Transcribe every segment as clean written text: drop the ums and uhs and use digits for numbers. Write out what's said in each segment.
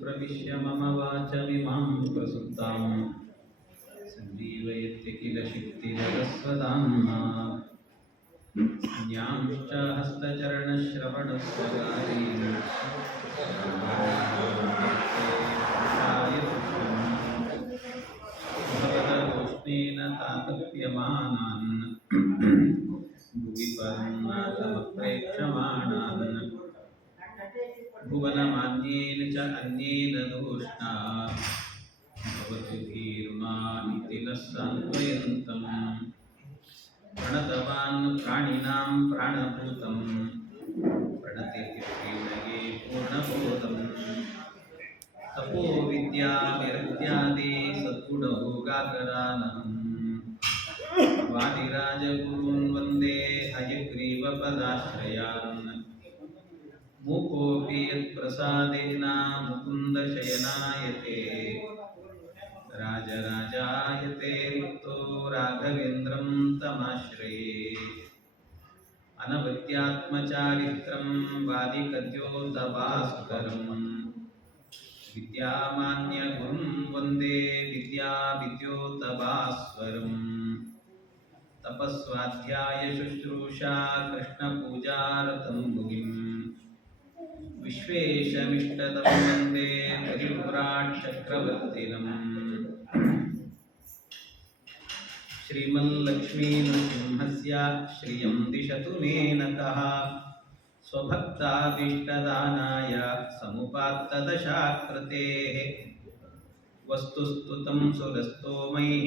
प्रविश्य मम वाचमिमां प्रसुप्तां सञ्जीवयत्य किल शक्तिजगत्स्वधाम्ना ज्ञांश्च हस्तचरणश्रवणस्वगादीन् भवदरोष्णेन तातप्यमानान् भुवि परन्नाथमप्रेक्षमाणान् भुवनमान्येन च अन्येन दोष्णा भवतु धीर्मा इति नः सान्त्वयन्तम् प्रणतवान् प्राणिनां प्राणभूतं प्रणतिर्क्रीडये पूर्णबोधम् तपो विद्या विरक्त्यादि सद्गुणभोगाकरानहम् वादिराजगुरून् वन्दे हयग्रीवपदाश्रयान् मूकोऽपि यत्प्रसादेन मुकुन्दशयनायते राजराजायते रिक्तो राघवेन्द्रं तमाश्रये अनवद्यात्मचारित्रं वादिकद्योतभास्करम् विद्यामान्यगुरुं वन्दे विद्याविद्योतभास्वरम् तपस्वाध्यायशुश्रूषा कृष्णपूजारतं मुनिम् विश्वेशमिष्टदं वन्दे परिव्राट्चक्रवर्तिनम् श्रीमल्लक्ष्मीनृसिंहस्य श्रियं दिशतु मे नतः स्वभक्ताभीष्टदानाय समुपात्तदशाकृतेः वस्तुस्तुतं सुरस्तोमैः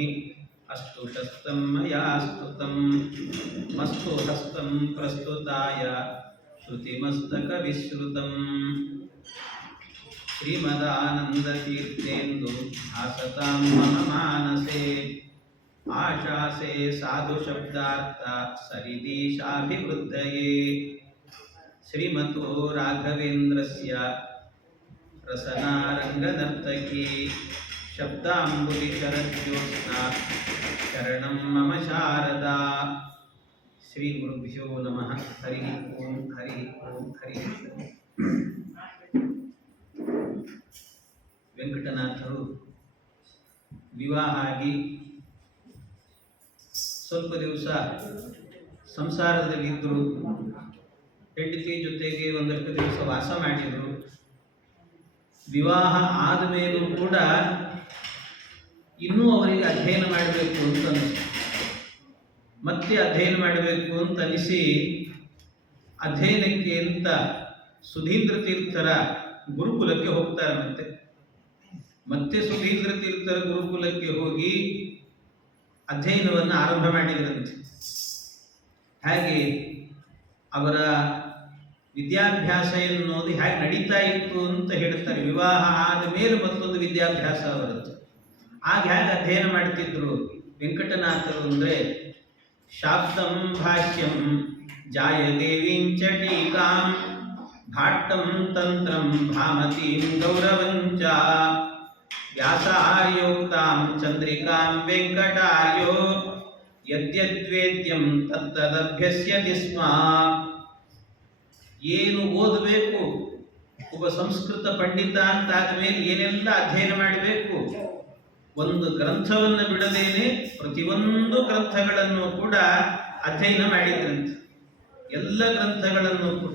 अस्तुशस्तं मया स्तुतं मस्तु हस्तं प्रस्तुताय श्रुतिमस्तकविश्रुतम् श्रीमदानन्दतीर्थेन्दु भासतां मम मानसे आशासे साधुशब्दार्थ सरिदीशाभिवृद्धये श्रीमतो राघवेन्द्रस्य रसनारङ्गनर्तकी शब्दाम्बुदिशरज्योत्स्ना शरणं मम शारदा श्री गुरुभ्यो नमः हरि ओಂ हरि ओಂ हरि ओಂ ವೆಂಕಟನಾಥರು ವಿವಾಹ ಆಗಿ ಸ್ವಲ್ಪ ದಿವಸ ಸಂಸಾರದಲ್ಲಿದ್ದರು. ಹೆಂಡತಿ ಜೊತೆಗೆ ಒಂದಷ್ಟು ದಿವಸ ವಾಸ ಮಾಡಿದರು. ವಿವಾಹ ಆದ ಮೇಲೂ ಕೂಡ ಇನ್ನೂ ಅವರಿಗೆ ಅಧ್ಯಯನ ಮಾಡಬೇಕು ಅಂತ ಅನಿಸ್ತು. ಮತ್ತೆ ಅಧ್ಯಯನ ಮಾಡಬೇಕು ಅಂತ ಅನಿಸಿ ಅಧ್ಯಯನಕ್ಕೆ ಅಂತ ಸುಧೀಂದ್ರ ತೀರ್ಥರ ಗುರುಕುಲಕ್ಕೆ ಹೋಗ್ತಾರೆ. ಮತ್ತೆ ಸುಧೀಂದ್ರ ತೀರ್ಥರ ಗುರುಕುಲಕ್ಕೆ ಹೋಗಿ ಅಧ್ಯಯನವನ್ನು ಆರಂಭ ಮಾಡಿದರಂತೆ. ಹಾಗೆ ಅವರ ವಿದ್ಯಾಭ್ಯಾಸ ಎನ್ನುವುದು ಹೇಗೆ ನಡೀತಾ ಇತ್ತು ಅಂತ ಹೇಳ್ತಾರೆ. ವಿವಾಹ ಆದ ಮೇಲೆ ಮತ್ತೊಂದು ವಿದ್ಯಾಭ್ಯಾಸ ಅವರದ್ದು. ಆಗ ಹೇಗೆ ಅಧ್ಯಯನ ಮಾಡ್ತಿದ್ರು ವೆಂಕಟನಾಥರು ಅಂದರೆ ಶಾಬ್ದಂ ಭಾಷ್ಯಂ ಜಾಯದೇವೀಂಚ ಟೀಕಾಂ ಭಾಟ್ಟಂ ತಂತ್ರಂ ಭಾಮತೀಂ ಗೌರವಂಚ ವ್ಯಾಸಾರ್ಯೋಕ್ತಾಂ ಚಂದ್ರಿಕಾಂ ವೆಂಕಟಾರ್ಯೋ ಯದ್ಯದ್ವೇದ್ಯಂ ತತ್ತದಭ್ಯಸ್ಯತಿ ಸ್ಮ. ಏನು ಓದಬೇಕು, ಒಬ್ಬ ಸಂಸ್ಕೃತ ಪಂಡಿತ ಅಂತಾದ ಮೇಲೆ ಏನೆಲ್ಲ ಅಧ್ಯಯನ ಮಾಡಬೇಕು, ಒಂದು ಗ್ರಂಥವನ್ನು ಬಿಡದೇನೆ ಪ್ರತಿಯೊಂದು ಗ್ರಂಥಗಳನ್ನು ಕೂಡ ಅಧ್ಯಯನ ಮಾಡಿದ್ರಂತೆ. ಎಲ್ಲ ಗ್ರಂಥಗಳನ್ನು ಕೂಡ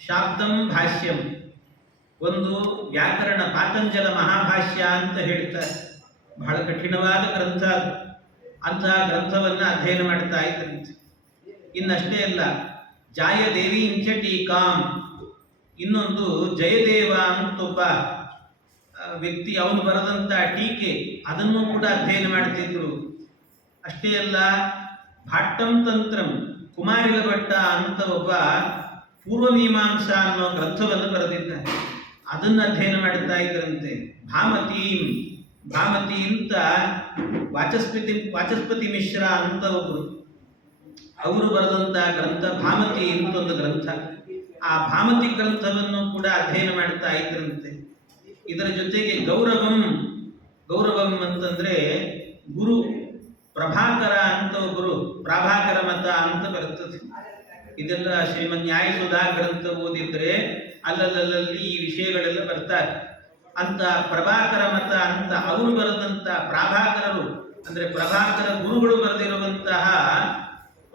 ಶಾಬ್ದಂ ಭಾಷ್ಯಂ, ಒಂದು ವ್ಯಾಕರಣ ಪಾತಂಜಲ ಮಹಾಭಾಷ್ಯ ಅಂತ ಹೇಳ್ತಾರೆ. ಬಹಳ ಕಠಿಣವಾದ ಗ್ರಂಥ. ಅಂತಹ ಗ್ರಂಥವನ್ನು ಅಧ್ಯಯನ ಮಾಡ್ತಾ ಇದ್ರಂತೆ. ಇನ್ನಷ್ಟೇ ಅಲ್ಲ, ಜಾಯದೇವಿ ಇಂಚ ಟೀಕಾಂ, ಇನ್ನೊಂದು ಜಯದೇವ ಅಂತೊಬ್ಬ ವ್ಯಕ್ತಿ, ಅವನು ಬರೆದಂಥ ಟೀಕೆ, ಅದನ್ನು ಕೂಡ ಅಧ್ಯಯನ ಮಾಡ್ತಿದ್ರು. ಅಷ್ಟೇ ಅಲ್ಲ, ಭಾಟ್ಟಂ ತಂತ್ರಂ, ಕುಮಾರಿಲ ಭಟ್ಟ ಅಂತ ಒಬ್ಬ ಪೂರ್ವಮೀಮಾಂಸಾ ಅನ್ನೋ ಗ್ರಂಥವನ್ನು ಬರೆದಿದ್ದಾರೆ. ಅದನ್ನು ಅಧ್ಯಯನ ಮಾಡ್ತಾ ಇದ್ರಂತೆ. ಭಾಮತಿ ಅಂತ ವಾಚಸ್ಪತಿ ಮಿಶ್ರ ಅಂತ ಒಬ್ಬರು, ಅವರು ಬರೆದಂಥ ಗ್ರಂಥ ಭಾಮತಿ ಅಂತ ಒಂದು ಗ್ರಂಥ. ಆ ಭಾಮತಿ ಗ್ರಂಥವನ್ನು ಕೂಡ ಅಧ್ಯಯನ ಮಾಡ್ತಾ ಇದ್ರಂತೆ. ಇದರ ಜೊತೆಗೆ ಗೌರವಂ ಅಂತಂದ್ರೆ ಗುರು ಪ್ರಭಾಕರ ಅಂತ ಒಬ್ಬರು, ಪ್ರಾಭಾಕರ ಮತ ಅಂತ ಬರ್ತದೆ. ಇದೆಲ್ಲ ಶ್ರೀಮನ್ ನ್ಯಾಯಸುಧಾ ಗ್ರಂಥ ಓದಿದ್ರೆ ಅಲ್ಲಲ್ಲಿ ಈ ವಿಷಯಗಳೆಲ್ಲ ಬರ್ತಾರೆ. ಅಂತ ಪ್ರಭಾಕರ ಮತ ಅಂತ ಅವರು ಬರೆದಂತ ಪ್ರಾಭಾಕರರು ಅಂದ್ರೆ ಪ್ರಭಾಕರ ಗುರುಗಳು ಬರೆದಿರುವಂತಹ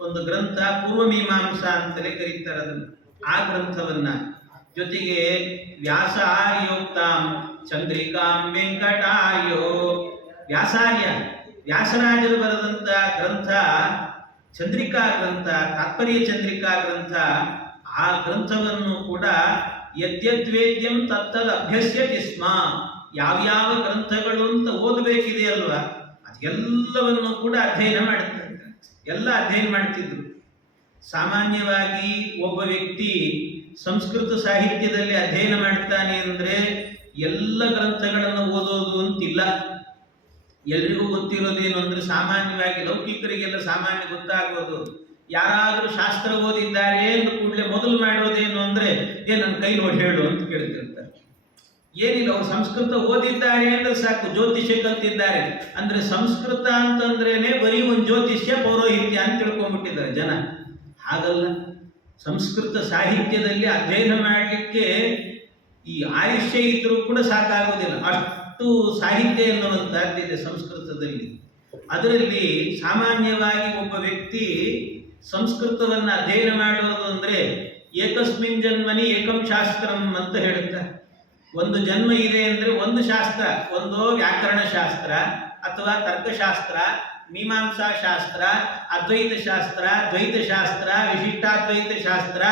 ಒಂದು ಗ್ರಂಥ ಪೂರ್ವಮೀಮಾಂಸಾ ಅಂತಲೇ ಕರೀತಾರೆ ಅದನ್ನು. ಆ ಗ್ರಂಥವನ್ನ ಜೊತೆಗೆ ವ್ಯಾಸಾರ್ಯೋಕ್ತಾಂ ಚಂದ್ರಿಕಾಂ ವೆಂಕಟಾರ್ಯೋ ವ್ಯಾಸಾರ್ಯ ವ್ಯಾಸರಾಜರು ಬರೆದಂತ ಗ್ರಂಥ ಚಂದ್ರಿಕಾ ಗ್ರಂಥ, ತಾತ್ಪರ್ಯ ಚಂದ್ರಿಕಾ ಗ್ರಂಥ. ಆ ಗ್ರಂಥವನ್ನು ಕೂಡ ಯದ್ಯದ್ವೇದ್ಯಂ ತತ್ತದ್ ಅಭ್ಯಸ್ಯತಿ ಸ್ಮ. ಯಾವ್ಯಾವ ಗ್ರಂಥಗಳು ಅಂತ ಓದಬೇಕಿದೆ ಅಲ್ವಾ, ಅದೆಲ್ಲವನ್ನು ಕೂಡ ಅಧ್ಯಯನ ಮಾಡುತ್ತಾರೆ. ಎಲ್ಲ ಅಧ್ಯಯನ ಮಾಡ್ತಿದ್ರು. ಸಾಮಾನ್ಯವಾಗಿ ಒಬ್ಬ ವ್ಯಕ್ತಿ ಸಂಸ್ಕೃತ ಸಾಹಿತ್ಯದಲ್ಲಿ ಅಧ್ಯಯನ ಮಾಡ್ತಾನೆ ಅಂದ್ರೆ ಎಲ್ಲ ಗ್ರಂಥಗಳನ್ನು ಓದೋದು ಅಂತಿಲ್ಲ. ಎಲ್ರಿಗೂ ಗೊತ್ತಿರೋದೇನು ಅಂದ್ರೆ ಸಾಮಾನ್ಯವಾಗಿ ಲೌಕಿಕರಿಗೆಲ್ಲ ಸಾಮಾನ್ಯ ಗೊತ್ತಾಗೋದು, ಯಾರಾದರೂ ಶಾಸ್ತ್ರ ಓದಿದ್ದಾರೆ ಎಂದು ಕೂಡಲೇ ಮೊದಲು ಮಾಡೋದೇನು ಅಂದ್ರೆ ನನ್ನ ಕೈ ನೋಡಿ ಹೇಳು ಅಂತ ಕೇಳ್ತಿರ್ತಾರೆ. ಏನಿಲ್ಲ, ಅವ್ರು ಸಂಸ್ಕೃತ ಓದಿದ್ದಾರೆ ಅಂದ್ರೆ ಸಾಕು, ಜ್ಯೋತಿಷ್ಯ ಕಲ್ತಿದ್ದಾರೆ ಅಂದ್ರೆ ಸಂಸ್ಕೃತ ಅಂತಂದ್ರೇನೆ ಬರೀ ಒಂದು ಜ್ಯೋತಿಷ್ಯ ಪೌರೋಹಿತ್ಯ ಅಂತ ತಿಳ್ಕೊಂಡ್ಬಿಟ್ಟಿದ್ದಾರೆ ಜನ. ಹಾಗಲ್ಲ, ಸಂಸ್ಕೃತ ಸಾಹಿತ್ಯದಲ್ಲಿ ಅಧ್ಯಯನ ಮಾಡಲಿಕ್ಕೆ ಈ ಆಯುಷ್ಯ ಇದ್ರೂ ಕೂಡ ಸಾಕಾಗೋದಿಲ್ಲ, ಅಷ್ಟು ಸಾಹಿತ್ಯ ಎನ್ನುವಂತಹದ್ದಿದೆ ಸಂಸ್ಕೃತದಲ್ಲಿ. ಅದರಲ್ಲಿ ಸಾಮಾನ್ಯವಾಗಿ ಒಬ್ಬ ವ್ಯಕ್ತಿ ಸಂಸ್ಕೃತವನ್ನು ಅಧ್ಯಯನ ಮಾಡೋದು ಅಂದ್ರೆ ಏಕಸ್ಮಿನ್ ಜನ್ಮನಿ ಏಕಂ ಶಾಸ್ತ್ರಂ ಅಂತ ಹೇಳುತ್ತಾರೆ. ಒಂದು ಜನ್ಮ ಇದೆ ಅಂದ್ರೆ ಒಂದು ಶಾಸ್ತ್ರ, ಒಂದು ವ್ಯಾಕರಣ ಶಾಸ್ತ್ರ ಅಥವಾ ತರ್ಕಶಾಸ್ತ್ರ, ಮೀಮಾಂಸಾ ಶಾಸ್ತ್ರ, ಅದ್ವೈತ ಶಾಸ್ತ್ರ, ದ್ವೈತ ಶಾಸ್ತ್ರ, ವಿಶಿಷ್ಟಾದ್ವೈತ ಶಾಸ್ತ್ರ,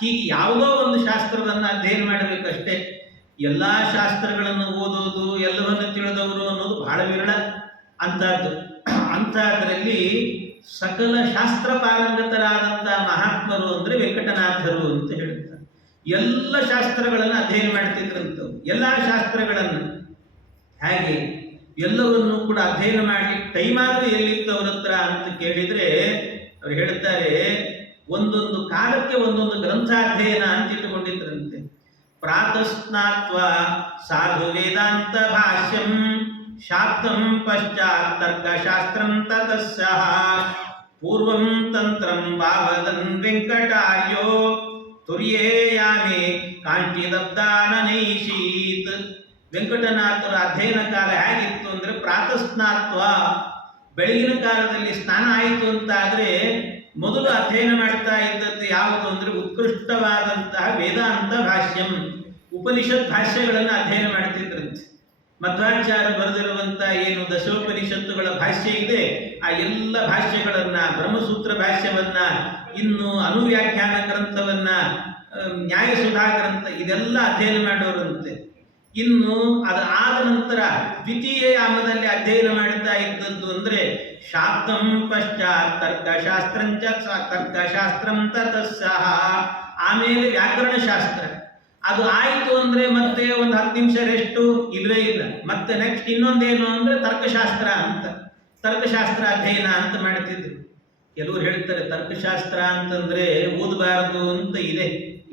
ಹೀಗೆ ಯಾವುದೋ ಒಂದು ಶಾಸ್ತ್ರವನ್ನು ಅಧ್ಯಯನ ಮಾಡಬೇಕಷ್ಟೇ. ಎಲ್ಲಾ ಶಾಸ್ತ್ರಗಳನ್ನು ಓದೋದು, ಎಲ್ಲವನ್ನು ತಿಳಿದವರು ಅನ್ನೋದು ಬಹಳ ವಿರಳ. ಅಂಥದ್ರಲ್ಲಿ ಸಕಲ ಶಾಸ್ತ್ರ ಪಾರಂಗತರಾದಂತಹ ಮಹಾತ್ಮರು ಅಂದ್ರೆ ವೆಂಕಟನಾಥರು ಅಂತ ಹೇಳುತ್ತಾರೆ. ಎಲ್ಲ ಶಾಸ್ತ್ರಗಳನ್ನು ಅಧ್ಯಯನ ಮಾಡ್ತಿದ್ರಂಥವ್ರು, ಎಲ್ಲ ಶಾಸ್ತ್ರಗಳನ್ನು. ಹಾಗೆ ಎಲ್ಲವನ್ನೂ ಕೂಡ ಅಧ್ಯಯನ ಮಾಡ್ಲಿಕ್ಕೆ ಟೈಮ್ ಆದರೂ ಎಲ್ಲಿತ್ತು ಅವ್ರ ಹತ್ರ ಅಂತ ಕೇಳಿದ್ರೆ ಅವ್ರು ಹೇಳ್ತಾರೆ, ಒಂದೊಂದು ಕಾಲಕ್ಕೆ ಒಂದೊಂದು ಗ್ರಂಥಾಧ್ಯಯನ ಅಂತ ಇಟ್ಟುಕೊಂಡಿದ್ರಂತೆ. ಪ್ರಾತಸ್ನಾತ್ವ ಸಾಧು ವೇದಾಂತ ಭಾಷ್ಯಂ ಶಾಬ್ದಂ ಪಶ್ಚಾತ್ ತರ್ಕಶಾಸ್ತ್ರಂ ತತಸ್ಸಹ ಪೂರ್ವಂ ತಂತ್ರಂ ಭಾವದನ್ ವೆಂಕಟಾರ್ಯೋ ತುರ್ಯೇಯಾಮೆ ಕಾಂಚಿದಬ್ದಾನನೈಷೀತ್. ವೆಂಕಟನಾಥರ ಅಧ್ಯಯನ ಕಾಲ ಹೇಗಿತ್ತು ಅಂದ್ರೆ ಪ್ರಾತಸ್ನಾತ್ವ, ಬೆಳಗಿನ ಕಾಲದಲ್ಲಿ ಸ್ನಾನ ಆಯಿತು ಅಂತಾದ್ರೆ ಮೊದಲು ಅಧ್ಯಯನ ಮಾಡ್ತಾ ಇದ್ದದ್ದು ಯಾವುದು ಅಂದ್ರೆ ಉತ್ಕೃಷ್ಟವಾದಂತಹ ವೇದಾಂತ ಭಾಷ್ಯಂ, ಉಪನಿಷತ್ ಭಾಷ್ಯಗಳನ್ನು ಅಧ್ಯಯನ ಮಾಡ್ತಿದ್ರಂತೆ. ಮಧ್ವಾಚಾರ್ಯ ಬರೆದಿರುವಂತಹ ಏನು ದಶೋಪನಿಷತ್ತುಗಳ ಭಾಷ್ಯ ಇದೆ, ಆ ಎಲ್ಲ ಭಾಷ್ಯಗಳನ್ನ, ಬ್ರಹ್ಮಸೂತ್ರ ಭಾಷ್ಯವನ್ನ, ಇನ್ನು ಅನುವ್ಯಾಖ್ಯಾನ ಗ್ರಂಥವನ್ನ, ನ್ಯಾಯಸುಧಾ ಗ್ರಂಥ, ಇದೆಲ್ಲ ಅಧ್ಯಯನ ಮಾಡೋರಂತೆ. ಇನ್ನು ಅದು ಆದ ನಂತರ ದ್ವಿತೀಯ ಯಾಮದಲ್ಲಿ ಅಧ್ಯಯನ ಮಾಡ್ತಾ ಇದ್ದದ್ದು ಅಂದ್ರೆ ಶಾಬ್ದಂ ಪಶ್ಚಾತ್ ತರ್ಕಶಾಸ್ತ್ರಂಚ ತರ್ಕಶಾಸ್ತ್ರಂ ತತಸ್ಸಹ, ಆಮೇಲೆ ವ್ಯಾಕರಣ ಶಾಸ್ತ್ರ. ಅದು ಆಯಿತು ಅಂದ್ರೆ ಮತ್ತೆ ಒಂದು 10 ನಿಮಿಷ ರೆಸ್ಟು ಇಲ್ವೇ ಇಲ್ಲ. ಮತ್ತೆ ನೆಕ್ಸ್ಟ್ ಇನ್ನೊಂದೇನು ಅಂದ್ರೆ ತರ್ಕಶಾಸ್ತ್ರ ಅಂತ, ತರ್ಕಶಾಸ್ತ್ರ ಅಧ್ಯಯನ ಅಂತ ಮಾಡ್ತಿದ್ರು. ಕೆಲವರು ಹೇಳ್ತಾರೆ ತರ್ಕಶಾಸ್ತ್ರ ಅಂತಂದ್ರೆ ಓದಬಾರದು ಅಂತ ಇದೆ,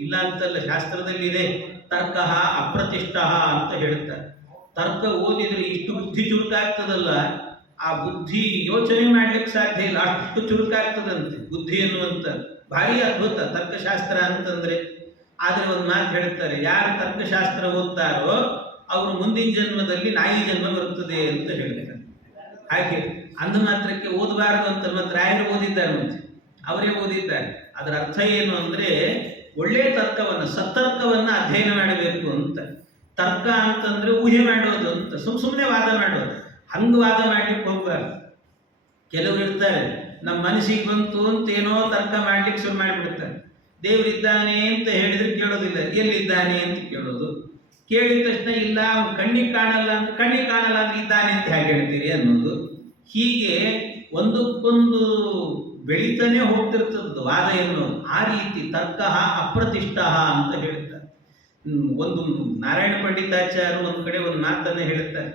ಇಲ್ಲ ಅಂತಲ್ಲ, ಶಾಸ್ತ್ರದಲ್ಲಿ ಇದೆ. ತರ್ಕ ಅಪ್ರತಿಷ್ಠ ಅಂತ ಹೇಳ್ತಾರೆ. ತರ್ಕ ಓದಿದ್ರೆ ಇಷ್ಟು ಬುದ್ಧಿ ಚುರುಕಾಗ್ತದಲ್ಲ, ಆ ಬುದ್ಧಿ ಯೋಚನೆ ಮಾಡ್ಲಿಕ್ಕೆ ಸಾಧ್ಯ ಇಲ್ಲ, ಅಷ್ಟು ಚುರುಕಾಗ್ತದಂತೆ ಬುದ್ಧಿ ಎನ್ನುವಂತ. ಭಾರಿ ಅದ್ಭುತ ತರ್ಕಶಾಸ್ತ್ರ ಅಂತಂದ್ರೆ. ಆದ್ರೆ ಒಂದು ಮಾತು ಹೇಳ್ತಾರೆ, ಯಾರು ತರ್ಕಶಾಸ್ತ್ರ ಓದ್ತಾರೋ ಅವರು ಮುಂದಿನ ಜನ್ಮದಲ್ಲಿ ನಾಯಿ ಜನ್ಮ ಬರುತ್ತದೆ ಅಂತ ಹೇಳ್ತಾರೆ. ಹಾಗೆ ಅಂದ ಮಾತ್ರಕ್ಕೆ ಓದಬಾರದು ಅಂತ ಮತ್ತೆ ರಾಯರು ಓದಿದ್ದಾರೆ, ಮತ್ತೆ ಅವರೇ ಓದಿದ್ದಾರೆ. ಅದರ ಅರ್ಥ ಏನು ಅಂದ್ರೆ ಒಳ್ಳೆಯ ತರ್ಕವನ್ನು, ಸತ್ತರ್ಕವನ್ನು ಅಧ್ಯಯನ ಮಾಡಬೇಕು ಅಂತ. ತರ್ಕ ಅಂತಂದ್ರೆ ಊಹೆ ಮಾಡೋದು ಅಂತ, ಸುಮ್ಮನೆ ವಾದ ಮಾಡೋದು, ಹಂಗ ವಾದ ಮಾಡ್ಲಿಕ್ಕೆ ಹೋಗ್ಬಾರ್ದು. ಕೆಲವರು ಇರ್ತಾರೆ, ನಮ್ಮ ಮನಸ್ಸಿಗೆ ಬಂತು ಅಂತ ಏನೋ ತರ್ಕ ಮಾಡ್ಲಿಕ್ಕೆ ಶುರು ಮಾಡಿಬಿಡ್ತಾರೆ. ದೇವರಿದ್ದಾನೆ ಅಂತ ಹೇಳಿದ್ರೆ ಕೇಳೋದಿಲ್ಲ, ಎಲ್ಲಿದ್ದಾನೆ ಅಂತ ಕೇಳೋದು. ಕೇಳಿದ ತಕ್ಷಣ ಇಲ್ಲ ಅವ್ನು ಕಣ್ಣಿಗೆ ಕಾಣಲ್ಲ ಅಂತ, ಕಣ್ಣಿಗೆ ಕಾಣಲ್ಲ ಅಂದ್ರೆ ಇದ್ದಾನೆ ಅಂತ ಹೇಗೆ ಹೇಳ್ತೀರಿ ಅನ್ನೋದು. ಹೀಗೆ ಒಂದಕ್ಕೊಂದು ಬೆಳೀತಾನೆ ಹೋಗ್ತಿರ್ತದ್ದು ವಾದ ಎನ್ನುವುದು. ಆ ರೀತಿ ತರ್ಕ ಅಪ್ರತಿಷ್ಠ ಅಂತ ಹೇಳ್ತಾರೆ. ಒಂದು ನಾರಾಯಣ ಪಂಡಿತಾಚಾರ್ಯರು ಒಂದು ಕಡೆ ಒಂದು ಮಾತನ್ನು ಹೇಳುತ್ತಾರೆ,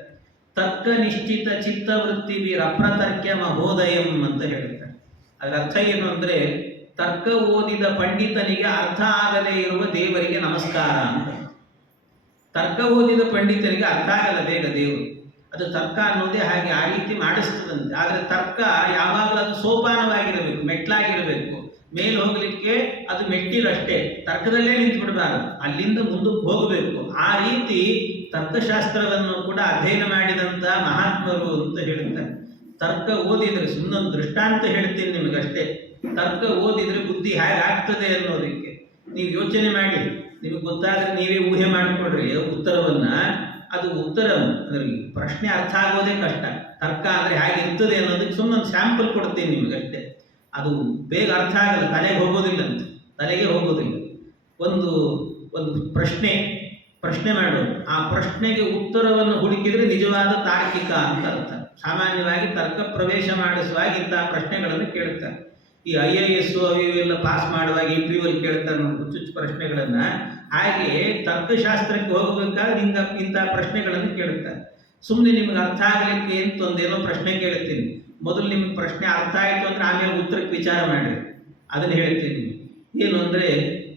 ತರ್ಕ ನಿಶ್ಚಿತ ಚಿತ್ತವೃತ್ತಿ ಅಪ್ರತರ್ಕ್ಯ ಮಹೋದಯಂ ಅಂತ ಹೇಳ್ತಾರೆ. ಅದರ ಅರ್ಥ ಏನು ಅಂದ್ರೆ ತರ್ಕ ಓದಿದ ಪಂಡಿತನಿಗೆ ಅರ್ಥ ಆಗದೇ ಇರುವ ದೇವರಿಗೆ ನಮಸ್ಕಾರ ಅಂತ. ತರ್ಕ ಓದಿದ ಪಂಡಿತರಿಗೆ ಅರ್ಥ ಆಗಲ್ಲ ಬೇಗ ದೇವರು, ಅದು ತರ್ಕ ಅನ್ನೋದೇ ಹಾಗೆ, ಆ ರೀತಿ ಮಾಡಿಸ್ತದಂತೆ. ಆದರೆ ತರ್ಕ ಯಾವಾಗಲೂ ಅದು ಸೋಪಾನವಾಗಿರಬೇಕು, ಮೆಟ್ಲಾಗಿರಬೇಕು. ಮೇಲೆ ಹೋಗಲಿಕ್ಕೆ ಅದು ಮೆಟ್ಟಿಲಷ್ಟೇ, ತರ್ಕದಲ್ಲೇ ನಿಂತು ಬಿಡಬಾರದು, ಅಲ್ಲಿಂದ ಮುಂದಕ್ಕೆ ಹೋಗಬೇಕು. ಆ ರೀತಿ ತರ್ಕಶಾಸ್ತ್ರವನ್ನು ಕೂಡ ಅಧ್ಯಯನ ಮಾಡಿದಂಥ ಮಹಾತ್ಮರು ಅಂತ ಹೇಳ್ತಾರೆ. ತರ್ಕ ಓದಿದ್ರೆ, ಸುಮ್ಮನೆ ದೃಷ್ಟಾಂತ ಹೇಳ್ತೀನಿ ನಿಮಗಷ್ಟೇ, ತರ್ಕ ಓದಿದ್ರೆ ಬುದ್ಧಿ ಹೇಗಾಗ್ತದೆ ಅನ್ನೋದಕ್ಕೆ ನೀವು ಯೋಚನೆ ಮಾಡಿ. ನಿಮಗೆ ಗೊತ್ತಾದ್ರೆ ನೀವೇ ಊಹೆ ಮಾಡಿಕೊಡ್ರಿ ಉತ್ತರವನ್ನ. ಅದು ಉತ್ತರ ಅಂದ್ರೆ ಪ್ರಶ್ನೆ ಅರ್ಥ ಆಗೋದೇ ಕಷ್ಟ. ತರ್ಕ ಅಂದರೆ ಹೇಗಿರ್ತದೆ ಅನ್ನೋದಕ್ಕೆ ಸುಮ್ಮನೆ ಸ್ಯಾಂಪಲ್ ಕೊಡ್ತೀನಿ ನಿಮಗಷ್ಟೇ. ಅದು ಬೇಗ ಅರ್ಥ ಆಗಲ್ಲ, ತಲೆಗೆ ಹೋಗೋದಿಲ್ಲ ಅಂತ, ತಲೆಗೆ ಹೋಗೋದಿಲ್ಲ. ಒಂದು ಒಂದು ಪ್ರಶ್ನೆ ಮಾಡೋದು, ಆ ಪ್ರಶ್ನೆಗೆ ಉತ್ತರವನ್ನು ಹುಡುಕಿದ್ರೆ ನಿಜವಾದ ತಾರ್ಕಿಕ ಅಂತ ಅರ್ಥ. ಸಾಮಾನ್ಯವಾಗಿ ತರ್ಕ ಪ್ರವೇಶ ಮಾಡಿಸುವಾಗ ಇಂತಹ ಪ್ರಶ್ನೆಗಳನ್ನು ಕೇಳ್ತಾರೆ. ಈ IAS ಅವು ಇವೆಲ್ಲ ಪಾಸ್ ಮಾಡುವಾಗ ಇಂಟರ್ವ್ಯೂಲ್ಲಿ ಕೇಳ್ತಾರೆ ನೋಡಿ ಹುಚ್ಚುಚ್ಚು ಪ್ರಶ್ನೆಗಳನ್ನ. ಹಾಗೆ ತರ್ಕಶಾಸ್ತ್ರಕ್ಕೆ ಹೋಗಬೇಕಾದ್ರೆ ಇಂಥ ಪ್ರಶ್ನೆಗಳನ್ನು ಕೇಳ್ತಾರೆ. ಸುಮ್ಮನೆ ನಿಮ್ಗೆ ಅರ್ಥ ಆಗಲಿಕ್ಕೆ ಅಂತ ಒಂದೇನೋ ಪ್ರಶ್ನೆ ಕೇಳ್ತೀನಿ, ಮೊದಲು ನಿಮ್ಗೆ ಪ್ರಶ್ನೆ ಅರ್ಥ ಆಯಿತು ಅಂದ್ರೆ ಆಮೇಲೆ ಉತ್ತರಕ್ಕೆ ವಿಚಾರ ಮಾಡಿರಿ. ಅದನ್ನು ಹೇಳ್ತೀನಿ. ಏನು ಅಂದರೆ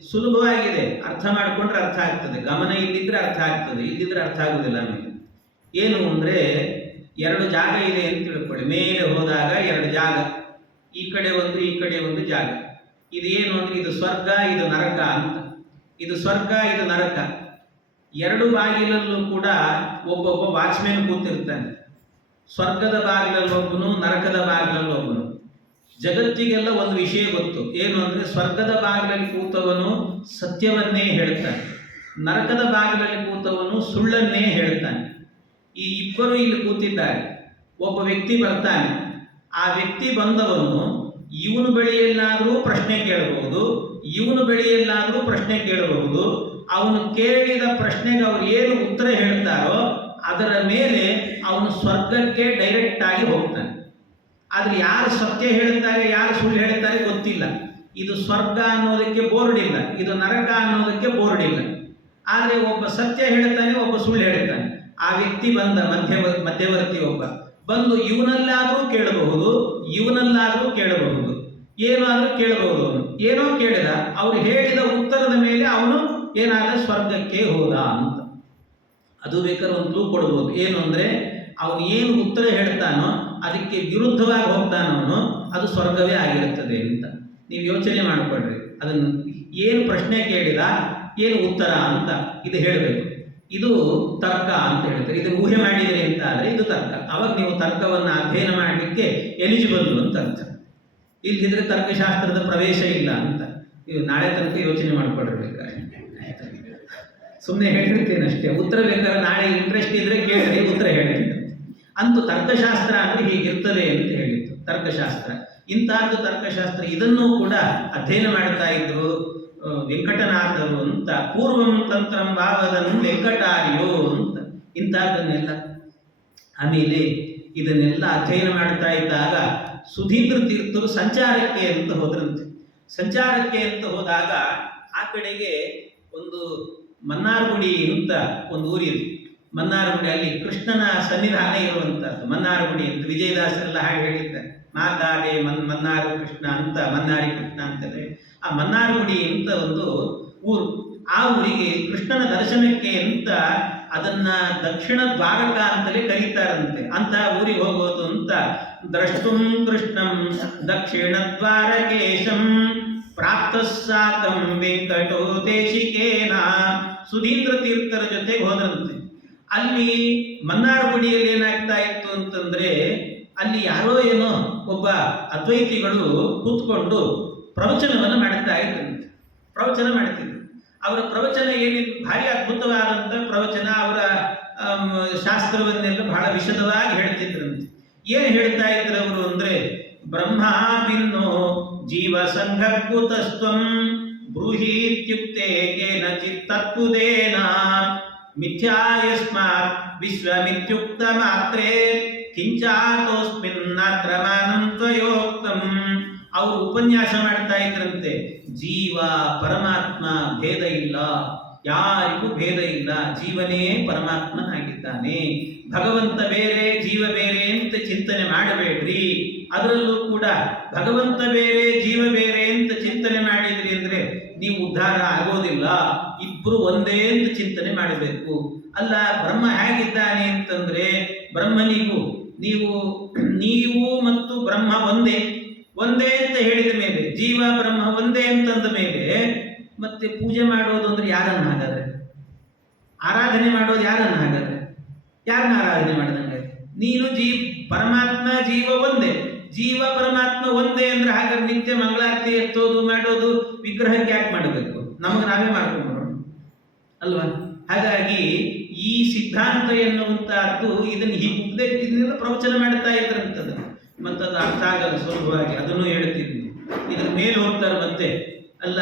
ಸುಲಭವಾಗಿದೆ, ಅರ್ಥ ಮಾಡಿಕೊಂಡ್ರೆ ಅರ್ಥ ಆಗ್ತದೆ, ಗಮನ ಇಲ್ಲಿದ್ರೆ ಅರ್ಥ ಆಗ್ತದೆ, ಇಲ್ಲಿದ್ರೆ ಅರ್ಥ ಆಗೋದಿಲ್ಲ. ಆಮೇಲೆ ಏನು ಅಂದರೆ 2 ಜಾಗ ಇದೆ ಅಂತ ತಿಳ್ಕೊಳ್ಳಿ. ಮೇಲೆ ಹೋದಾಗ 2 ಜಾಗ, ಈ ಕಡೆ ಒಂದು ಈ ಕಡೆ ಒಂದು ಜಾಗ. ಇದು ಏನು ಅಂದರೆ ಇದು ಸ್ವರ್ಗ ಇದು ನರಕ ಅಂತ. ಇದು ಸ್ವರ್ಗ ಇದು ನರಕ. 2 ಬಾಗಿಲಲ್ಲೂ ಕೂಡ ಒಬ್ಬೊಬ್ಬ ವಾಚ್ಮ್ಯಾನ್ ಕೂತಿರ್ತಾನೆ. ಸ್ವರ್ಗದ ಬಾಗಿಲಲ್ಲಿ ಒಬ್ಬನು, ನರಕದ ಬಾಗಿಲಲ್ಲಿ ಒಬ್ಬನು. ಜಗತ್ತಿಗೆಲ್ಲ ಒಂದು ವಿಷಯ ಗೊತ್ತು, ಏನು ಅಂದರೆ ಸ್ವರ್ಗದ ಬಾಗಿಲಲ್ಲಿ ಕೂತವನು ಸತ್ಯವನ್ನೇ ಹೇಳ್ತಾನೆ, ನರಕದ ಬಾಗಿಲಲ್ಲಿ ಕೂತವನು ಸುಳ್ಳನ್ನೇ ಹೇಳ್ತಾನೆ. ಈ ಇಬ್ಬರು ಇಲ್ಲಿ ಕೂತಿದ್ದಾರೆ. ಒಬ್ಬ ವ್ಯಕ್ತಿ ಬರ್ತಾನೆ, ಆ ವ್ಯಕ್ತಿ ಬಂದವನು ಇವನು ಬಳಿಯಲ್ಲಾದರೂ ಪ್ರಶ್ನೆ ಕೇಳಬಹುದು, ಇವನು ಬಳಿಯಲ್ಲಾದರೂ ಪ್ರಶ್ನೆ ಕೇಳಬಹುದು. ಅವನು ಕೇಳಿದ ಪ್ರಶ್ನೆಗೆ ಅವರು ಏನು ಉತ್ತರ ಹೇಳ್ತಾರೋ ಅದರ ಮೇಲೆ ಅವನು ಸ್ವರ್ಗಕ್ಕೆ ಡೈರೆಕ್ಟ್ ಆಗಿ ಹೋಗ್ತಾನೆ. ಆದರೆ ಯಾರು ಸತ್ಯ ಹೇಳ್ತಾರೆ ಯಾರು ಸುಳ್ಳು ಹೇಳ್ತಾರೆ ಗೊತ್ತಿಲ್ಲ. ಇದು ಸ್ವರ್ಗ ಅನ್ನೋದಕ್ಕೆ ಬೋರ್ಡ್ ಇಲ್ಲ, ಇದು ನರಕ ಅನ್ನೋದಕ್ಕೆ ಬೋರ್ಡ್ ಇಲ್ಲ. ಆದರೆ ಒಬ್ಬ ಸತ್ಯ ಹೇಳ್ತಾನೆ, ಒಬ್ಬ ಸುಳ್ಳು ಹೇಳ್ತಾನೆ. ಆ ವ್ಯಕ್ತಿ ಬಂದ, ಮಧ್ಯವರ್ತಿ ಒಬ್ಬ ಬಂದು ಇವನಲ್ಲಾದರೂ ಕೇಳಬಹುದು, ಇವನಲ್ಲಾದರೂ ಕೇಳಬಹುದು, ಏನಾದರೂ ಕೇಳಬಹುದು. ಅವನು ಏನೋ ಕೇಳಿದ, ಅವರು ಹೇಳಿದ ಉತ್ತರದ ಮೇಲೆ ಅವನು ಏನಾದ ಸ್ವರ್ಗಕ್ಕೆ ಹೋದ ಅಂತ. ಅದು ಬೇಕಾದ್ರೆ ಒಂದು ಕ್ಲೂ ಕೊಡ್ಬೋದು. ಏನು ಅಂದರೆ ಅವನು ಏನು ಉತ್ತರ ಹೇಳ್ತಾನೋ ಅದಕ್ಕೆ ವಿರುದ್ಧವಾಗಿ ಹೋಗ್ತಾನವನು, ಅದು ಸ್ವರ್ಗವೇ ಆಗಿರುತ್ತದೆ ಅಂತ. ನೀವು ಯೋಚನೆ ಮಾಡಿಕೊಡ್ರಿ. ಅದನ್ನು ಏನು ಪ್ರಶ್ನೆ ಕೇಳಿದ, ಏನು ಉತ್ತರ ಅಂತ ಇದು ಹೇಳಬೇಕು. ಇದು ತರ್ಕ ಅಂತ ಹೇಳ್ತಾರೆ. ಇದನ್ನು ಊಹೆ ಮಾಡಿದರೆ ಅಂತ ಆದರೆ ಇದು ತರ್ಕ. ಅವಾಗ ನೀವು ತರ್ಕವನ್ನು ಅಧ್ಯಯನ ಮಾಡಲಿಕ್ಕೆ ಎಲಿಜಿಬಲ್ ಅಂತ ಅರ್ಥ. ಇಲ್ಲದಿದ್ರೆ ತರ್ಕಶಾಸ್ತ್ರದ ಪ್ರವೇಶ ಇಲ್ಲ ಅಂತ. ನೀವು ನಾಳೆ ತನಕ ಯೋಚನೆ ಮಾಡ್ಕೊಳ್ಬೇಕಾದ್ರೆ ಸುಮ್ಮನೆ ಹೇಳಿರ್ತೇನೆ ಅಷ್ಟೇ. ಉತ್ತರ ಬೇಕಾದ್ರೆ ನಾಳೆ ಇಂಟ್ರೆಸ್ಟ್ ಇದ್ರೆ ಕೇಳಿದ್ರೆ ಉತ್ತರ ಹೇಳ್ತೀನಿ. ಅಂತೂ ತರ್ಕಶಾಸ್ತ್ರ ಅಂದರೆ ಹೀಗಿರ್ತದೆ ಅಂತ ಹೇಳಿತ್ತು ತರ್ಕಶಾಸ್ತ್ರ. ಇಂತಹದ್ದು ತರ್ಕಶಾಸ್ತ್ರ. ಇದನ್ನು ಕೂಡ ಅಧ್ಯಯನ ಮಾಡ್ತಾ ಇದ್ರು ವೆಂಕಟನಾಥರು ಅಂತ. ಪೂರ್ವಂ ತಂತ್ರಂ ಭಾವದನ್ ವೆಂಕಟಾರ್ಯೋ ಅಂತ ಇಂತಹದ್ದನ್ನೆಲ್ಲ. ಆಮೇಲೆ ಇದನ್ನೆಲ್ಲ ಅಧ್ಯಯನ ಮಾಡ್ತಾ ಇದ್ದಾಗ ಸುಧೀಂದ್ರ ತೀರ್ಥರು ಸಂಚಾರಕ್ಕೆ ಅಂತ ಹೋದ್ರಂತೆ. ಸಂಚಾರಕ್ಕೆ ಅಂತ ಹೋದಾಗ ಆ ಕಡೆಗೆ ಒಂದು ಮನ್ನಾರ್ಗುಡಿ ಅಂತ ಒಂದು ಊರಿದೆ. ಮನ್ನಾರ್ಗುಡಿ, ಅಲ್ಲಿ ಕೃಷ್ಣನ ಸನ್ನಿಧಾನ ಇರುವಂತಹದ್ದು ಮನ್ನಾರ್ಗುಡಿ ಅಂತ. ವಿಜಯದಾಸರೆಲ್ಲ ಹಾಗೆ ಹೇಳಿದ್ದಾರೆ, ಮಾತಾಡೆ ಮನ್ನಾರು ಕೃಷ್ಣ ಅಂತ, ಮನ್ನಾರಿ ಕೃಷ್ಣ ಅಂತಂದ್ರೆ ಆ ಮನ್ನಾರ್ಗುಡಿ ಅಂತ ಒಂದು ಊರು. ಆ ಊರಿಗೆ ಕೃಷ್ಣನ ದರ್ಶನಕ್ಕೆ ಅಂತ ಅದನ್ನ ದಕ್ಷಿಣ ದ್ವಾರಕ ಅಂತಲೇ ಕರೀತಾರಂತೆ. ಅಂತ ಊರಿಗೆ ಹೋಗೋದು ಅಂತ. ದ್ರಷ್ಟುಂ ಕೃಷ್ಣಂ ದಕ್ಷಿಣ ದ್ವಾರಕೇಶಂ ಪ್ರಾಪ್ತ ಸಾಕಂ ವೆಂಕಟೋ ದೇಶಿಕೇನ. ಸುಧೀಂದ್ರ ತೀರ್ಥರ ಜೊತೆಗೆ ಹೋದ್ರಂತೆ. ಅಲ್ಲಿ ಮನ್ನಾರ್ಗುಡಿಯಲ್ಲಿ ಏನಾಗ್ತಾ ಇತ್ತು ಅಂತಂದ್ರೆ, ಅಲ್ಲಿ ಯಾರೋ ಏನೋ ಒಬ್ಬ ಅದ್ವೈತಿಗಳು ಕೂತ್ಕೊಂಡು ಪ್ರವಚನವನ್ನು ಮಾಡ್ತಾ ಇದ್ರಂತೆ. ಪ್ರವಚನ ಮಾಡ್ತಿದ್ರು. ಅವರ ಪ್ರವಚನ ಏನಿತ್ತು, ಭಾರಿ ಅದ್ಭುತವಾದಂಥ ಪ್ರವಚನ. ಅವರ ಶಾಸ್ತ್ರವನ್ನೆಲ್ಲ ಬಹಳ ವಿಶದವಾಗಿ ಹೇಳ್ತಿದ್ರಂತೆ. ಏನು ಹೇಳ್ತಾ ಇದ್ರು ಅವರು ಅಂದ್ರೆ, ಬ್ರಹ್ಮ ಭಿನ್ನೋ ಜೀವ ಸಂಘಕುತಸ್ತ್ವಂ ಬ್ರೂಹೀತ್ಯುಕ್ತೆ ಕೇನಚಿತ್ ತತ್ಪುದೇನ ಮಿಥ್ಯಾಯಸ್ಮಾತ್ ವಿಶ್ವಮಿತ್ಯುಕ್ತ ಮಾತ್ರೇ ಕಿಂಚಾತೋಸ್ಮಿನ್ನಾತ್ರ ಮಾನಂ ತ್ವಯೋಕ್ತಂ. ಅವರು ಉಪನ್ಯಾಸ ಮಾಡ್ತಾ ಇದ್ರಂತೆ. ಜೀವ ಪರಮಾತ್ಮ ಭೇದ ಇಲ್ಲ, ಯಾರಿಗೂ ಭೇದ ಇಲ್ಲ. ಜೀವನೇ ಪರಮಾತ್ಮನಾಗಿದ್ದಾನೆ. ಭಗವಂತ ಬೇರೆ ಜೀವ ಬೇರೆ ಅಂತ ಚಿಂತನೆ ಮಾಡಬೇಡ್ರಿ. ಅದರಲ್ಲೂ ಕೂಡ ಭಗವಂತ ಬೇರೆ ಜೀವ ಬೇರೆ ಅಂತ ಚಿಂತನೆ ಮಾಡಿದ್ರಿ ಅಂದ್ರೆ ನೀವು ಉದ್ಧಾರ ಆಗೋದಿಲ್ಲ. ಇಬ್ರು ಒಂದೇ ಅಂತ ಚಿಂತನೆ ಮಾಡಬೇಕು. ಅಲ್ಲ, ಬ್ರಹ್ಮ ಹೇಗಿದ್ದಾನೆ ಅಂತಂದ್ರೆ, ಬ್ರಹ್ಮನಿಗೂ ನೀವು ಮತ್ತು ಬ್ರಹ್ಮ ಒಂದೇ ಅಂತ ಹೇಳಿದ ಮೇಲೆ ಜೀವ ಬ್ರಹ್ಮ ಒಂದೇ ಅಂತಂದ ಮೇಲೆ ಮತ್ತೆ ಪೂಜೆ ಮಾಡೋದು ಅಂದ್ರೆ ಯಾರನ್ನ ಹಾಗಾದ್ರೆ? ಆರಾಧನೆ ಮಾಡೋದು ಯಾರನ್ನ ಹಾಗಾದ್ರೆ? ಯಾರನ್ನ ಆರಾಧನೆ ಮಾಡಿದಂಗೆ? ನೀನು ಪರಮಾತ್ಮ ಜೀವ ಒಂದೇ, ಜೀವ ಪರಮಾತ್ಮ ಒಂದೇ ಅಂದ್ರೆ ಹಾಗಾದ್ರೆ ನಿತ್ಯ ಮಂಗಳಾರತಿ ಎತ್ತೋದು ಮಾಡೋದು ವಿಗ್ರಹಕ್ಕೆ ಯಾಕೆ ಮಾಡಬೇಕು? ನಮಗೆ ನಾವೇ ಮಾಡ್ಕೊಂಡು ಅಲ್ವಾ? ಹಾಗಾಗಿ ಈ ಸಿದ್ಧಾಂತ ಎನ್ನುವಂತಹದ್ದು ಇದನ್ನು ಹೀಗೆ ಇದನ್ನೆಲ್ಲ ಪ್ರವಚನ ಮಾಡ್ತಾ ಇದ್ರಂತದ, ಮತ್ತದು ಅರ್ಥ ಆಗಲ್ಲ ಸುಲಭವಾಗಿ. ಅದನ್ನು ಹೇಳ್ತಿದ್ವಿ. ಇದ್ರ ಮೇಲೆ ಹೋಗ್ತಾರೆ ಮತ್ತೆ. ಅಲ್ಲ,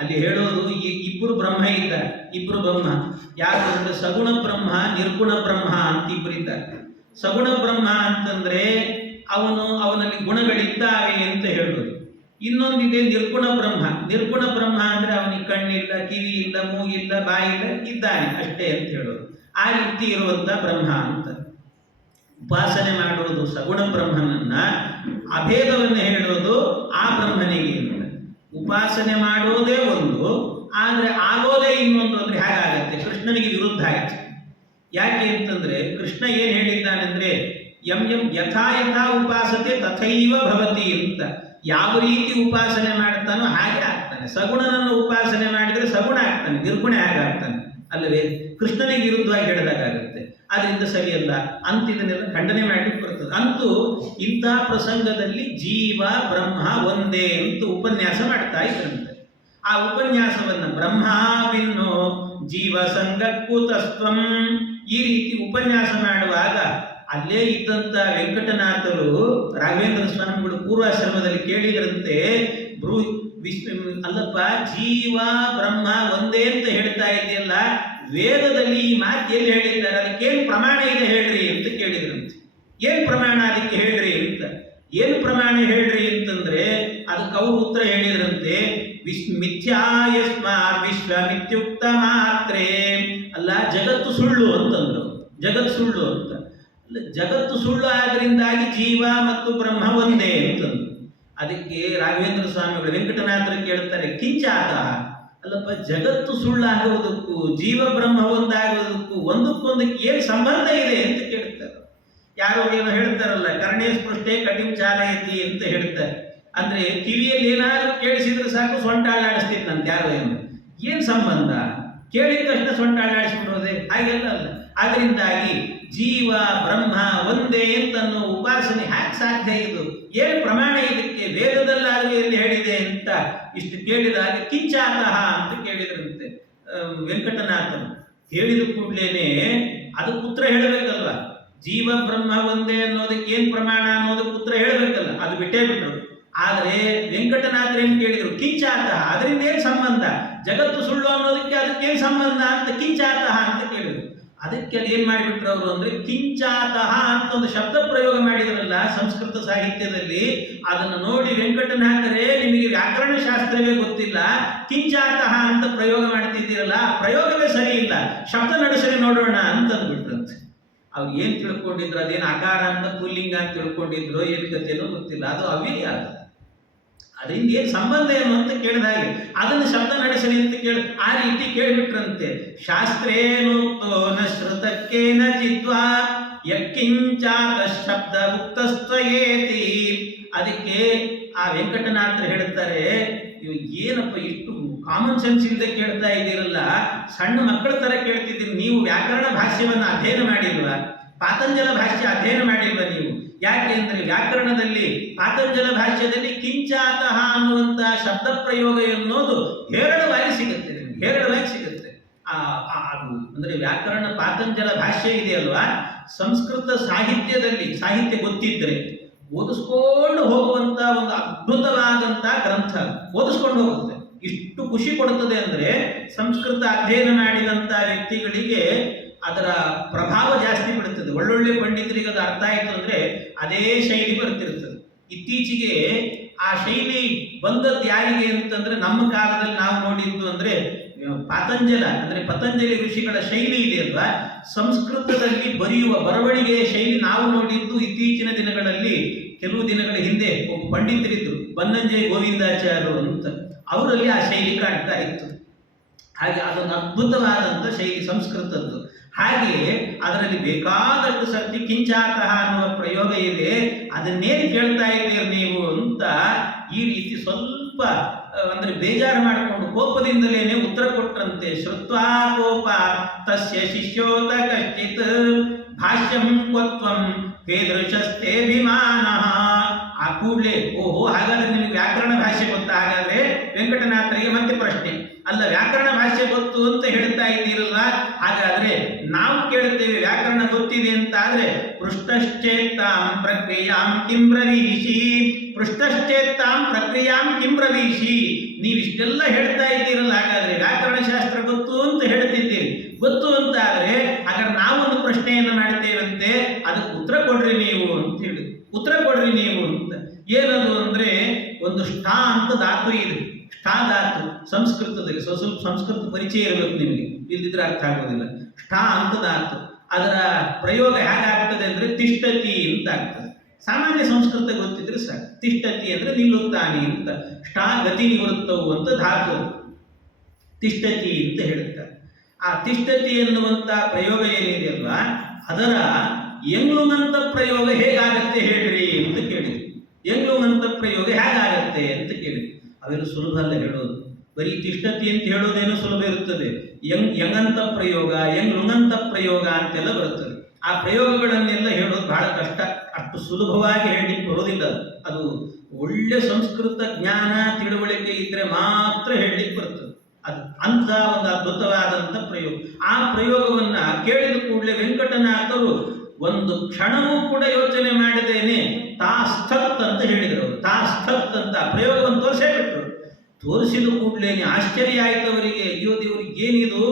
ಅಲ್ಲಿ ಹೇಳೋದು ಇಬ್ಬರು ಬ್ರಹ್ಮ ಇದ್ದಾರೆ, ಇಬ್ಬರು ಬ್ರಹ್ಮ. ಯಾಕಂದ್ರೆ ಸಗುಣ ಬ್ರಹ್ಮ, ನಿರ್ಗುಣ ಬ್ರಹ್ಮ ಅಂತ ಇಬ್ಬರಿದ್ದಾರೆ. ಸಗುಣ ಬ್ರಹ್ಮ ಅಂತಂದ್ರೆ ಅವನಲ್ಲಿ ಗುಣಗಳಿದ್ದಾವೆ ಅಂತ ಹೇಳೋದು. ಇನ್ನೊಂದಿದೆ ನಿರ್ಗುಣ ಬ್ರಹ್ಮ. ನಿರ್ಗುಣ ಬ್ರಹ್ಮ ಅಂದ್ರೆ ಅವನಿಗೆ ಕಣ್ಣಿಲ್ಲ, ಕಿವಿ ಇಲ್ಲ, ಮೂಗಿಲ್ಲ, ಬಾಯಿಲ್ಲ, ಇದ್ದಾನೆ ಅಷ್ಟೇ ಅಂತ ಹೇಳೋದು. ಆ ರೀತಿ ಇರುವಂತ ಬ್ರಹ್ಮ ಅಂತ ಉಪಾಸನೆ ಮಾಡುವುದು ಸಗುಣ ಬ್ರಹ್ಮನನ್ನ, ಅಭೇದವನ್ನು ಹೇಳೋದು ಆ ಬ್ರಹ್ಮನಿಗೆ ಅಂತ. ಉಪಾಸನೆ ಮಾಡೋದೇ ಒಂದು, ಆದ್ರೆ ಆಗೋದೇ ಇನ್ನೊಂದು ಅಂದ್ರೆ ಹೇಗಾಗತ್ತೆ? ಕೃಷ್ಣನಿಗೆ ವಿರುದ್ಧ ಆಯ್ತು. ಯಾಕೆ ಅಂತಂದ್ರೆ ಕೃಷ್ಣ ಏನ್ ಹೇಳಿದ್ದಾನೆಂದ್ರೆ ಯಂ ಯಥಾ ಯಥಾ ಉಪಾಸತೆ ತಥೈವ ಭವತಿ ಅಂತ. ಯಾವ ರೀತಿ ಉಪಾಸನೆ ಮಾಡ್ತಾನೋ ಹಾಗೆ ಆಗ್ತಾನೆ. ಸಗುಣನನ್ನು ಉಪಾಸನೆ ಮಾಡಿದ್ರೆ ಸಗುಣ ಆಗ್ತಾನೆ, ನಿರ್ಗುಣ ಹೇಗಾಗ್ತಾನೆ ಅಲ್ಲವೇ? ಕೃಷ್ಣನಿಗೆ ವಿರುದ್ಧವಾಗಿ ಹೇಳಿದಾಗುತ್ತೆ. ಅದರಿಂದ ಸರಿಯಲ್ಲ ಅಂತ ಇದನ್ನೆಲ್ಲ ಖಂಡನೆ ಮಾಡಲಿಕ್ಕೆ ಬರ್ತದೆ. ಅಂತೂ ಇಂಥ ಪ್ರಸಂಗದಲ್ಲಿ ಜೀವ ಬ್ರಹ್ಮ ಒಂದೇ ಅಂತ ಉಪನ್ಯಾಸ ಮಾಡ್ತಾ ಇದ್ರಂತೆ. ಆ ಉಪನ್ಯಾಸವನ್ನ ಬ್ರಹ್ಮಾವಿನ್ನೋ ಜೀವ ಸಂಗಕ್ಕೂತಸ್ತ್ವಂ ಈ ರೀತಿ ಉಪನ್ಯಾಸ ಮಾಡುವಾಗ ಅಲ್ಲೇ ಇದ್ದಂತ ವೆಂಕಟನಾಥರು ರಾಘವೇಂದ್ರ ಸ್ವಾಮಿಗಳು ಪೂರ್ವಾಶ್ರಮದಲ್ಲಿ ಕೇಳಿದ್ರಂತೆ, ಅಲ್ಲಪ್ಪ ಜೀವ ಬ್ರಹ್ಮ ಒಂದೇ ಅಂತ ಹೇಳ್ತಾ ಇದೆಯಲ್ಲ, ವೇದದಲ್ಲಿ ಈ ಮಾತು ಎಲ್ಲಿ ಹೇಳಿದ್ದಾರೆ, ಅದಕ್ಕೇನು ಪ್ರಮಾಣ ಇದೆ ಹೇಳ್ರಿ ಅಂತ ಕೇಳಿದ್ರಂತೆ. ಏನ್ ಪ್ರಮಾಣ ಅದಕ್ಕೆ ಹೇಳ್ರಿ ಅಂತ. ಏನು ಪ್ರಮಾಣ ಹೇಳ್ರಿ ಅಂತಂದ್ರೆ ಅದಕ್ಕೆ ಅವರು ಉತ್ತರ ಹೇಳಿದ್ರಂತೆ, ಮಿಥ್ಯಾಯಸ್ಮಾ ವಿಶ್ವ ಮಿತ್ಯುಕ್ತ ಮಾತ್ರೇ. ಅಲ್ಲ, ಜಗತ್ತು ಸುಳ್ಳು ಅಂತಂದ್ರು. ಜಗತ್ತು ಸುಳ್ಳು ಅಂತ. ಜಗತ್ತು ಸುಳ್ಳು ಆದ್ರಿಂದಾಗಿ ಜೀವ ಮತ್ತು ಬ್ರಹ್ಮ ಒಂದೇ ಅಂತಂದ್ರು. ಅದಕ್ಕೆ ರಾಘವೇಂದ್ರ ಸ್ವಾಮಿಗಳು ವೆಂಕಟನಾಥರು ಕೇಳ್ತಾರೆ, ಕಿಂಚಾತ, ಅಲ್ಲಪ್ಪ ಜಗತ್ತು ಸುಳ್ಳಾಗುವುದಕ್ಕೂ ಜೀವ ಬ್ರಹ್ಮ ಒಂದಾಗುವುದಕ್ಕೂ ಒಂದಕ್ಕೊಂದಕ್ಕೆ ಏನು ಸಂಬಂಧ ಇದೆ ಅಂತ ಕೇಳ್ತಾರೆ. ಯಾರೋ ಏನೋ ಹೇಳ್ತಾರಲ್ಲ, ಕರ್ಣೇ ಸ್ಪೃಷ್ಟೇ ಕಟಿಂ ಚಾಲಯತಿ ಅಂತ ಹೇಳ್ತಾರೆ. ಅಂದ್ರೆ ಕಿವಿಯಲ್ಲಿ ಏನಾದರೂ ಕೇಳಿಸಿದ್ರೆ ಸಾಕು ಸೊಂಟ ಅಲ್ಲಾಡಿಸ್ತಿತ್ತಂತೆ ಯಾರೋ ಏನು ಸಂಬಂಧ? ಕೇಳಿದ ತಕ್ಷಣ ಸೊಂಟ ಅಲ್ಲಾಡಿಸ್ಬಿಡೋದೆ? ಹಾಗೆಲ್ಲ ಅಲ್ಲ. ಅದರಿಂದಾಗಿ ಜೀವ ಬ್ರಹ್ಮ ಒಂದೇ ಅಂತನ್ನೋ ಉಪಾಸನೆ ಹ್ಯಾಕ್ ಸಾಧ್ಯ? ಇದು ಏನು ಪ್ರಮಾಣ ಇದಕ್ಕೆ? ವೇದದಲ್ಲಾದರೂ ಎಲ್ಲಿ ಹೇಳಿದೆ ಅಂತ ಇಷ್ಟು ಕೇಳಿದಾಗ ಕಿಂಚಾತಃ ಅಂತ ಕೇಳಿದ್ರಂತೆ ವೆಂಕಟನಾಥನು. ಹೇಳಿದ ಕೂಡಲೇನೆ ಅದಕ್ಕೆ ಉತ್ತರ ಹೇಳಬೇಕಲ್ವ? ಜೀವ ಬ್ರಹ್ಮ ಒಂದೇ ಅನ್ನೋದಕ್ಕೆ ಏನ್ ಪ್ರಮಾಣ ಅನ್ನೋದಕ್ಕೆ ಉತ್ತರ ಹೇಳಬೇಕಲ್ಲ, ಅದು ಬಿಟ್ಟೇ ಬಿಟ್ರು. ಆದ್ರೆ ವೆಂಕಟನಾಥರು ಏನ್ ಕೇಳಿದ್ರು? ಕಿಂಚಾತಃ, ಅದರಿಂದ ಏನ್ ಸಂಬಂಧ? ಜಗತ್ತು ಸುಳ್ಳು ಅನ್ನೋದಕ್ಕೆ ಅದಕ್ಕೇನ್ ಸಂಬಂಧ ಅಂತ ಕಿಂಚಾತಃ ಅಂತ ಕೇಳಿದ್ರು. ಅದಕ್ಕೆ ಅದು ಏನ್ ಮಾಡಿಬಿಟ್ರು ಅವರು ಅಂದ್ರೆ ಕಿಂಚಾತಃ ಅಂತ ಒಂದು ಶಬ್ದ ಪ್ರಯೋಗ ಮಾಡಿದ್ರಲ್ಲ ಸಂಸ್ಕೃತ ಸಾಹಿತ್ಯದಲ್ಲಿ. ಅದನ್ನು ನೋಡಿ ವೆಂಕಟನಾಥರೇ, ನಿಮಗೆ ವ್ಯಾಕರಣ ಶಾಸ್ತ್ರವೇ ಗೊತ್ತಿಲ್ಲ, ಕಿಂಚಾತಃ ಅಂತ ಪ್ರಯೋಗ ಮಾಡ್ತಿದ್ದೀರಲ್ಲ, ಪ್ರಯೋಗವೇ ಸರಿ ಇಲ್ಲ, ಶಬ್ದ ನಡೆಸಲಿ ನೋಡೋಣ ಅಂತ ಅಂದ್ಬಿಟ್ರಂತೆ. ಅವ್ರು ಏನ್ ತಿಳ್ಕೊಂಡಿದ್ರು? ಅದೇನು ಆಕಾರ ಅಂತ ಪುಲ್ಲಿಂಗ ಅಂತ ತಿಳ್ಕೊಂಡಿದ್ರು, ಏನ್ ಕಥೆನೋ ಗೊತ್ತಿಲ್ಲ. ಅದು ಅವ್ಯಯ. ಅದರಿಂದ ಏನ್ ಸಂಬಂಧ ಏನು ಅಂತ ಕೇಳಿದ ಹಾಗೆ ಅದನ್ನು ಶಬ್ದ ನಡೆಸಲಿ ಅಂತ ಕೇಳಿ ಆ ರೀತಿ ಕೇಳಿಬಿಟ್ರಂತೆ. ಶಾಸ್ತ್ರೇನೋಕ್ತೋ ನ ಶ್ರುತಕ್ಕೇನ ಚಿದ್ವಾ ಯಕ್ಕಿಂಚಾತ ಶಬ್ದ ಮುಕ್ತಸ್ತ್ವಯೇತಿ. ಅದಕ್ಕೆ ಆ ವೆಂಕಟನಾಥರು ಹೇಳ್ತಾರೆ, ಇವು ಏನಪ್ಪ ಇಷ್ಟು ಕಾಮನ್ ಸೆನ್ಸ್ ಇಲ್ಲದೆ ಕೇಳ್ತಾ ಇದ್ದೀರಲ್ಲ, ಸಣ್ಣ ಮಕ್ಕಳ ತರ ಕೇಳ್ತಿದ್ದೀರಿ. ನೀವು ವ್ಯಾಕರಣ ಭಾಷ್ಯವನ್ನು ಅಧ್ಯಯನ ಮಾಡಿಲ್ವಾ? ಪಾತಂಜಲ ಭಾಷ್ಯ ಅಧ್ಯಯನ ಮಾಡಿಲ್ವಾ ನೀವು? ಯಾಕೆ ಅಂದ್ರೆ ವ್ಯಾಕರಣದಲ್ಲಿ ಪಾತಂಜಲ ಭಾಷ್ಯದಲ್ಲಿ ಕಿಂಚಾತಃ ಅನ್ನುವಂತಹ ಶಬ್ದ ಪ್ರಯೋಗ ಎನ್ನುವುದು ಹೇರಳವಾಗಿ ಸಿಗುತ್ತೆ, ಹೇರಳವಾಗಿ ಸಿಗುತ್ತೆ. ಅದು ಅಂದ್ರೆ ವ್ಯಾಕರಣ ಪಾತಂಜಲ ಭಾಷ್ಯ ಇದೆಯಲ್ವಾ, ಸಂಸ್ಕೃತ ಸಾಹಿತ್ಯದಲ್ಲಿ, ಸಾಹಿತ್ಯ ಗೊತ್ತಿದ್ರೆ ಓದಿಸ್ಕೊಂಡು ಹೋಗುವಂತ ಒಂದು ಅದ್ಭುತವಾದಂತ ಗ್ರಂಥ. ಓದಿಸ್ಕೊಂಡು ಹೋಗುತ್ತೆ. ಇಷ್ಟು ಖುಷಿ ಕೊಡುತ್ತದೆ ಅಂದ್ರೆ ಸಂಸ್ಕೃತ ಅಧ್ಯಯನ ಮಾಡಿದಂತ ವ್ಯಕ್ತಿಗಳಿಗೆ ಅದರ ಪ್ರಭಾವ ಜಾಸ್ತಿ ಬಿಡುತ್ತದೆ. ಒಳ್ಳೊಳ್ಳೆ ಪಂಡಿತರಿಗೆ ಅದು ಅರ್ಥ ಆಯಿತು ಅಂದ್ರೆ ಅದೇ ಶೈಲಿ ಬರ್ತಿರ್ತದೆ. ಇತ್ತೀಚೆಗೆ ಆ ಶೈಲಿ ಬಂದದ್ದು ಯಾರಿಗೆ ಅಂತಂದ್ರೆ ನಮ್ಮ ಕಾಲದಲ್ಲಿ ನಾವು ನೋಡಿದ್ದು ಅಂದ್ರೆ ಪಾತಂಜಲ ಅಂದ್ರೆ ಪತಂಜಲಿ ಋಷಿಗಳ ಶೈಲಿ ಇದೆಯಲ್ವಾ, ಸಂಸ್ಕೃತದಲ್ಲಿ ಬರೆಯುವ ಬರವಣಿಗೆಯ ಶೈಲಿ ನಾವು ನೋಡಿದ್ದು ಇತ್ತೀಚಿನ ದಿನಗಳಲ್ಲಿ. ಕೆಲವು ದಿನಗಳ ಹಿಂದೆ ಒಬ್ಬ ಪಂಡಿತರಿದ್ರು, ಬನ್ನಂಜೆ ಗೋವಿಂದಾಚಾರ್ಯರು ಅಂತ, ಅವರಲ್ಲಿ ಆ ಶೈಲಿ ಕಾಣ್ತಾ ಇತ್ತು. ಹಾಗೆ ಅದೊಂದು ಅದ್ಭುತವಾದಂಥ ಶೈಲಿ ಸಂಸ್ಕೃತದ್ದು. ಹಾಗೆ ಅದರಲ್ಲಿ ಬೇಕಾದಷ್ಟು ಸರ್ತಿ ಕಿಂಚಾತಃ ಅನ್ನುವ ಪ್ರಯೋಗ ಇದೆ. ಅದನ್ನೇನು ಕೇಳ್ತಾ ಇದ್ದೀರಿ ನೀವು ಅಂತ ಈ ರೀತಿ ಸ್ವಲ್ಪ ಅಂದ್ರೆ ಬೇಜಾರು ಮಾಡಿಕೊಂಡು ಕೋಪದಿಂದಲೇನೆ ಉತ್ತರ ಕೊಟ್ರಂತೆ. ಶ್ರುತ್ವಾ ಕೋಪ ತಸ್ಯ ಶಿಷ್ಯೋತ ಕಶ್ಚಿತ್ ಭಾಷ್ಯಂ ಕೊತ್ವಂ ವೇದೃಶಸ್ತೇಭಿಮಾನಃ. ಆ ಕೂಡಲೇ ಓಹೋ, ಹಾಗಾದ್ರೆ ನಿಮಗೆ ವ್ಯಾಕರಣ ಭಾಷೆ ಗೊತ್ತಾ? ಹಾಗಾದ್ರೆ ವೆಂಕಟನಾಥರಿಗೆ ಮತ್ತೆ ಪ್ರಶ್ನೆ, ಅಲ್ಲ ವ್ಯಾಕರಣ ಭಾಷೆ ಗೊತ್ತು ಅಂತ ಹೇಳ್ತಾ ಇದ್ದೀರಲ್ಲ, ಹಾಗಾದ್ರೆ ನಾವು ಕೇಳ್ತೇವೆ ವ್ಯಾಕರಣ ಗೊತ್ತಿದೆ ಅಂತ ಆದ್ರೆ ಪೃಷ್ಟಶ್ಚೇತ್ತಾಂ ಪ್ರಕ್ರಿಯಾಂ ಕಿಂ ಬ್ರವೀಷಿ, ಪೃಷ್ಟಶ್ಚೇತ್ತಾಂ ಪ್ರಕ್ರಿಯಾಂ ಕಿಂ ಬ್ರವೀಷಿ. ನೀವಿಷ್ಟೆಲ್ಲ ಹೇಳ್ತಾ ಇದ್ದೀರಲ್ಲ, ಹಾಗಾದ್ರೆ ವ್ಯಾಕರಣ ಶಾಸ್ತ್ರ ಗೊತ್ತು ಅಂತ ಹೇಳ್ತಿದ್ದೀರಿ, ಗೊತ್ತು ಅಂತ ಆದ್ರೆ ಹಾಗಾದ್ರೆ ನಾವೊಂದು ಪ್ರಶ್ನೆಯನ್ನು ಮಾಡ್ತೇವಂತೆ, ಅದಕ್ಕೆ ಉತ್ತರ ಕೊಡ್ರಿ ನೀವು ಅಂತ ಹೇಳಿ. ಉತ್ತರ ಕೊಡ್ರಿ ನೀವು ಅಂತ ಏನದು ಅಂದ್ರೆ, ಒಂದು ಷ್ಟಾ ಅಂತ ಧಾತು ಇದೆ. ಷ್ಟಾ ಧಾತು ಸಂಸ್ಕೃತದಲ್ಲಿ ಸ್ವಲ್ಪ ಸಂಸ್ಕೃತ ಪರಿಚಯ ಇರಬೇಕು ನಿಮಗೆ, ಇಲ್ದಿದ್ರೆ ಅರ್ಥ ಆಗೋದಿಲ್ಲ. ಷ್ಟಾ ಅಂತ ಧಾತು, ಅದರ ಪ್ರಯೋಗ ಹೇಗಾಗ್ತದೆ ಅಂದ್ರೆ ತಿಷ್ಟತಿ ಅಂತ ಆಗ್ತದೆ. ಸಾಮಾನ್ಯ ಸಂಸ್ಕೃತ ಗೊತ್ತಿದ್ರೆ ಸಾಕು. ತಿಷ್ಟತಿ ಅಂದ್ರೆ ನಿಲ್ಲುತ್ತಾನೆ ಅಂತ. ಷ್ಟಾ ಗತಿ ನಿವೃತ್ತವು ಅಂತ ಧಾತು ತಿಷ್ಟತಿ ಅಂತ ಹೇಳುತ್ತಾರೆ. ಆ ತಿಷ್ಟತಿ ಎನ್ನುವಂತ ಪ್ರಯೋಗ ಏನಿದೆಯಲ್ವಾ, ಅದರ ಎಂಗ್ಲುಮಂತ ಪ್ರಯೋಗ ಹೇಗಾಗತ್ತೆ ಹೇಳ್ರಿ ಅಂತ ಕೇಳಿದ್ವಿ. ಎಂಗ್ಲುಮಂತ ಪ್ರಯೋಗ ಹೇಗಾಗತ್ತೆ ಅಂತ ಕೇಳಿದ್ವಿ. ಅವೆಲ್ಲ ಸುಲಭ ಅಲ್ಲ ಹೇಳೋದು. ಬರೀ ತಿಷ್ಟತಿ ಅಂತ ಹೇಳೋದೇನೋ ಸುಲಭ ಇರುತ್ತದೆ. ಯಂಗಂತ ಪ್ರಯೋಗ, ಲುಂಗಂತ ಪ್ರಯೋಗ ಅಂತೆಲ್ಲ ಬರುತ್ತದೆ. ಆ ಪ್ರಯೋಗಗಳನ್ನೆಲ್ಲ ಹೇಳೋದು ಬಹಳ ಕಷ್ಟ. ಅಷ್ಟು ಸುಲಭವಾಗಿ ಹೇಳಲಿಕ್ಕೆ ಬರೋದಿಲ್ಲ. ಅದು ಒಳ್ಳೆ ಸಂಸ್ಕೃತ ಜ್ಞಾನ ತಿಳುವಳಿಕೆ ಇದ್ರೆ ಮಾತ್ರ ಹೇಳಲಿಕ್ಕೆ ಬರ್ತದೆ. ಅದು ಅಂತ ಒಂದು ಅದ್ಭುತವಾದಂಥ ಪ್ರಯೋಗ. ಆ ಪ್ರಯೋಗವನ್ನ ಕೇಳಿದ ಕೂಡಲೇ ವೆಂಕಟನಾಥರು ಒಂದು ಕ್ಷಣವೂ ಕೂಡ ಯೋಚನೆ ಮಾಡಿದೇನೆ ತಾಸ್ಥತ್ ಅಂತ ಹೇಳಿದರು. ತಾಸ್ಥತ್ ಅಂತ ಪ್ರಯೋಗವನ್ನು ತೋರಿಸೇ ಬಿಟ್ರು. ತೋರಿಸಿದ ಕೂಡಲೇನೆ ಆಶ್ಚರ್ಯ ಆಯ್ತು ಅವರಿಗೆ. ಅಯ್ಯೋ ದೇವರಿಗೆ ಏನಿದು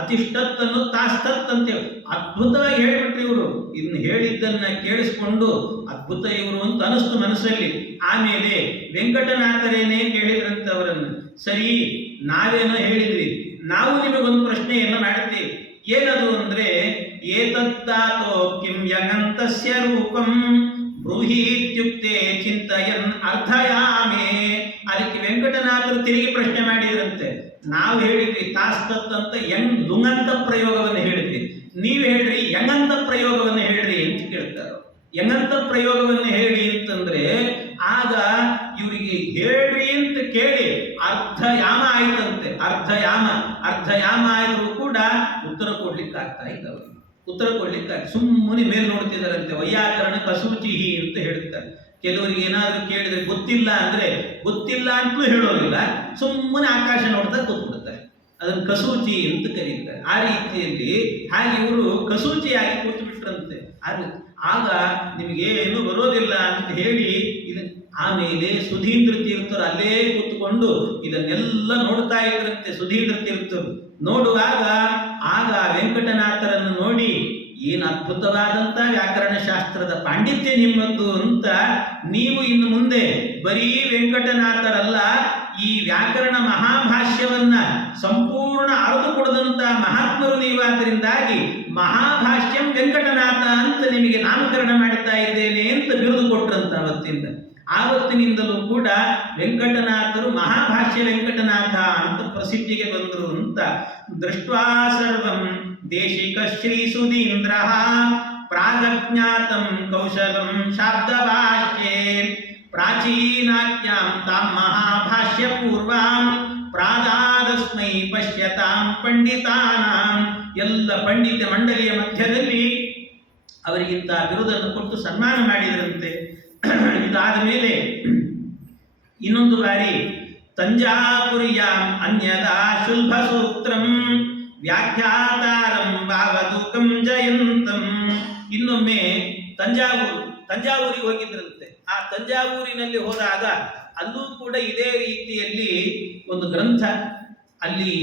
ಅತಿಷ್ಠತ್ ಅನ್ನು ತಾಸ್ಥತ್ ಅಂತೇಳಿ ಅದ್ಭುತವಾಗಿ ಹೇಳಿಬಿಟ್ರು ಇವರು. ಇನ್ನು ಹೇಳಿದ್ದನ್ನ ಕೇಳಿಸ್ಕೊಂಡು ಅದ್ಭುತ ಇವರು ಅಂತ ಅನಿಸ್ತು ಮನಸ್ಸಲ್ಲಿ. ಆಮೇಲೆ ವೆಂಕಟನಾಥರೇನೇ ಕೇಳಿದ್ರಂತ ಅವರನ್ನು, ಸರಿ ನಾವೇನೋ ಹೇಳಿದ್ವಿ, ನಾವು ನಿಮಗೊಂದು ಪ್ರಶ್ನೆಯನ್ನು ಮಾಡುತ್ತೇವೆ. ಏನದು ಅಂದ್ರೆ, ಏತದ್ದಾತೋ ಕಿಂ ಯಗಂತಸ್ಯ ರೂಪಂ ಬ್ರೂಹೀತ್ಯುಕ್ತೆ ಚಿಂತಯನ್ ಅರ್ಧಯಾಮೇ. ಅದಕ್ಕೆ ವೆಂಕಟನಾಥರು ತಿರುಗಿ ಪ್ರಶ್ನೆ ಮಾಡಿದ್ರಂತೆ. ನಾವು ಹೇಳಿದ್ವಿ ತಾಸ್ತತ್ ಅಂತ ಲುಂಗಂತ ಪ್ರಯೋಗವನ್ನು ಹೇಳಿದ್ವಿ, ನೀವು ಹೇಳ್ರಿ ಯಂಗಂತ ಪ್ರಯೋಗವನ್ನು ಹೇಳ್ರಿ ಅಂತ ಕೇಳ್ತಾರೆ. ಯಂಗಂತ ಪ್ರಯೋಗವನ್ನು ಹೇಳಿ ಅಂತಂದ್ರೆ ಆಗ ಇವರಿಗೆ ಹೇಳ್ರಿ ಅಂತ ಕೇಳಿ ಅರ್ಧಯಾಮ ಆಯ್ತಂತೆ. ಅರ್ಧಯಾಮ ಆದರೂ ಕೂಡ ಉತ್ತರ ಕೊಡ್ಲಿಕ್ಕೆ ಆಗ್ತಾ ಇದ್ದವರು. ಉತ್ತರ ಕೊಡ್ಲಿಕ್ಕೆ ಸುಮ್ಮನೆ ಮೇಲೆ ನೋಡ್ತಿದ್ದಾರಂತೆ. ವೈಯಾಕರಣ ಕಸೂಚಿಹಿ ಅಂತ ಹೇಳ್ತಾರೆ. ಕೆಲವರಿಗೆ ಏನಾದರೂ ಕೇಳಿದ್ರೆ ಗೊತ್ತಿಲ್ಲ ಅಂದ್ರೆ ಗೊತ್ತಿಲ್ಲ ಅಂತಲೂ ಹೇಳೋದಿಲ್ಲ, ಸುಮ್ಮನೆ ಆಕಾಶ ನೋಡ್ತಾ ಕೂತ್ಬಿಡ್ತಾರೆ. ಅದನ್ನು ಕಸೂಚಿ ಅಂತ ಕರೀತಾರೆ. ಆ ರೀತಿಯಲ್ಲಿ ಹಾಗೆ ಇವರು ಕಸೂಚಿಯಾಗಿ ಕೂತು ಬಿಟ್ರಂತೆ. ಆಗ ನಿಮಗೇನು ಬರೋದಿಲ್ಲ ಅಂತ ಹೇಳಿ ಆಮೇಲೆ ಸುಧೀಂದ್ರ ತೀರ್ಥರು ಅಲ್ಲೇ ಕೂತ್ಕೊಂಡು ಇದನ್ನೆಲ್ಲ ನೋಡ್ತಾ ಇದ್ರಂತೆ. ಸುಧೀಂದ್ರ ತೀರ್ಥರು ನೋಡುವಾಗ ಆಗ ವೆಂಕಟನಾಥರನ್ನು ನೋಡಿ, ಏನು ಅದ್ಭುತವಾದಂಥ ವ್ಯಾಕರಣ ಶಾಸ್ತ್ರದ ಪಾಂಡಿತ್ಯ ನಿಮ್ಮದ್ದು ಅಂತ, ನೀವು ಇನ್ನು ಮುಂದೆ ಬರೀ ವೆಂಕಟನಾಥರಲ್ಲ, ಈ ವ್ಯಾಕರಣ ಮಹಾಭಾಷ್ಯವನ್ನ ಸಂಪೂರ್ಣ ಅರಿದು ಕೊಡದಂತ ಮಹಾತ್ಮರು ನೀವಾದ್ದರಿಂದಾಗಿ ಮಹಾಭಾಷ್ಯಂ ವೆಂಕಟನಾಥ ಅಂತ ನಿಮಗೆ ನಾಮಕರಣ ಮಾಡ್ತಾ ಇದ್ದೇನೆ ಅಂತ ಬಿರುದು ಕೊಟ್ರಂತ. ಆವತ್ತಿನಿಂದಲೂ ಕೂಡ ವೆಂಕಟನಾಥರು ಮಹಾಭಾಷ್ಯ ವೆಂಕಟನಾಥ ಅಂತ ಪ್ರಸಿದ್ಧಿಗೆ ಬಂದರು ಅಂತ. ದೃಷ್ಟ್ವಾ ಸರ್ವಂ ದೇಶಿಕ ಶ್ರೀ ಸುಧೀಂದ್ರ ಪ್ರಾಗಜ್ಞಾತಂ ಕೌಶಲಂ ಶಾಬ್ದಭಾಷ್ಯೆ ಪ್ರಾಚೀನಾಜ್ಞಾಂ ತಾಂ ಮಹಾಭಾಷ್ಯ ಪೂರ್ವಾಂ ಪ್ರಾದಾದಸ್ಮೈ ಪಶ್ಯತಾಂ ಪಂಡಿತಾನಾಂ. ಎಲ್ಲ ಪಂಡಿತ ಮಂಡಳಿಯ ಮಧ್ಯದಲ್ಲಿ ಅವರಿಗಿಂತ ಬಿರುದನ್ನು ಕೊಟ್ಟು ಸನ್ಮಾನ ಮಾಡಿದರಂತೆ. ಇದಾದ ಮೇಲೆ ಇನ್ನೊಂದು ಬಾರಿ ತಂಜಾಪುರಿಯಾಂ ಅನ್ಯದಾ ಶುಲ್ಭ ಸೂತ್ರಂ ವ್ಯಾಖ್ಯಾತಾರಂ ಭಾವದೂಕಂ ಜಯಂತಂ. ಇನ್ನೊಮ್ಮೆ ತಂಜಾವೂರಿಗೆ ಹೋಗಿದ್ರಂತೆ. ಆ ತಂಜಾವೂರಿನಲ್ಲಿ ಹೋದಾಗ ಅಲ್ಲೂ ಕೂಡ ಇದೇ ರೀತಿಯಲ್ಲಿ ಒಂದು ಗ್ರಂಥ, ಅಲ್ಲಿ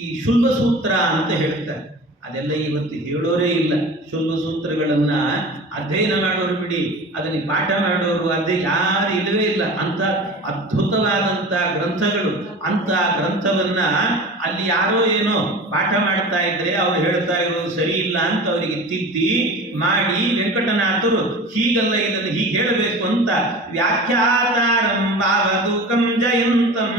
ಈ ಶುಲ್ಭ ಸೂತ್ರ ಅಂತ ಹೇಳ್ತಾರೆ. ಅದೆಲ್ಲ ಇವತ್ತು ಹೇಳೋರೇ ಇಲ್ಲ. ಶುಲ್ಭ ಸೂತ್ರಗಳನ್ನ ಅಧ್ಯಯನ ಮಾಡೋರು ಬಿಡಿ, ಅದನ್ನು ಪಾಠ ಮಾಡೋರು ಅದೇ ಯಾರು ಇಲ್ಲವೇ ಇಲ್ಲ. ಅಂತ ಅದ್ಭುತವಾದಂಥ ಗ್ರಂಥಗಳು. ಅಂತ ಗ್ರಂಥವನ್ನ ಅಲ್ಲಿ ಯಾರೋ ಏನೋ ಪಾಠ ಮಾಡ್ತಾ ಇದ್ರೆ ಅವ್ರು ಹೇಳ್ತಾ ಇರೋದು ಸರಿ ಇಲ್ಲ ಅಂತ ಅವರಿಗೆ ತಿದ್ದಿ ಮಾಡಿ ವೆಂಕಟನಾಥರು ಹೀಗಲ್ಲ, ಇದನ್ನು ಹೀಗೆ ಹೇಳಬೇಕು ಅಂತ ವ್ಯಾಖ್ಯಾತಾರಂ ಭಾವದೂಕಂ ಜಯಂತಂ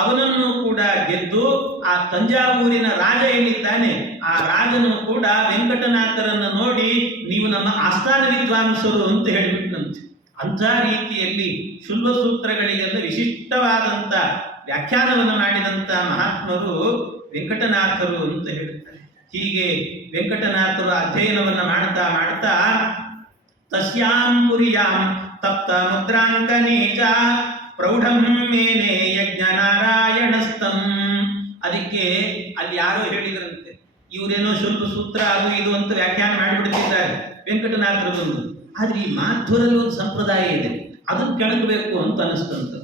ಅವನನ್ನು ಕೂಡ ಗೆದ್ದು ಆ ತಂಜಾವೂರಿನ ರಾಜ ಏನಿದ್ದಾನೆ ಆ ರಾಜನು ಕೂಡ ವೆಂಕಟನಾಥರನ್ನು ನೋಡಿ ನೀವು ನಮ್ಮ ಆಸ್ಥಾನ ವಿದ್ವಾಂಸರು ಅಂತ ಹೇಳಿಬಿಟ್ನಂತೆ. ಅಂಥ ರೀತಿಯಲ್ಲಿ ಶುಲ್ಬ ಸೂತ್ರಗಳಿಗೆಲ್ಲ ವಿಶಿಷ್ಟವಾದಂಥ ವ್ಯಾಖ್ಯಾನವನ್ನು ಮಾಡಿದಂಥ ಮಹಾತ್ಮರು ವೆಂಕಟನಾಥರು ಅಂತ ಹೇಳುತ್ತಾರೆ. ಹೀಗೆ ವೆಂಕಟನಾಥರು ಅಧ್ಯಯನವನ್ನು ಮಾಡ್ತಾ ಮಾಡ್ತಾ ತಸ್ಯಾಂ ಪುರಿಯಾಂ ತಪ್ತ ಮುದ್ರಾಂಕನೇ ಚ ಪ್ರೌಢಂ ಮೇನೆ ಯಜ್ಞ ನಾರಾಯಣಸ್ತಂ. ಅದಕ್ಕೆ ಅಲ್ಲಿ ಯಾರೋ ಹೇಳಿದ್ರಂತೆ, ಇವರೇನೋ ಶುಲ್ಬ ಸೂತ್ರ ಅದು ಇದು ಅಂತ ವ್ಯಾಖ್ಯಾನ ಮಾಡಿಬಿಡ್ತಿದ್ದಾರೆ ವೆಂಕಟನಾಥರು ಬಂದು. ಆದ್ರೆ ಈ ಮಾಧ್ವರಲ್ಲಿ ಒಂದು ಸಂಪ್ರದಾಯ ಇದೆ, ಅದನ್ನು ಕೆಣಕಬೇಕು ಅಂತ ಅನಿಸ್ತಂತ.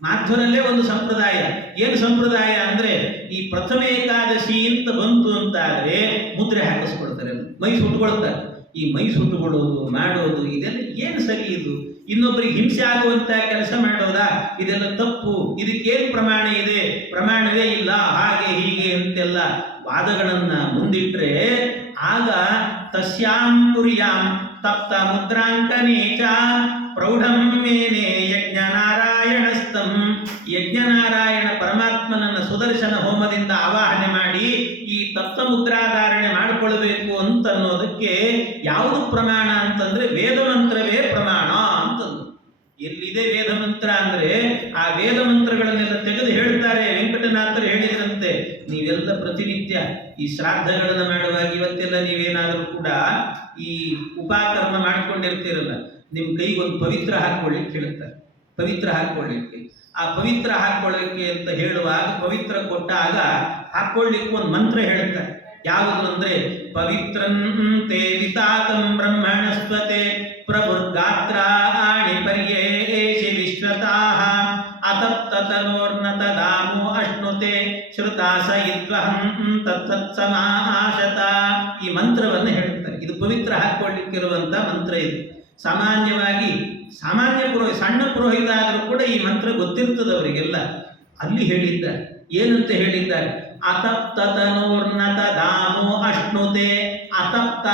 ಮಾಧ್ವರಲ್ಲೇ ಒಂದು ಸಂಪ್ರದಾಯ. ಏನು ಸಂಪ್ರದಾಯ ಅಂದ್ರೆ, ಈ ಪ್ರಥಮ ಏಕಾದಶಿ ಅಂತ ಬಂತು ಅಂತಾದ್ರೆ ಮುದ್ರೆ ಹಾಕಿಸ್ಕೊಳ್ತಾರೆ, ಮೈ ಸುಟ್ಕೊಳ್ತಾರೆ. ಈ ಮೈ ಸುಟ್ಟುಕೊಳ್ಳೋದು ಮಾಡೋದು ಇದೆಲ್ಲ ಏನು ಸರಿ? ಇದು ಇನ್ನೊಬ್ಬರಿಗೆ ಹಿಂಸೆ ಆಗುವಂತ ಕೆಲಸ ಮಾಡೋದಾ? ಇದೆಲ್ಲ ತಪ್ಪು. ಇದಕ್ಕೇನು ಪ್ರಮಾಣ ಇದೆ? ಪ್ರಮಾಣವೇ ಇಲ್ಲ, ಹಾಗೆ ಹೀಗೆ ಅಂತೆಲ್ಲ ವಾದಗಳನ್ನ ಮುಂದಿಟ್ರೆ ಆಗ ತಸ್ಯಾಂ ಪುರಿಯಾಂ ತಪ್ತ ಮುದ್ರಾಂಕನೇ ಚ ಪ್ರೌಢಂ ಮೇನೆ ಯಜ್ಞ ನಾರಾಯಣಸ್ತಂ. ಯಜ್ಞನಾರಾಯಣ ಪರಮಾತ್ಮನನ್ನ ಸುದರ್ಶನ ಹೋಮದಿಂದ ಆವಾಹನೆ ಮಾಡಿ ಈ ತಪ್ತ ಮುದ್ರಾಧಾರಣೆ ಮಾಡಿಕೊಳ್ಬೇಕು ಅಂತ ಅನ್ನೋದಕ್ಕೆ ಯಾವುದು ಪ್ರಮಾಣ ಅಂತಂದ್ರೆ ವೇದ ಮಂತ್ರವೇ ಪ್ರಮಾಣ ಅಂತಂದು. ಎಲ್ಲಿದೆ ವೇದ ಮಂತ್ರ ಅಂದ್ರೆ ಆ ವೇದ ಮಂತ್ರಗಳನ್ನೆಲ್ಲ ತೆಗೆದು ಹೇಳ್ತಾರೆ. ವೆಂಕಟನಾಥರು ಹೇಳಿದ್ರಂತೆ, ನೀವೆಲ್ಲ ಪ್ರತಿನಿತ್ಯ ಈ ಶ್ರಾದ್ದಗಳನ್ನು ಮಾಡುವಾಗ ಇವತ್ತೆಲ್ಲ ನೀವೇನಾದರೂ ಕೂಡ ಈ ಉಪಕರ್ಮ ಮಾಡ್ಕೊಂಡಿರ್ತೀರಲ್ಲ, ನಿಮ್ಮ ಕೈಗೊಂದು ಪವಿತ್ರ ಹಾಕೊಳ್ಳಿಕ್ಕೆ ಹೇಳ್ತಾರೆ. ಪವಿತ್ರ ಹಾಕೊಳ್ಳಿಕ್ಕೆ, ಆ ಪವಿತ್ರ ಹಾಕೊಳ್ಳಿಕ್ಕೆ ಅಂತ ಹೇಳುವಾಗ ಪವಿತ್ರ ಕೊಟ್ಟಾಗ ಹಾಕೊಳ್ಳಿಕ್ಕೆ ಒಂದು ಮಂತ್ರ ಹೇಳ್ತಾರೆ. ಯಾವುದು ಅಂದ್ರೆ ಪವಿತ್ರಂತೆ ವಿತಾತಂ ಬ್ರಹ್ಮಣಸ್ಪತೆ ಪ್ರಭುರ್ಗಾತ್ರಾಣಿ ಪರ್ಯೇಷಿ ವಿಶ್ವತಾಃ ಅತಪ್ತತನೋರ್ನತ ದಾಮೋ ಅಶ್ನುತೆ ಶ್ರುತಾಸ ಇದ್ವಹಂ ತತ್ಸಮಾಶತ. ಈ ಮಂತ್ರವನ್ನು ಹೇಳುತ್ತಾರೆ. ಇದು ಪವಿತ್ರ ಹಾಕೊಳ್ಳಿಕ್ಕಿರುವಂತ ಮಂತ್ರ. ಇದು ಸಾಮಾನ್ಯವಾಗಿ ಸಾಮಾನ್ಯ ಸಣ್ಣ ಪುರೋಹಿತ ಆದರೂ ಕೂಡ ಈ ಮಂತ್ರ ಗೊತ್ತಿರ್ತದೆ ಅವರಿಗೆಲ್ಲ. ಅಲ್ಲಿ ಹೇಳಿದ್ದಾರೆ, ಏನಂತ ಹೇಳಿದ್ದಾರೆ? ಅತಪ್ತತನೋರ್ನತ ದಾಮೋ ಅಶ್ನುತೆ. ಅತಪ್ತ,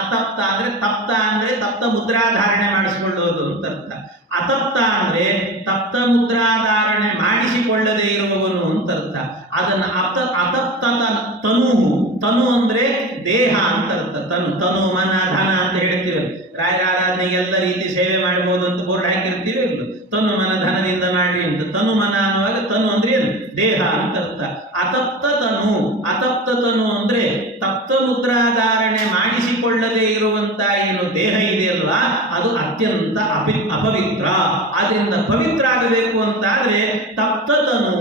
ಅತಪ್ತ ಅಂದ್ರೆ ತಪ್ತ ಅಂದ್ರೆ ತಪ್ತ ಮುದ್ರಾಧಾರಣೆ ಮಾಡಿಸಿಕೊಳ್ಳೋದು ಅಂತ ಅರ್ಥ. ಅತಪ್ತ ಅಂದ್ರೆ ತಪ್ತ ಮುದ್ರಾಧಾರಣೆ ಮಾಡಿಸಿಕೊಳ್ಳದೆ ಇರುವವನು ಅಂತ ಅರ್ಥ. ಅದನ್ನ ಅತಪ್ತ ತನು, ತನು ಅಂದ್ರೆ ದೇಹ ಅಂತ ಅರ್ಥ. ತನು ಮನ ಧನ ಅಂತ ಹೇಳ್ತೀವಿ. ರಾಜಾರಾಧನೆಗೆ ಎಲ್ಲ ರೀತಿ ಸೇವೆ ಮಾಡಬಹುದು ಅಂತ ಬೋರ್ಡ್ ಹಾಕಿರ್ತೀವಿ. ತನು ಮನ ಧನದಿಂದ ಮಾಡಿ ಅಂತ. ತನು ಮನ ಅನ್ನುವಾಗ ತನು ಅಂದ್ರೆ ಏನು? ದೇಹ ಅಂತ ಅರ್ಥ. ಅತಪ್ತ ತನು, ಅತಪ್ತ ತನು ಅಂದ್ರೆ ತಪ್ತ ಮುದ್ರಾಧಾರಣೆ ಮಾಡಿಸಿಕೊಳ್ಳದೆ ಇರುವಂತ ಏನು ದೇಹ ಇದೆಯಲ್ವಾ, ಅದು ಅತ್ಯಂತ ಅಪವಿತ್ರ. ಆದ್ರಿಂದ ಪವಿತ್ರ ಆಗಬೇಕು ಅಂತಾದ್ರೆ ತಪ್ತ ತನು,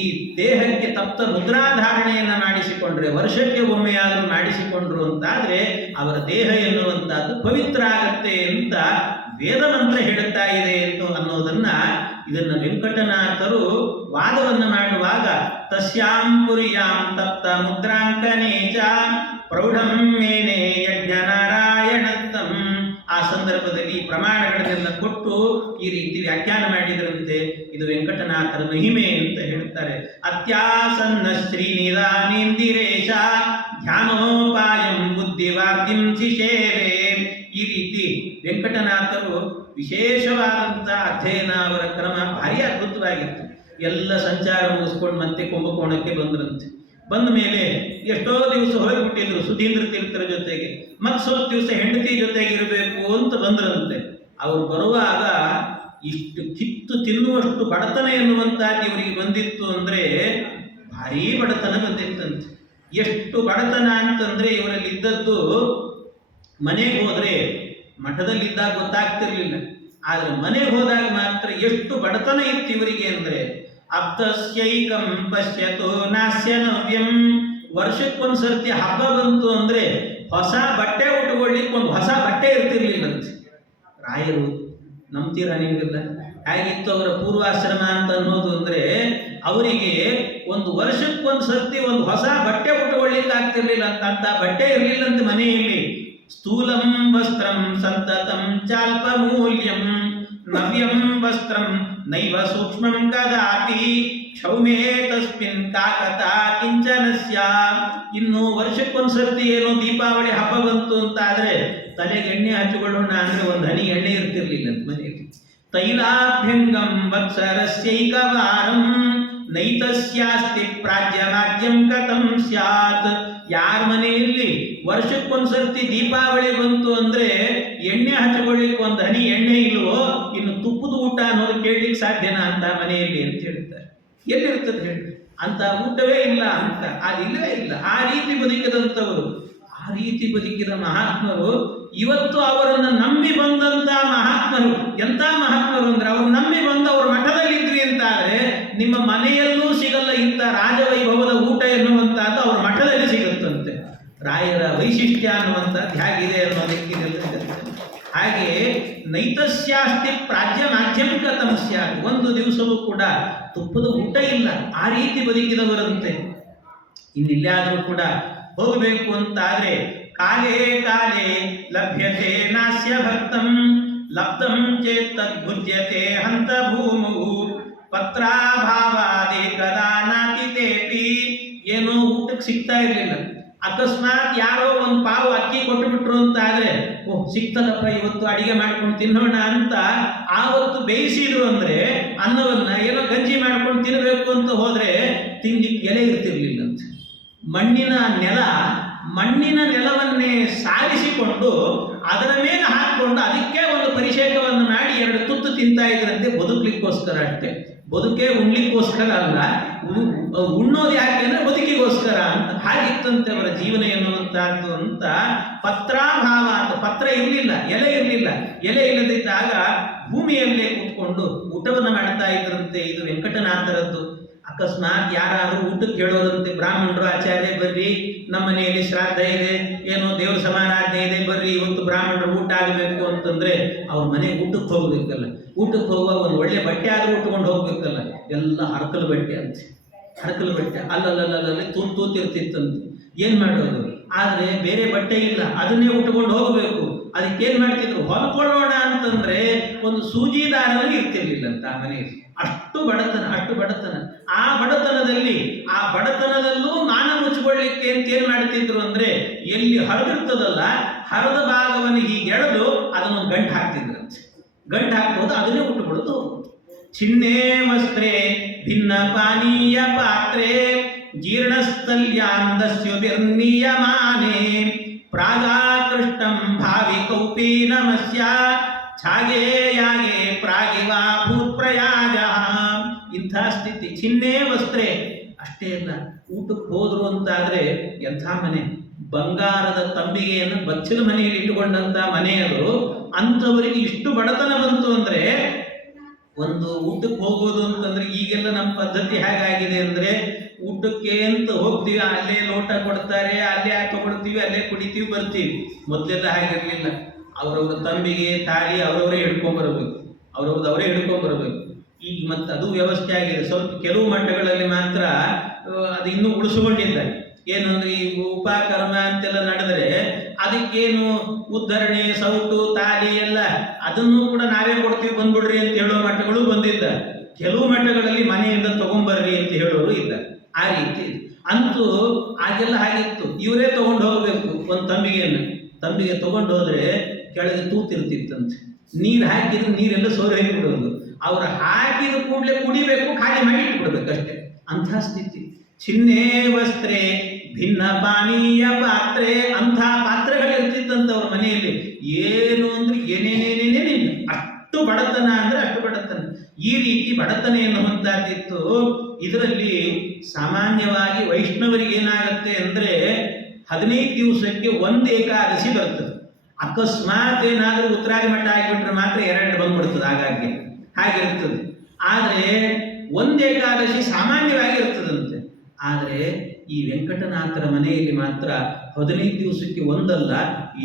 ಈ ದೇಹಕ್ಕೆ ತಪ್ತ ಮುದ್ರಾಧಾರಣೆಯನ್ನ ಮಾಡಿಸಿಕೊಂಡ್ರೆ, ವರ್ಷಕ್ಕೆ ಒಮ್ಮೆಯಾದರೂ ಮಾಡಿಸಿಕೊಂಡ್ರು ಅಂತಾದ್ರೆ ಅವರ ದೇಹ ಎನ್ನುವಂತಹದ್ದು ಪವಿತ್ರ ಆಗತ್ತೆ ಅಂತ ವೇದ ಮಂತ್ರ ಹೇಳುತ್ತಾ ಇದೆ ಅನ್ನೋದನ್ನ ಇದನ್ನ ವೆಂಕಟನಾಥರು ವಾದವನ್ನ ಮಾಡುವಾಗ ತಸ್ಯಾಂ ಪುರಿಯಾಂ ತಪ್ತ ಮುದ್ರಾಂಕನೇ ಚ ಪ್ರೌಢಂ ಮೇನೆ ಯಜ್ಞ ನಾರಾಯಣಸ್ತಂ. ಆ ಸಂದರ್ಭದಲ್ಲಿ ಈ ಪ್ರಮಾಣಗಳನ್ನೆಲ್ಲ ಕೊಟ್ಟು ಈ ರೀತಿ ವ್ಯಾಖ್ಯಾನ ಮಾಡಿದ್ರಂತೆ. ಇದು ವೆಂಕಟನಾಥರ ಮಹಿಮೆ ಅಂತ ಹೇಳುತ್ತಾರೆ. ಅತ್ಯಾಸನ್ನ ಶ್ರೀನಿಧಾನೇಂದಿರೇಶ ಧ್ಯಾನೋಪಾಯಂ ಬುದ್ಧಿವಾರ್ಧಿಂ ಶಿಶೇವೆ. ಈ ರೀತಿ ವೆಂಕಟನಾಥರು ವಿಶೇಷವಾದಂತಹ ಅಧ್ಯಯನ, ಅವರ ಕ್ರಮ ಭಾರಿ ಅದ್ಭುತವಾಗಿತ್ತು. ಎಲ್ಲ ಸಂಚಾರ ಮುಗಿಸ್ಕೊಂಡು ಮತ್ತೆ ಕುಂಭಕೋಣಕ್ಕೆ ಬಂದ್ರಂತೆ. ಬಂದ ಮೇಲೆ ಎಷ್ಟೋ ದಿವಸ ಹೋಗಿಬಿಟ್ಟಿದ್ರು ಸುಧೀಂದ್ರ ತೀರ್ಥರ ಜೊತೆಗೆ. ಮತ್ತೆ ಸ್ವಲ್ಪ ದಿವಸ ಹೆಂಡತಿ ಜೊತೆಗೆ ಇರಬೇಕು ಅಂತ ಬಂದ್ರಂತೆ. ಅವರು ಬರುವಾಗ ಇಷ್ಟು ಕಿತ್ತು ತಿನ್ನುವಷ್ಟು ಬಡತನ ಎನ್ನುವಂತಹದ್ದು ಇವರಿಗೆ ಬಂದಿತ್ತು ಅಂದ್ರೆ ಭಾರೀ ಬಡತನ ಬಂದಿತ್ತಂತೆ. ಎಷ್ಟು ಬಡತನ ಅಂತಂದ್ರೆ ಇವರಲ್ಲಿ ಇದ್ದದ್ದು, ಮನೆಗೆ ಹೋದ್ರೆ ಮಠದಲ್ಲಿದ್ದಾಗ ಗೊತ್ತಾಗ್ತಿರ್ಲಿಲ್ಲ, ಆದ್ರೆ ಮನೆಗೆ ಹೋದಾಗ ಮಾತ್ರ ಎಷ್ಟು ಬಡತನ ಇತ್ತು ಇವರಿಗೆ ಅಂದ್ರೆ ಅಬ್ದಸ್ಯೈಕಂ ಪಶ್ಯತೋ ನಾಸ್ಯ ನವ್ಯಂ. ವರ್ಷಕ್ಕೊಂದ್ಸರ್ತಿ ಹಬ್ಬ ಬಂತು ಅಂದ್ರೆ ಹೊಸ ಬಟ್ಟೆ ಉಟ್ಕೊಳ್ಳಿಕ್ಕೆ ಒಂದು ಹೊಸ ಬಟ್ಟೆ ಇರ್ತಿರ್ಲಿಲ್ಲಂತೆ. ರಾಯರು ನಂಬ್ತೀರಾ ನೀವೆಲ್ಲ? ಹೇಗಿತ್ತು ಅವರ ಪೂರ್ವಾಶ್ರಮ ಅಂತ ಅನ್ನೋದು ಅಂದ್ರೆ, ಅವರಿಗೆ ಒಂದು ವರ್ಷಕ್ಕೊಂದ್ಸರ್ತಿ ಒಂದು ಹೊಸ ಬಟ್ಟೆ ಉಟ್ಕೊಳ್ಳಿಕ್ಕೆ ಆಗ್ತಿರ್ಲಿಲ್ಲ ಅಂತ ಬಟ್ಟೆ ಇರ್ಲಿಲ್ಲಂತೆ ಮನೆಯಲ್ಲಿ. ಸ್ಥೂಲಂ ವಸ್ತ್ರಂ ಸಂತತಂ ಚಾಲ್ಪ ಮೂಲ್ಯಂ ನವ್ಯಂ ವಸ್ತ್ರಂ ನೈವ ಸೂಕ್ಷ್ಮಂ ಕದಾಪಿ ಕ್ಷೌಮೇ ತಸ್ಮಿನ್ ಕಾಕತ ಕಿಂಚನಸ್ಯ. ಇನ್ನು ವರ್ಷಕ್ಕೊಂದ್ಸರ್ತಿ ಏನೋ ದೀಪಾವಳಿ ಹಬ್ಬ ಬಂತು ಅಂತ ಆದ್ರೆ ತಲೆಗೆ ಎಣ್ಣೆ ಹಚ್ಚಿಕೊಳ್ಳೋಣ ಅಂದ್ರೆ ಒಂದು ಹನಿ ಎಣ್ಣೆ ಇರ್ತಿರ್ಲಿಲ್ಲ ಮನೆಯಲ್ಲಿ. ತೈಲಾಭ್ಯಂಗಂ ವತ್ಸರಸ್ಯೈಕವಾರಂ ನೈತಸ್ಯಾಸ್ತಿ ಪ್ರಾಜ್ಯಮಾಜ್ಯಂ ಕಥಂ ಸ್ಯಾತ್. ಯಾರ ಮನೆಯಲ್ಲಿ ವರ್ಷಕ್ಕೊಂದ್ಸರ್ತಿ ದೀಪಾವಳಿ ಬಂತು ಅಂದ್ರೆ ಎಣ್ಣೆ ಹಚ್ಕೊಳ್ಳಿಕ್ಕೆ ಒಂದು ಹನಿ ಎಣ್ಣೆ ಇಲ್ವೋ, ಇನ್ನು ತುಪ್ಪದ ಊಟ ಅನ್ನೋದು ಕೇಳಲಿಕ್ಕೆ ಸಾಧ್ಯನಾ ಅಂತ ಮನೆಯಲ್ಲಿ ಅಂತ ಹೇಳ್ತಾರೆ. ಎಲ್ಲಿರ್ತದೆ ಹೇಳಿ? ಅಂತ ಊಟವೇ ಇಲ್ಲ ಅಂತ, ಅದಿಲ್ಲವೇ ಇಲ್ಲ. ಆ ರೀತಿ ಬದುಕಿದಂಥವರು, ಆ ರೀತಿ ಬದುಕಿದ ಮಹಾತ್ಮರು ಇವತ್ತು ಅವರನ್ನು ನಂಬಿ ಬಂದಂತ ಮಹಾತ್ಮರು. ಎಂತ ಮಹಾತ್ಮರು ಅಂದ್ರೆ ಅವರು ನಂಬಿ ಬಂದು ಅವ್ರ ಮಠದಲ್ಲಿದ್ರಿ ಅಂತ ಆದ್ರೆ ನಿಮ್ಮ ಮನೆಯಲ್ಲೂ ಸಿಗಲ್ಲ ಇಂಥ ರಾಜವೈಭವದ ಊಟ ಎನ್ನುವಂತಹದ್ದು ಅವ್ರ ಮಠದಲ್ಲಿ ಸಿಗುತ್ತಂತೆ. ರಾಯರ ವೈಶಿಷ್ಟ್ಯ ಅನ್ನುವಂಥದ್ದು ಹೇಗಿದೆ ಅನ್ನೋದಕ್ಕೆ ಹಾಗೆ ನೈತಸ್ಯಾಸ್ತಿ ಪ್ರಾಜ್ಯ ಮಾಧ್ಯಮ ಕಥಂ ಸ್ಯಾತ್. ಒಂದು ದಿವಸವೂ ಕೂಡ ತುಪ್ಪದ ಊಟ ಇಲ್ಲ, ಆ ರೀತಿ ಬದುಕಿದವರಂತೆ. ಇನ್ನಿಲ್ಲಾದರೂ ಕೂಡ ಹೋಗಬೇಕು ಅಂತಾದ್ರೆ ಕಾಲೇ ಕಾಲೇ ಲಭ್ಯತೆ ನಾಸ್ಯ ಭಕ್ತಂ ಲಬ್ಧಂ ಚೇತ್ ತದ್ಭುಜ್ಯತೆ ಹಂತ ಭೂಮು ಪತ್ರಾಭಾವಾದೇ ಕದಾ ನಾತಿತೇಪಿ. ಏನೋ ಊಟಕ್ಕೆ ಸಿಗ್ತಾ ಇರಲಿಲ್ಲ, ಅಕಸ್ಮಾತ್ ಯಾರೋ ಒಂದು ಪಾವು ಅಕ್ಕಿ ಕೊಟ್ಟು ಬಿಟ್ರು ಅಂತ ಆದ್ರೆ ಓಹ್ ಸಿಕ್ತದಪ್ಪ ಇವತ್ತು ಅಡಿಗೆ ಮಾಡ್ಕೊಂಡು ತಿನ್ನೋಣ ಅಂತ ಆವತ್ತು ಬೇಯಿಸಿದ್ರು ಅಂದ್ರೆ ಅನ್ನವನ್ನ ಏನೋ ಗಂಜಿ ಮಾಡ್ಕೊಂಡು ತಿನ್ನಬೇಕು ಅಂತ ಹೋದ್ರೆ ತಿನ್ಲಿಕ್ಕೆ ಎಲೆ ಇರ್ತಿರ್ಲಿಲ್ಲ ಅಂತ. ಮಣ್ಣಿನ ನೆಲವನ್ನೇ ಸಾರಿಸಿಕೊಂಡು ಅದರ ಮೇಲೆ ಹಾಕಿಕೊಂಡು ಅದಕ್ಕೆ ಒಂದು ಪರಿಷೇಕವನ್ನು ಮಾಡಿ 2 ತುತ್ತು ತಿಂತಾ ಇದ್ರಂತೆ, ಬದುಕಲಿಕ್ಕೋಸ್ಕರ ಅಷ್ಟೇ. ಬದುಕೆ ಉಣ್ಲಿಕ್ಕೋಸ್ಕರ ಅಲ್ಲ, ಉಣ್ಣೋದು ಯಾಕೆ ಅಂದ್ರೆ ಬದುಕಿಗೋಸ್ಕರ ಅಂತ. ಹಾಗಿತ್ತಂತೆ ಅವರ ಜೀವನ ಎನ್ನುವಂತಹದ್ದು ಅಂತ. ಪತ್ರಾಭಾವ ಅಂತ, ಪತ್ರ ಇರಲಿಲ್ಲ, ಎಲೆ ಇರಲಿಲ್ಲ. ಎಲೆ ಇಲ್ಲದಿದ್ದಾಗ ಭೂಮಿಯಲ್ಲೇ ಕೂತ್ಕೊಂಡು ಊಟವನ್ನು ಮಾಡ್ತಾ ಇದ್ರಂತೆ. ಇದು ವೆಂಕಟನಾಥರದ್ದು. ಅಕಸ್ಮಾತ್ ಯಾರಾದರೂ ಊಟಕ್ಕೆ ಹೇಳೋರಂತೆ, ಬ್ರಾಹ್ಮಣರು ಆಚಾರ್ಯ ಬರ್ರಿ, ನಮ್ಮ ಮನೆಯಲ್ಲಿ ಶ್ರಾದ್ದ ಇದೆ, ಏನೋ ದೇವ್ರ ಸಮಾರಾಧನೆ ಇದೆ, ಬರ್ರಿ ಇವತ್ತು ಬ್ರಾಹ್ಮಣರು ಊಟ ಆಗಬೇಕು ಅಂತಂದ್ರೆ ಅವ್ರ ಮನೆಗೆ ಊಟಕ್ಕೆ ಹೋಗ್ಬೇಕಲ್ಲ. ಊಟಕ್ಕೆ ಹೋಗುವಾಗ ಒಂದು ಒಳ್ಳೆ ಬಟ್ಟೆ ಆದ್ರೂ ಉಟ್ಕೊಂಡು ಹೋಗ್ಬೇಕಲ್ಲ. ಎಲ್ಲ ಹರಕಲು ಬಟ್ಟೆ ಅಂತ, ಹರಕಲು ಬಟ್ಟೆ ಅಲ್ಲಲ್ಲಿ ತೂತಿರ್ತಿತ್ತಂತೆ. ಏನ್ ಮಾಡೋದು? ಆದ್ರೆ ಬೇರೆ ಬಟ್ಟೆ ಇಲ್ಲ, ಅದನ್ನೇ ಉಟ್ಕೊಂಡು ಹೋಗಬೇಕು. ಅದಕ್ಕೇನ್ ಮಾಡ್ತಿದ್ರು? ಹೊಲ್ಕೊಳ್ಳೋಣ ಅಂತಂದ್ರೆ ಒಂದು ಸೂಜಿ ದಾರದಲ್ಲಿ ಇರ್ತಿರ್ಲಿಲ್ಲ ಅಂತ ಆ ಮನೆಯಲ್ಲಿ. ಅಷ್ಟು ಬಡತನ. ಆ ಬಡತನದಲ್ಲೂ ಮಾನ ಮುಚ್ಚಿಕೊಳ್ಳಿಕ್ಕೆ ಅಂತ ಏನ್ ಮಾಡ್ತಿದ್ರು ಅಂದ್ರೆ ಎಲ್ಲಿ ಹರಿದಿರ್ತದಲ್ಲ, ಹರಿದ ಭಾಗವನ್ನು ಹೀಗೆ ಎಳೆದು ಅದನ್ನು ಗಂಟು ಹಾಕ್ತಿದ್ರಂತೆ. ಗಂಟು ಹಾಕ್ಬೋದು, ಅದನ್ನೇ ಉಟ್ಟುಬಿಡೋದು. ಚಿನ್ನೇ ವಸ್ತ್ರೇ ಭಿನ್ನ ಪಾನೀಯ ಪಾತ್ರೆ ಜೀರ್ಣಸ್ಥಲ್ಯಾಂದಸ್ಯುಭಿರ್ನಿಯಮಾನೆ ಪ್ರಾಗಾಕೃಷ್ಟಂ ಭಾವಿ ಕೌಪೀನಮಸ್ಯ ಛಾಗೆ ಯಾಗೆ ಪ್ರಾಗಿವಾ ಭೂತ್ಪ್ರಯಾಜ. ಇಂಥ ಸ್ಥಿತಿ. ಚಿನ್ನೇ ವಸ್ತ್ರೆ ಅಷ್ಟೇ ಅಲ್ಲ, ಊಟಕ್ಕೆ ಹೋದ್ರು ಅಂತಾದ್ರೆ ಎಂಥ ಮನೆ, ಬಂಗಾರದ ತಂಬಿಗೆಯನ್ನು ಬಚ್ಚಲ ಮನೆಯಲ್ಲಿ ಇಟ್ಟುಕೊಂಡಂತ ಮನೆಯವರು. ಅಂಥವರಿಗೆ ಇಷ್ಟು ಬಡತನ ಬಂತು ಅಂದ್ರೆ, ಒಂದು ಊಟಕ್ಕೆ ಹೋಗೋದು ಅಂತಂದ್ರೆ ಈಗೆಲ್ಲ ನಮ್ಮ ಪದ್ಧತಿ ಹೇಗಾಗಿದೆ ಅಂದ್ರೆ ಊಟಕ್ಕೆ ಅಂತ ಹೋಗ್ತೀವಿ, ಅಲ್ಲೇ ಲೋಟ ಕೊಡ್ತಾರೆ, ಅಲ್ಲೇ ತಗೊಳ್ತೀವಿ, ಅಲ್ಲೇ ಕುಡಿತೀವಿ, ಬರ್ತೀವಿ. ಮೊದಲೆಲ್ಲ ಹಾಗಿರ್ಲಿಲ್ಲ. ಅವ್ರವ್ರ ತಂಬಿಗೆ ತಾಳಿ ಅವರವರೇ ಹಿಡ್ಕೊಂಡ್ಬರ್ಬೇಕು, ಅವರೇ ಹಿಡ್ಕೊಂಡ್ಬರ್ಬೇಕು. ಈಗ ಮತ್ತೆ ಅದು ವ್ಯವಸ್ಥೆ ಆಗಿದೆ. ಸ್ವಲ್ಪ ಕೆಲವು ಮಠಗಳಲ್ಲಿ ಮಾತ್ರ ಅದು ಇನ್ನೂ ಉಳಿಸ್ಕೊಂಡಿದ್ದಾರೆ. ಏನು ಅಂದ್ರೆ ಈ ಉಪಕರ್ಮ ಅಂತೆಲ್ಲ ನಡೆದ್ರೆ ಅದಕ್ಕೇನು ಉದ್ಧರಣೆ, ಸೌಟು, ತಾಲಿ ಎಲ್ಲ ಅದನ್ನು ಕೂಡ ನಾವೇ ಕೊಡ್ತೀವಿ, ಬಂದ್ಬಿಡ್ರಿ ಅಂತ ಹೇಳೋ ಮಠಗಳು ಬಂದಿದ್ದಾರೆ. ಕೆಲವು ಮಠಗಳಲ್ಲಿ ಮನೆಯಿಂದ ತಗೊಂಡ್ಬರ್ರಿ ಅಂತ ಹೇಳೋರು ಇಲ್ಲ. ಆ ರೀತಿ ಅಂತೂ ಆಗೆಲ್ಲ ಹಾಗಿತ್ತು. ಇವರೇ ತಗೊಂಡು ಹೋಗ್ಬೇಕು ಒಂದು ತಂಬಿಗೆ ತಗೊಂಡು ಹೋದ್ರೆ ಕೆಳಗೆ ತೂತಿರ್ತಿತ್ತಂತೆ. ನೀರು ಹಾಕಿದ್ರೆ ನೀರೆಲ್ಲ ಸೋರಿ ಹೋಗಿಬಿಡೋದು. ಅವ್ರು ಹಾಕಿದ ಕೂಡಲೇ ಕುಡಿಬೇಕು, ಖಾಲಿ ಮಾಡಿ ಇಟ್ಬಿಡ್ಬೇಕಷ್ಟೇ. ಅಂಥ ಸ್ಥಿತಿ. ಚಿನ್ನೇ ವಸ್ತ್ರೆ ಭಿನ್ನ ಪಾನೀಯ ಪಾತ್ರೆ, ಅಂಥ ಪಾತ್ರೆಗಳಿರ್ತಿತ್ತಂತ ಅವ್ರ ಮನೆಯಲ್ಲಿ. ಏನು ಅಂದ್ರೆ ಏನೇನೇನೇನೇನಿಲ್ಲ. ಅಷ್ಟು ಬಡತನ ಅಂದ್ರೆ ಅಷ್ಟು ಬಡತನ. ಈ ರೀತಿ ಬಡತನ ಎನ್ನುವಂತಹದ್ದಿತ್ತು. ಇದರಲ್ಲಿ ಸಾಮಾನ್ಯವಾಗಿ ವೈಷ್ಣವರಿಗೆ ಏನಾಗುತ್ತೆ ಅಂದ್ರೆ 15 ದಿವಸಕ್ಕೆ ಒಂದು ಏಕಾದಶಿ ಬರ್ತದೆ. ಅಕಸ್ಮಾತ್ ಏನಾದರೂ ಉತ್ತರಾದಿ ಮಠ ಆಗಿಬಿಟ್ರೆ ಮಾತ್ರ 2 ಬಂದ್ಬಿಡ್ತದೆ, ಹಾಗಿರ್ತದೆ. ಆದರೆ ಒಂದು ಏಕಾದಶಿ ಸಾಮಾನ್ಯವಾಗಿ ಇರ್ತದಂತೆ. ಆದರೆ ಈ ವೆಂಕಟನಾಥರ ಮನೆಯಲ್ಲಿ ಮಾತ್ರ 15 ದಿವಸಕ್ಕೆ ಒಂದಲ್ಲ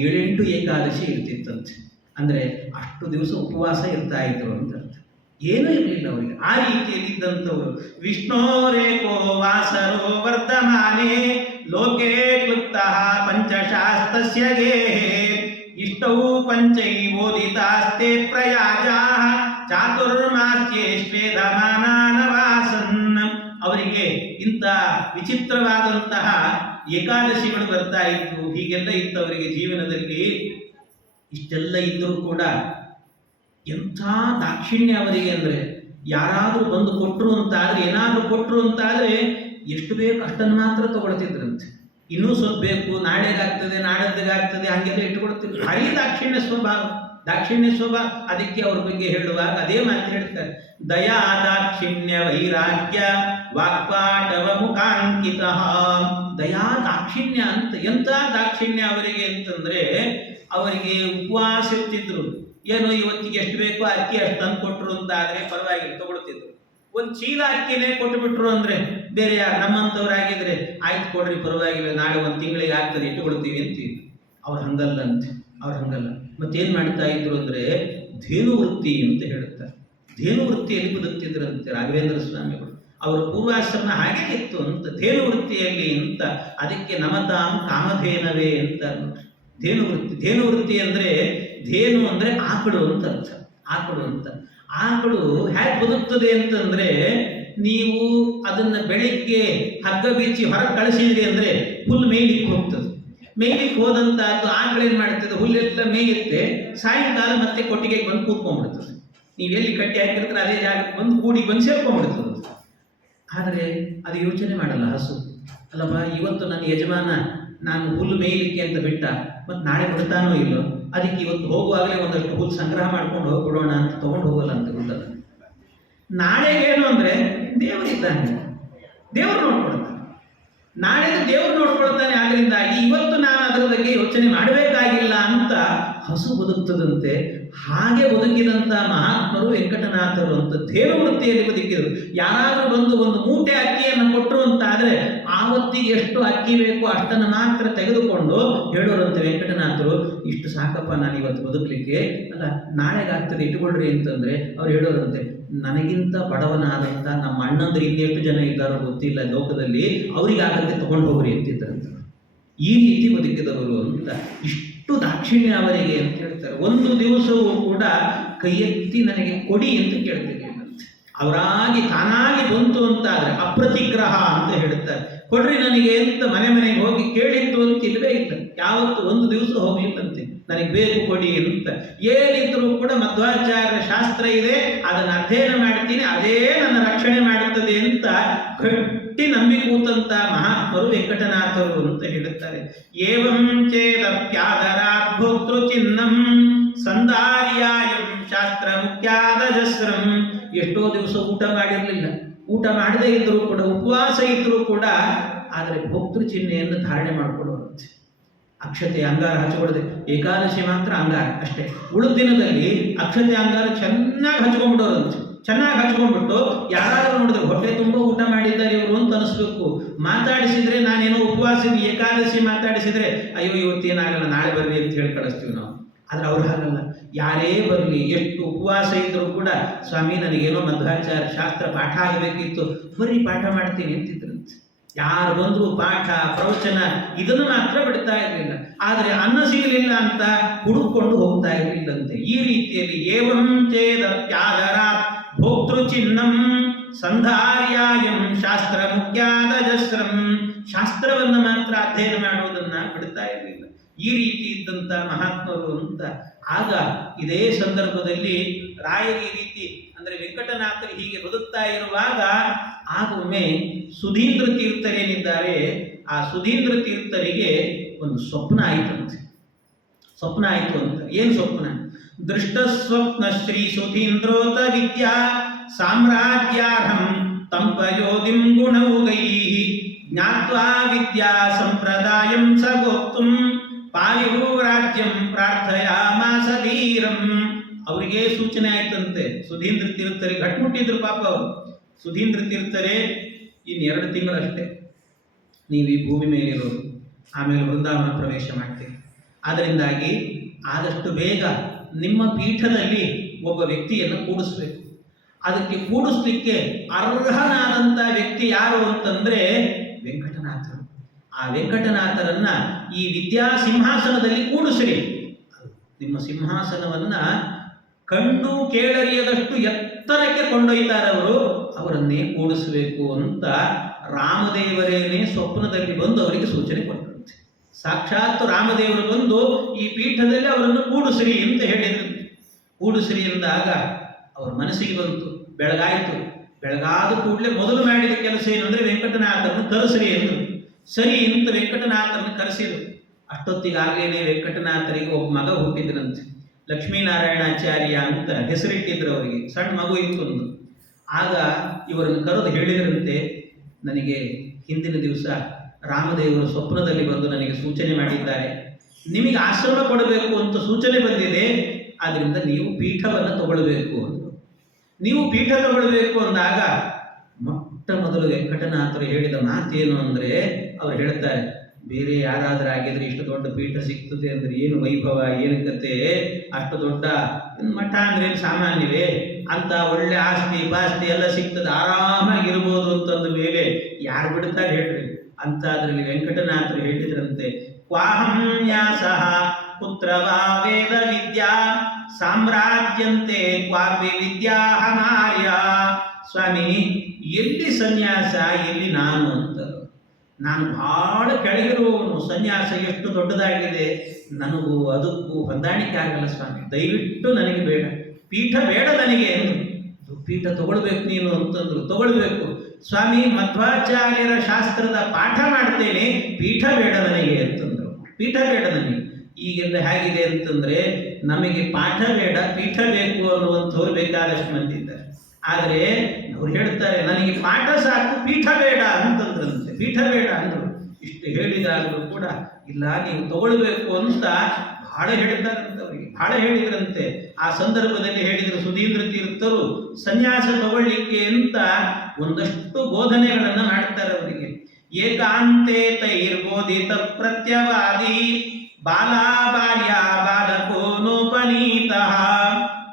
7-8 ಏಕಾದಶಿ ಇರ್ತಿತ್ತಂತೆ. ಅಂದ್ರೆ ಅಷ್ಟು ದಿವಸ ಉಪವಾಸ ಇರ್ತಾ ಇದ್ರು ಅಂತ ಅರ್ಥ. ಏನೂ ಇರಲಿಲ್ಲ ಅವರಿಗೆ. ಆ ರೀತಿಯಲ್ಲಿದ್ದಂಥವ್ರು. ವಿಷ್ಣೋರೇಕೋ ವಾಸರೋ ವರ್ಧಮಾನೆ ಲೋಕೆ ಕ್ಲುಪ್ತ ಪಂಚಶಾಸ್ತಸ್ಯ ಗೇಹೇ ಇಷ್ಟೌ ಪಂಚೈವೋದಿತಾಸ್ತೆ ಪ್ರಯಾಜಾ ಚಾತುರ್ಮಾಸ್ಯೇಷ್ವೇಧಮಾನಾನವಾಸನ್. ಅವರಿಗೆ ಇಂಥ ವಿಚಿತ್ರವಾದಂತಹ ಏಕಾದಶಿಗಳು ಬರ್ತಾ ಇತ್ತು. ಹೀಗೆಲ್ಲ ಇತ್ತು ಅವರಿಗೆ ಜೀವನದಲ್ಲಿ. ಇಷ್ಟೆಲ್ಲ ಇದ್ದರೂ ಕೂಡ ಎಂಥ ದಾಕ್ಷಿಣ್ಯ ಅವರಿಗೆ ಅಂದರೆ ಯಾರಾದರೂ ಬಂದು ಕೊಟ್ಟರು ಅಂತಾದರೆ, ಏನಾದರೂ ಕೊಟ್ಟರು ಅಂತಾದರೆ ಎಷ್ಟು ಬೇಕು ಅಷ್ಟನ್ನು ಮಾತ್ರ ತಗೊಳ್ತಿದ್ರಂತೆ. ಇನ್ನೂ ಸ್ವಲ್ಪ ಬೇಕು, ನಾಳೆಗಾಗ್ತದೆ, ನಾಡದ್ದಿಗಾಗ್ತದೆ, ಹಾಗೆಲ್ಲ ಇಟ್ಕೊಳ್ತಿದ್ರು. ಭಾರಿ ದಾಕ್ಷಿಣ್ಯ ಸ್ವಭಾವ, ದಾಕ್ಷಿಣ್ಯ ಸ್ವಭಾವ. ಅದಕ್ಕೆ ಅವ್ರ ಬಗ್ಗೆ ಹೇಳುವಾಗ ಅದೇ ಮಾತು ಹೇಳ್ತಾರೆ, ದಯಾ ದಾಕ್ಷಿಣ್ಯ ವೈರಾಗ್ಯ ವಾಕ್ಪಾಟವ ಮುಖಾಂಕಿತ. ದಯಾ ದಾಕ್ಷಿಣ್ಯ ಅಂತ, ಎಂಥ ದಾಕ್ಷಿಣ್ಯ ಅವರಿಗೆ ಅಂತಂದ್ರೆ, ಅವರಿಗೆ ಉಪವಾಸ ಇರ್ತಿದ್ರು. ಏನು ಇವತ್ತಿಗೆ ಎಷ್ಟು ಬೇಕೋ ಅಕ್ಕಿ ಅಷ್ಟು ತಂದು ಕೊಟ್ಟರು ಅಂತ ಆದರೆ ಪರವಾಗಿಲ್ಲ, ತಗೊಳ್ತಿದ್ರು. ಒಂದು ಚೀಲ ಅಕ್ಕಿನೇ ಕೊಟ್ಟು ಬಿಟ್ರು ಅಂದ್ರೆ ಬೇರೆ ಯಾರು ನಮ್ಮಂಥವ್ರಾಗಿದ್ರೆ ಆಯ್ತು ಕೊಡ್ರಿ ಪರವಾಗಿಲ್ಲ, ನಾಳೆ ಒಂದು ತಿಂಗಳಿಗೆ ಆಗ್ತದೆ ಇಟ್ಟುಕೊಳ್ತೀವಿ ಅಂತೀವಿ. ಅವ್ರು ಹಂಗಲ್ಲ ಅಂತೆ, ಅವ್ರು ಹಂಗಲ್ಲ. ಮತ್ತೇನು ಮಾಡ್ತಾ ಇದ್ರು ಅಂದ್ರೆ ಧೇನು ವೃತ್ತಿ ಅಂತ ಹೇಳುತ್ತಾರೆ. ಧೇನು ವೃತ್ತಿಯಲ್ಲಿ ಬದುಕ್ತಿದ್ರಂತೆ ರಾಘವೇಂದ್ರ ಸ್ವಾಮಿಗಳು. ಅವರ ಪೂರ್ವಾಶ್ರಮ ಹಾಗೆ ಇತ್ತು ಅಂತ, ಧೇನು ವೃತ್ತಿಯಲ್ಲಿ ಅಂತ. ಅದಕ್ಕೆ ನಮತಾಂ ಕಾಮಧೇನವೇ ಅಂತ ಧೇನು ವೃತ್ತಿ. ಧೇನು ವೃತ್ತಿ ಅಂದ್ರೆ, ಧೇನು ಅಂದ್ರೆ ಆಕಳು ಅಂತ ಅರ್ಥ, ಆಕಳು ಅಂತ. ಆಕಳು ಹೇಗೆ ಬದುಕ್ತದೆ ಅಂತಂದ್ರೆ, ನೀವು ಅದನ್ನ ಬೆಳಿಗ್ಗೆ ಹಗ್ಗ ಬಿಚ್ಚಿ ಹೊರಗೆ ಕಳಿಸಿದ್ರಿ ಅಂದ್ರೆ ಹುಲ್ಲು ಮೇಯ್ಲಿಕ್ಕೆ ಹೋಗ್ತದೆ. ಮೇಯ್ಲಿಕ್ಕೆ ಹೋದಂತಹದ್ದು ಆಕಳು ಏನ್ ಮಾಡ್ತದೆ, ಹುಲ್ಲೆಲ್ಲ ಮೇಯುತ್ತೆ. ಸಾಯಂಕಾಲ ಮತ್ತೆ ಕೊಟ್ಟಿಗೆಗೆ ಬಂದು ಕೂತ್ಕೊಂಡ್ಬಿಡ್ತದೆ. ನೀವೆಲ್ಲಿ ಕಟ್ಟಿ ಹಾಕಿರ್ತಾರೆ ಅದೇ ಜಾಗಕ್ಕೆ ಬಂದು ಕೂಡಿ ಬಂದು ಸೇರ್ಕೊಂಡ್ಬಿಡ್ತದೆ. ಆದರೆ ಅದು ಯೋಚನೆ ಮಾಡಲ್ಲ ಹಸು. ಅಲ್ಲಪ್ಪ, ಇವತ್ತು ನನ್ನ ಯಜಮಾನ ನಾನು ಹುಲ್ಲು ಮೇಯ್ಲಿಕ್ಕೆ ಅಂತ ಬಿಟ್ಟ, ಮತ್ತು ನಾಳೆ ಬಿಡ್ತಾನೋ ಇಲ್ಲೋ, ಅದಕ್ಕೆ ಇವತ್ತು ಹೋಗುವಾಗಲೇ ಒಂದಷ್ಟು ಹುಲ್ಲು ಸಂಗ್ರಹ ಮಾಡ್ಕೊಂಡು ಹೋಗ್ಬಿಡೋಣ ಅಂತ ತಗೊಂಡು ಹೋಗಲ್ಲ ಅಂತ ಗೊತ್ತಲ್ಲ. ನಾಳೆಗೇನು ಅಂದ್ರೆ ದೇವರಿದ್ದಾನೆ, ದೇವರು ನೋಡ್ಕೊಳ್ತಾನೆ. ನಾಳೆದು ದೇವರು ನೋಡ್ಕೊಳ್ತಾನೆ. ಆದ್ರಿಂದಾಗಿ ಇವತ್ತು ನಾನು ಅದರ ಬಗ್ಗೆ ಯೋಚನೆ ಮಾಡಬೇಕಾಗಿಲ್ಲ ಅಂತ ಹಸು ಬದುಕ್ತದಂತೆ. ಹಾಗೆ ಬದುಕಿದಂಥ ಮಹಾತ್ಮರು ವೆಂಕಟನಾಥರು ಅಂತ ಧೇನು ವೃತ್ತಿಯಲ್ಲಿ ಬದುಕಿದರು. ಯಾರಾದರೂ ಬಂದು ಒಂದು ಮೂಟೆ ಅಕ್ಕಿಯನ್ನು ಕೊಟ್ಟರು ಅಂತ ಆದರೆ ಆವತ್ತಿಗೆ ಎಷ್ಟು ಅಕ್ಕಿ ಬೇಕು ಅಷ್ಟನ್ನು ಮಾತ್ರ ತೆಗೆದುಕೊಂಡು ಹೇಳೋರಂತೆ ವೆಂಕಟನಾಥರು, ಇಷ್ಟು ಸಾಕಪ್ಪ ನಾನು ಇವತ್ತು ಬದುಕಲಿಕ್ಕೆ, ಅಲ್ಲ ನಾಳೆಗಾಗ್ತದೆ ಇಟ್ಟುಕೊಳ್ರಿ ಅಂತಂದ್ರೆ ಅವ್ರು ಹೇಳೋರಂತೆ, ನನಗಿಂತ ಬಡವನಾದಂಥ ನಮ್ಮ ಅಣ್ಣಂದ್ರೆ ಇನ್ನೆಷ್ಟು ಜನ ಇದ್ದಾರೋ ಗೊತ್ತಿಲ್ಲ ಲೋಕದಲ್ಲಿ, ಅವರಿಗಾಗಂತೆ ತಗೊಂಡು ಹೋಗ್ರಿ ಅಂತಿದ್ರಂತ. ಈ ರೀತಿ ಬದುಕಿದವರು ಅಂತ. ಇಷ್ಟು ದಾಕ್ಷಿಣ್ಯ ಅವರಿಗೆ ಅಂತ ಹೇಳ್ತಾರೆ. ಒಂದು ದಿವಸವೂ ಕೂಡ ಕೈ ಎತ್ತಿ ನನಗೆ ಕೊಡಿ ಅಂತ ಕೇಳ್ತಿರ್ಲಿಲ್ಲ. ಅವರಾಗಿ ತಾನಾಗಿ ಬಂತು ಅಂತಾದ್ರೆ ಅಪ್ರತಿಗ್ರಹ ಅಂತ ಹೇಳ್ತಾರೆ. ಕೊಡ್ರಿ ನನಗೆ ಅಂತ ಮನೆಗೆ ಹೋಗಿ ಕೇಳಿತ್ತು ಅಂತ ಇಲ್ಲವೇ ಇಲ್ಲ. ಯಾವತ್ತು ಒಂದು ದಿವಸ ಹೋಗ್ಲಿಲ್ಲಂತೆ, ನನಗೆ ಬೇಕು ಕೊಡಿ ಅಂತ. ಏನಿದ್ರು ಕೂಡ ಮಧ್ವಾಚಾರ್ಯ ಶಾಸ್ತ್ರ ಇದೆ, ಅದನ್ನು ಅಧ್ಯಯನ ಮಾಡ್ತೀನಿ, ಅದೇ ನನ್ನ ರಕ್ಷಣೆ ಮಾಡುತ್ತದೆ ಅಂತ ಗಟ್ಟಿ ನಂಬಿ ಕೂತಂತ ಮಹಾತ್ಮರು ವೆಂಕಟನಾಥರು ಅಂತ ಹೇಳುತ್ತಾರೆ. ಏವಂ ಚೇದಪ್ಯಾದರಾತ್ ಭೋಕ್ತೃ ಚಿನ್ನಂ ಸಂದಾರ್ಯಾಯಂ ಶಾಸ್ತ್ರ ಮುಖ್ಯಾದಜಸ್ರಂ. ಎಷ್ಟೋ ದಿವಸ ಊಟ ಮಾಡಿರಲಿಲ್ಲ, ಊಟ ಮಾಡದೇ ಇದ್ದರೂ ಕೂಡ, ಉಪವಾಸ ಇದ್ದರೂ ಕೂಡ, ಆದರೆ ಭೋಕ್ತೃ ಚಿಹ್ನೆಯನ್ನು ಧಾರಣೆ ಮಾಡಿಕೊಳ್ಳೋರಂತೆ. ಅಕ್ಷತೆ ಅಂಗಾರ ಹಚ್ಚಿಕೊಳ್ಳದೆ, ಏಕಾದಶಿ ಮಾತ್ರ ಅಂಗಾರ ಅಷ್ಟೇ. ಉಳಿದ ದಿನದಲ್ಲಿ ಅಕ್ಷತೆ ಅಂಗಾರ ಚೆನ್ನಾಗಿ ಹಚ್ಕೊಂಡ್ಬಿಡೋರಂತೆ. ಚೆನ್ನಾಗಿ ಹಚ್ಕೊಂಡ್ಬಿಟ್ಟು ಯಾರಾದರೂ ನೋಡಿದ್ರೆ ಹೊಟ್ಟೆ ತುಂಬ ಊಟ ಮಾಡಿದ್ದಾರೆ ಇವರು ಅಂತ ಅನಿಸ್ಬೇಕು. ಮಾತಾಡಿಸಿದ್ರೆ ನಾನೇನೋ ಉಪವಾಸದ ಏಕಾದಶಿ ಮಾತಾಡಿಸಿದ್ರೆ ಅಯ್ಯೋ ಇವತ್ತೇನಾಗಲ್ಲ ನಾಳೆ ಬರ್ರಿ ಅಂತ ಹೇಳಿ ಕಳಿಸ್ತೀವಿ ನಾವು. ಆದರೆ ಅವ್ರು ಹಾಗಲ್ಲ. ಯಾರೇ ಬರಲಿ, ಎಷ್ಟು ಉಪವಾಸ ಇದ್ದರೂ ಕೂಡ, ಸ್ವಾಮಿ ನನಗೇನೋ ಮಧ್ವಾಚಾರ್ಯ ಶಾಸ್ತ್ರ ಪಾಠ ಆಗಬೇಕಿತ್ತು, ಬರೀ ಪಾಠ ಮಾಡ್ತೀನಿ ಅಂತಿದ್ರಂತೆ. ಯಾರು ಬಂದರೂ ಪಾಠ ಪ್ರವಚನ ಇದನ್ನು ಮಾತ್ರ ಬಿಡ್ತಾ ಇರಲಿಲ್ಲ. ಆದರೆ ಅನ್ನ ಸಿಗಲಿಲ್ಲ ಅಂತ ಹುಡುಕೊಂಡು ಹೋಗ್ತಾ ಇರಲಿಲ್ಲಂತೆ. ಈ ರೀತಿಯಲ್ಲಿ ಏವಂ ಚೇದಪ್ಯಾದರಾತ್ ಭೋಕ್ತೃ ಚಿನ್ನಂ ಸಂಧಾರ್ಯಾಯಂ ಶಾಸ್ತ್ರ ಮುಖ್ಯಾದಜಸ್ರಂ. ಶಾಸ್ತ್ರವನ್ನು ಮಾತ್ರ ಅಧ್ಯಯನ ಮಾಡುವುದನ್ನ ಬಿಡ್ತಾ ಇರಲಿಲ್ಲ. ಈ ರೀತಿ ಇದ್ದಂಥ ಮಹಾತ್ಮರು ಅಂತ. ಆಗ ಇದೇ ಸಂದರ್ಭದಲ್ಲಿ ರಾಯರು ಈ ರೀತಿ ಅಂದರೆ ವೆಂಕಟನಾಥರು ಹೀಗೆ ಬದುಕ್ತಾ ಇರುವಾಗ ಆಗೊಮ್ಮೆ ಸುಧೀಂದ್ರ ತೀರ್ಥರೇನಿದ್ದಾರೆ, ಆ ಸುಧೀಂದ್ರ ತೀರ್ಥರಿಗೆ ಒಂದು ಸ್ವಪ್ನ ಆಯಿತಂತೆ. ಸ್ವಪ್ನ ಆಯಿತು ಅಂತ. ಏನು ಸ್ವಪ್ನ? ದೃಷ್ಟ ಸ್ವಪ್ನ ಶ್ರೀ ಸುಧೀಂದ್ರೋತ ವಿದ್ಯಾ ಸಾಮ್ರಾಜ್ಯಾರ್ಹಂ ತಂಪಯೋಧಿಂ ಗುಣೌಗೈ ಜ್ಞಾತ್ವಾ ವಿದ್ಯಾ ಸಂಪ್ರದಾಯಂ ಸಗೋಪ್ತುಂ ಪಾಯುರು ರಾಜ್ಯಂ ಪ್ರಾರ್ಥಯಾಮಾಸ ಧೀರಂ. ಅವರಿಗೆ ಸೂಚನೆ ಆಯ್ತಂತೆ. ಸುಧೀಂದ್ರ ತೀರ್ಥರಿಗೆ ಗಟ್ಮುಟ್ಟಿದ್ರು ಪಾಪ ಅವರು. ಸುಧೀಂದ್ರ ತೀರ್ಥರೇ, ಇನ್ನು 2 ತಿಂಗಳಷ್ಟೇ ನೀವು ಈ ಭೂಮಿ ಮೇಲೆ ಇರೋದು, ಆಮೇಲೆ ವೃಂದಾವನ ಪ್ರವೇಶ ಮಾಡ್ತೀರಿ. ಆದ್ದರಿಂದಾಗಿ ಆದಷ್ಟು ಬೇಗ ನಿಮ್ಮ ಪೀಠದಲ್ಲಿ ಒಬ್ಬ ವ್ಯಕ್ತಿಯನ್ನು ಕೂಡಿಸ್ಬೇಕು. ಅದಕ್ಕೆ ಕೂಡಿಸ್ಲಿಕ್ಕೆ ಅರ್ಹನಾದಂಥ ವ್ಯಕ್ತಿ ಯಾರು ಅಂತಂದ್ರೆ ವೆಂಕಟನಾಥರು. ಆ ವೆಂಕಟನಾಥರನ್ನ ಈ ವಿದ್ಯಾ ಸಿಂಹಾಸನದಲ್ಲಿ ಕೂಡಿಸ್ರಿ. ನಿಮ್ಮ ಸಿಂಹಾಸನವನ್ನ ಕಂಡು ಕೇಳರಿಯದಷ್ಟು ಎತ್ತರಕ್ಕೆ ಕೊಂಡೊಯ್ತಾರೆ ಅವರು, ಅವರನ್ನೇ ಕೂಡಿಸಬೇಕು ಅಂತ ರಾಮದೇವರೇನೇ ಸ್ವಪ್ನದಲ್ಲಿ ಬಂದು ಅವರಿಗೆ ಸೂಚನೆ ಕೊಟ್ಟರಂತೆ. ಸಾಕ್ಷಾತ್ ರಾಮದೇವರು ಬಂದು ಈ ಪೀಠದಲ್ಲಿ ಅವರನ್ನು ಕೂಡಿಸ್ರಿ ಅಂತ ಹೇಳಿದ್ರು. ಕೂಡಿಸ್ರಿ ಎಂದಾಗ ಅವರ ಮನಸ್ಸಿಗೆ ಬಂತು, ಬೆಳಗಾಯಿತು. ಬೆಳಗಾದ ಕೂಡಲೇ ಮೊದಲು ಮಾಡಿದ ಕೆಲಸ ಏನು ಅಂದರೆ ವೆಂಕಟನಾಥರನ್ನು ಕರೆಸ್ರಿ ಎಂದರು. ಸರಿ ಅಂತ ವೆಂಕಟನಾಥರನ್ನು ಕರೆಸಿದರು. ಅಷ್ಟೊತ್ತಿಗಾಗಲೇ ವೆಂಕಟನಾಥರಿಗೆ ಒಬ್ಬ ಮಗ ಹುಟ್ಟಿದ್ರಂತೆ. ಲಕ್ಷ್ಮೀನಾರಾಯಣಾಚಾರ್ಯ ಅಂತ ಹೆಸರಿಟ್ಟಿದ್ರು ಅವರಿಗೆ. ಸಣ್ಣ ಮಗು ಇತ್ತು ಒಂದು. ಆಗ ಇವರನ್ನು ಕರೆದು ಹೇಳಿದರಂತೆ, ನನಗೆ ಹಿಂದಿನ ದಿವಸ ರಾಮದೇವರು ಸ್ವಪ್ನದಲ್ಲಿ ಬಂದು ನನಗೆ ಸೂಚನೆ ಮಾಡಿದ್ದಾರೆ, ನಿಮಗೆ ಆಶ್ರಮ ಕೊಡಬೇಕು ಅಂತ ಸೂಚನೆ ಬಂದಿದೆ, ಆದ್ದರಿಂದ ನೀವು ಪೀಠವನ್ನು ತಗೊಳ್ಬೇಕು ಅಂದರು. ನೀವು ಪೀಠ ತಗೊಳ್ಬೇಕು ಅಂದಾಗ ಮೊಟ್ಟ ಮೊದಲು ವೆಂಕಟನಾಥರು ಹೇಳಿದ ಮಾತೇನು ಅಂದರೆ, ಅವರು ಹೇಳ್ತಾರೆ, ಬೇರೆ ಯಾರಾದರೂ ಆಗಿದ್ರೆ ಇಷ್ಟು ದೊಡ್ಡ ಪೀಠ ಸಿಗ್ತದೆ ಅಂದರೆ ಏನು ವೈಭವ, ಏನು ಕತೆ, ಅಷ್ಟು ದೊಡ್ಡ ಮಠ ಅಂದ್ರೆ ಸಾಮಾನ್ಯವೇ, ಅಂತ ಒಳ್ಳೆ ಆಸ್ತಿ ಪಾಸ್ತಿ ಎಲ್ಲ ಸಿಗ್ತದೆ, ಆರಾಮಾಗಿರ್ಬೋದು ಅಂತಂದ ಮೇಲೆ ಯಾರು ಬಿಡ್ತಾರೆ ಹೇಳ್ರಿ ಅಂತ. ಅದರಲ್ಲಿ ವೆಂಕಟನಾಥರು ಹೇಳಿದ್ರಂತೆ, ಕ್ವಾಹಂ ನ್ಯಾಸಃ ಪುತ್ರವಾ ವೇದ ವಿದ್ಯಾ ಸಾಮ್ರಾಜ್ಯಂತೆ ಕ್ವಾಪಿ ವಿದ್ಯಾಹಮಾರ್ಯ. ಸ್ವಾಮಿ, ಎಲ್ಲಿ ಸನ್ಯಾಸ, ಎಲ್ಲಿ ನಾನು ಅಂತ. ನಾನು ಬಹಳ ಕೆಳಗಿರುವವನು, ಸನ್ಯಾಸ ಎಷ್ಟು ದೊಡ್ಡದಾಗಿದೆ, ನನಗೂ ಅದಕ್ಕೂ ಹೊಂದಾಣಿಕೆ ಆಗಲ್ಲ ಸ್ವಾಮಿ, ದಯವಿಟ್ಟು ನನಗೆ ಬೇಡ, ಪೀಠ ಬೇಡ ನನಗೆ ಅಂದರು. ಪೀಠ ತಗೊಳ್ಬೇಕು ನೀನು ಅಂತಂದ್ರು. ತಗೊಳ್ಬೇಕು ಸ್ವಾಮಿ, ಮಧ್ವಾಚಾರ್ಯರ ಶಾಸ್ತ್ರದ ಪಾಠ ಮಾಡ್ತೇನೆ, ಪೀಠ ಬೇಡ ನನಗೆ ಅಂತಂದ್ರು. ಪೀಠ ಬೇಡ ನನಗೆ. ಈಗೆಲ್ಲ ಹೇಗಿದೆ ಅಂತಂದ್ರೆ, ನಮಗೆ ಪಾಠ ಬೇಡ ಪೀಠ ಬೇಕು ಅನ್ನುವಂಥವ್ರು ಬೇಕಾದಷ್ಟು ಮಂದಿ ಇದ್ದಾರೆ. ಆದರೆ ಅವ್ರು ಹೇಳ್ತಾರೆ, ನನಗೆ ಪಾಠ ಸಾಕು, ಪೀಠ ಬೇಡ ಅಂತಂದ್ರಂತೆ. ಪೀಠ ಬೇಡ ಅಂದರು. ಇಷ್ಟು ಹೇಳಿದಾಗಲೂ ಕೂಡ ಇಲ್ಲ, ನೀವು ತಗೊಳ್ಬೇಕು ಅಂತ ಬಹಳ ಹೇಳ್ತಾರಂತೆ ಅವರಿಗೆ, ಬಹಳ ಹೇಳಿದ್ರಂತೆ. ಆ ಸಂದರ್ಭದಲ್ಲಿ ಹೇಳಿದರು ಸುಧೀಂದ್ರ ತೀರ್ಥರು, ಸನ್ಯಾಸ ತಗೊಳ್ಳಿಕ್ಕೆ ಅಂತ ಒಂದಷ್ಟು ಬೋಧನೆಗಳನ್ನು ಮಾಡ್ತಾರೆ ಅವರಿಗೆ. ಏಕಾಂತೆ ತೈರ್ಬೋಧಿತ ಪ್ರತ್ಯವಾದಿ ಬಾಲಾ ಬಾಲ್ಯ ಬಾಲಕೋ ನೋಪನೀತಃ.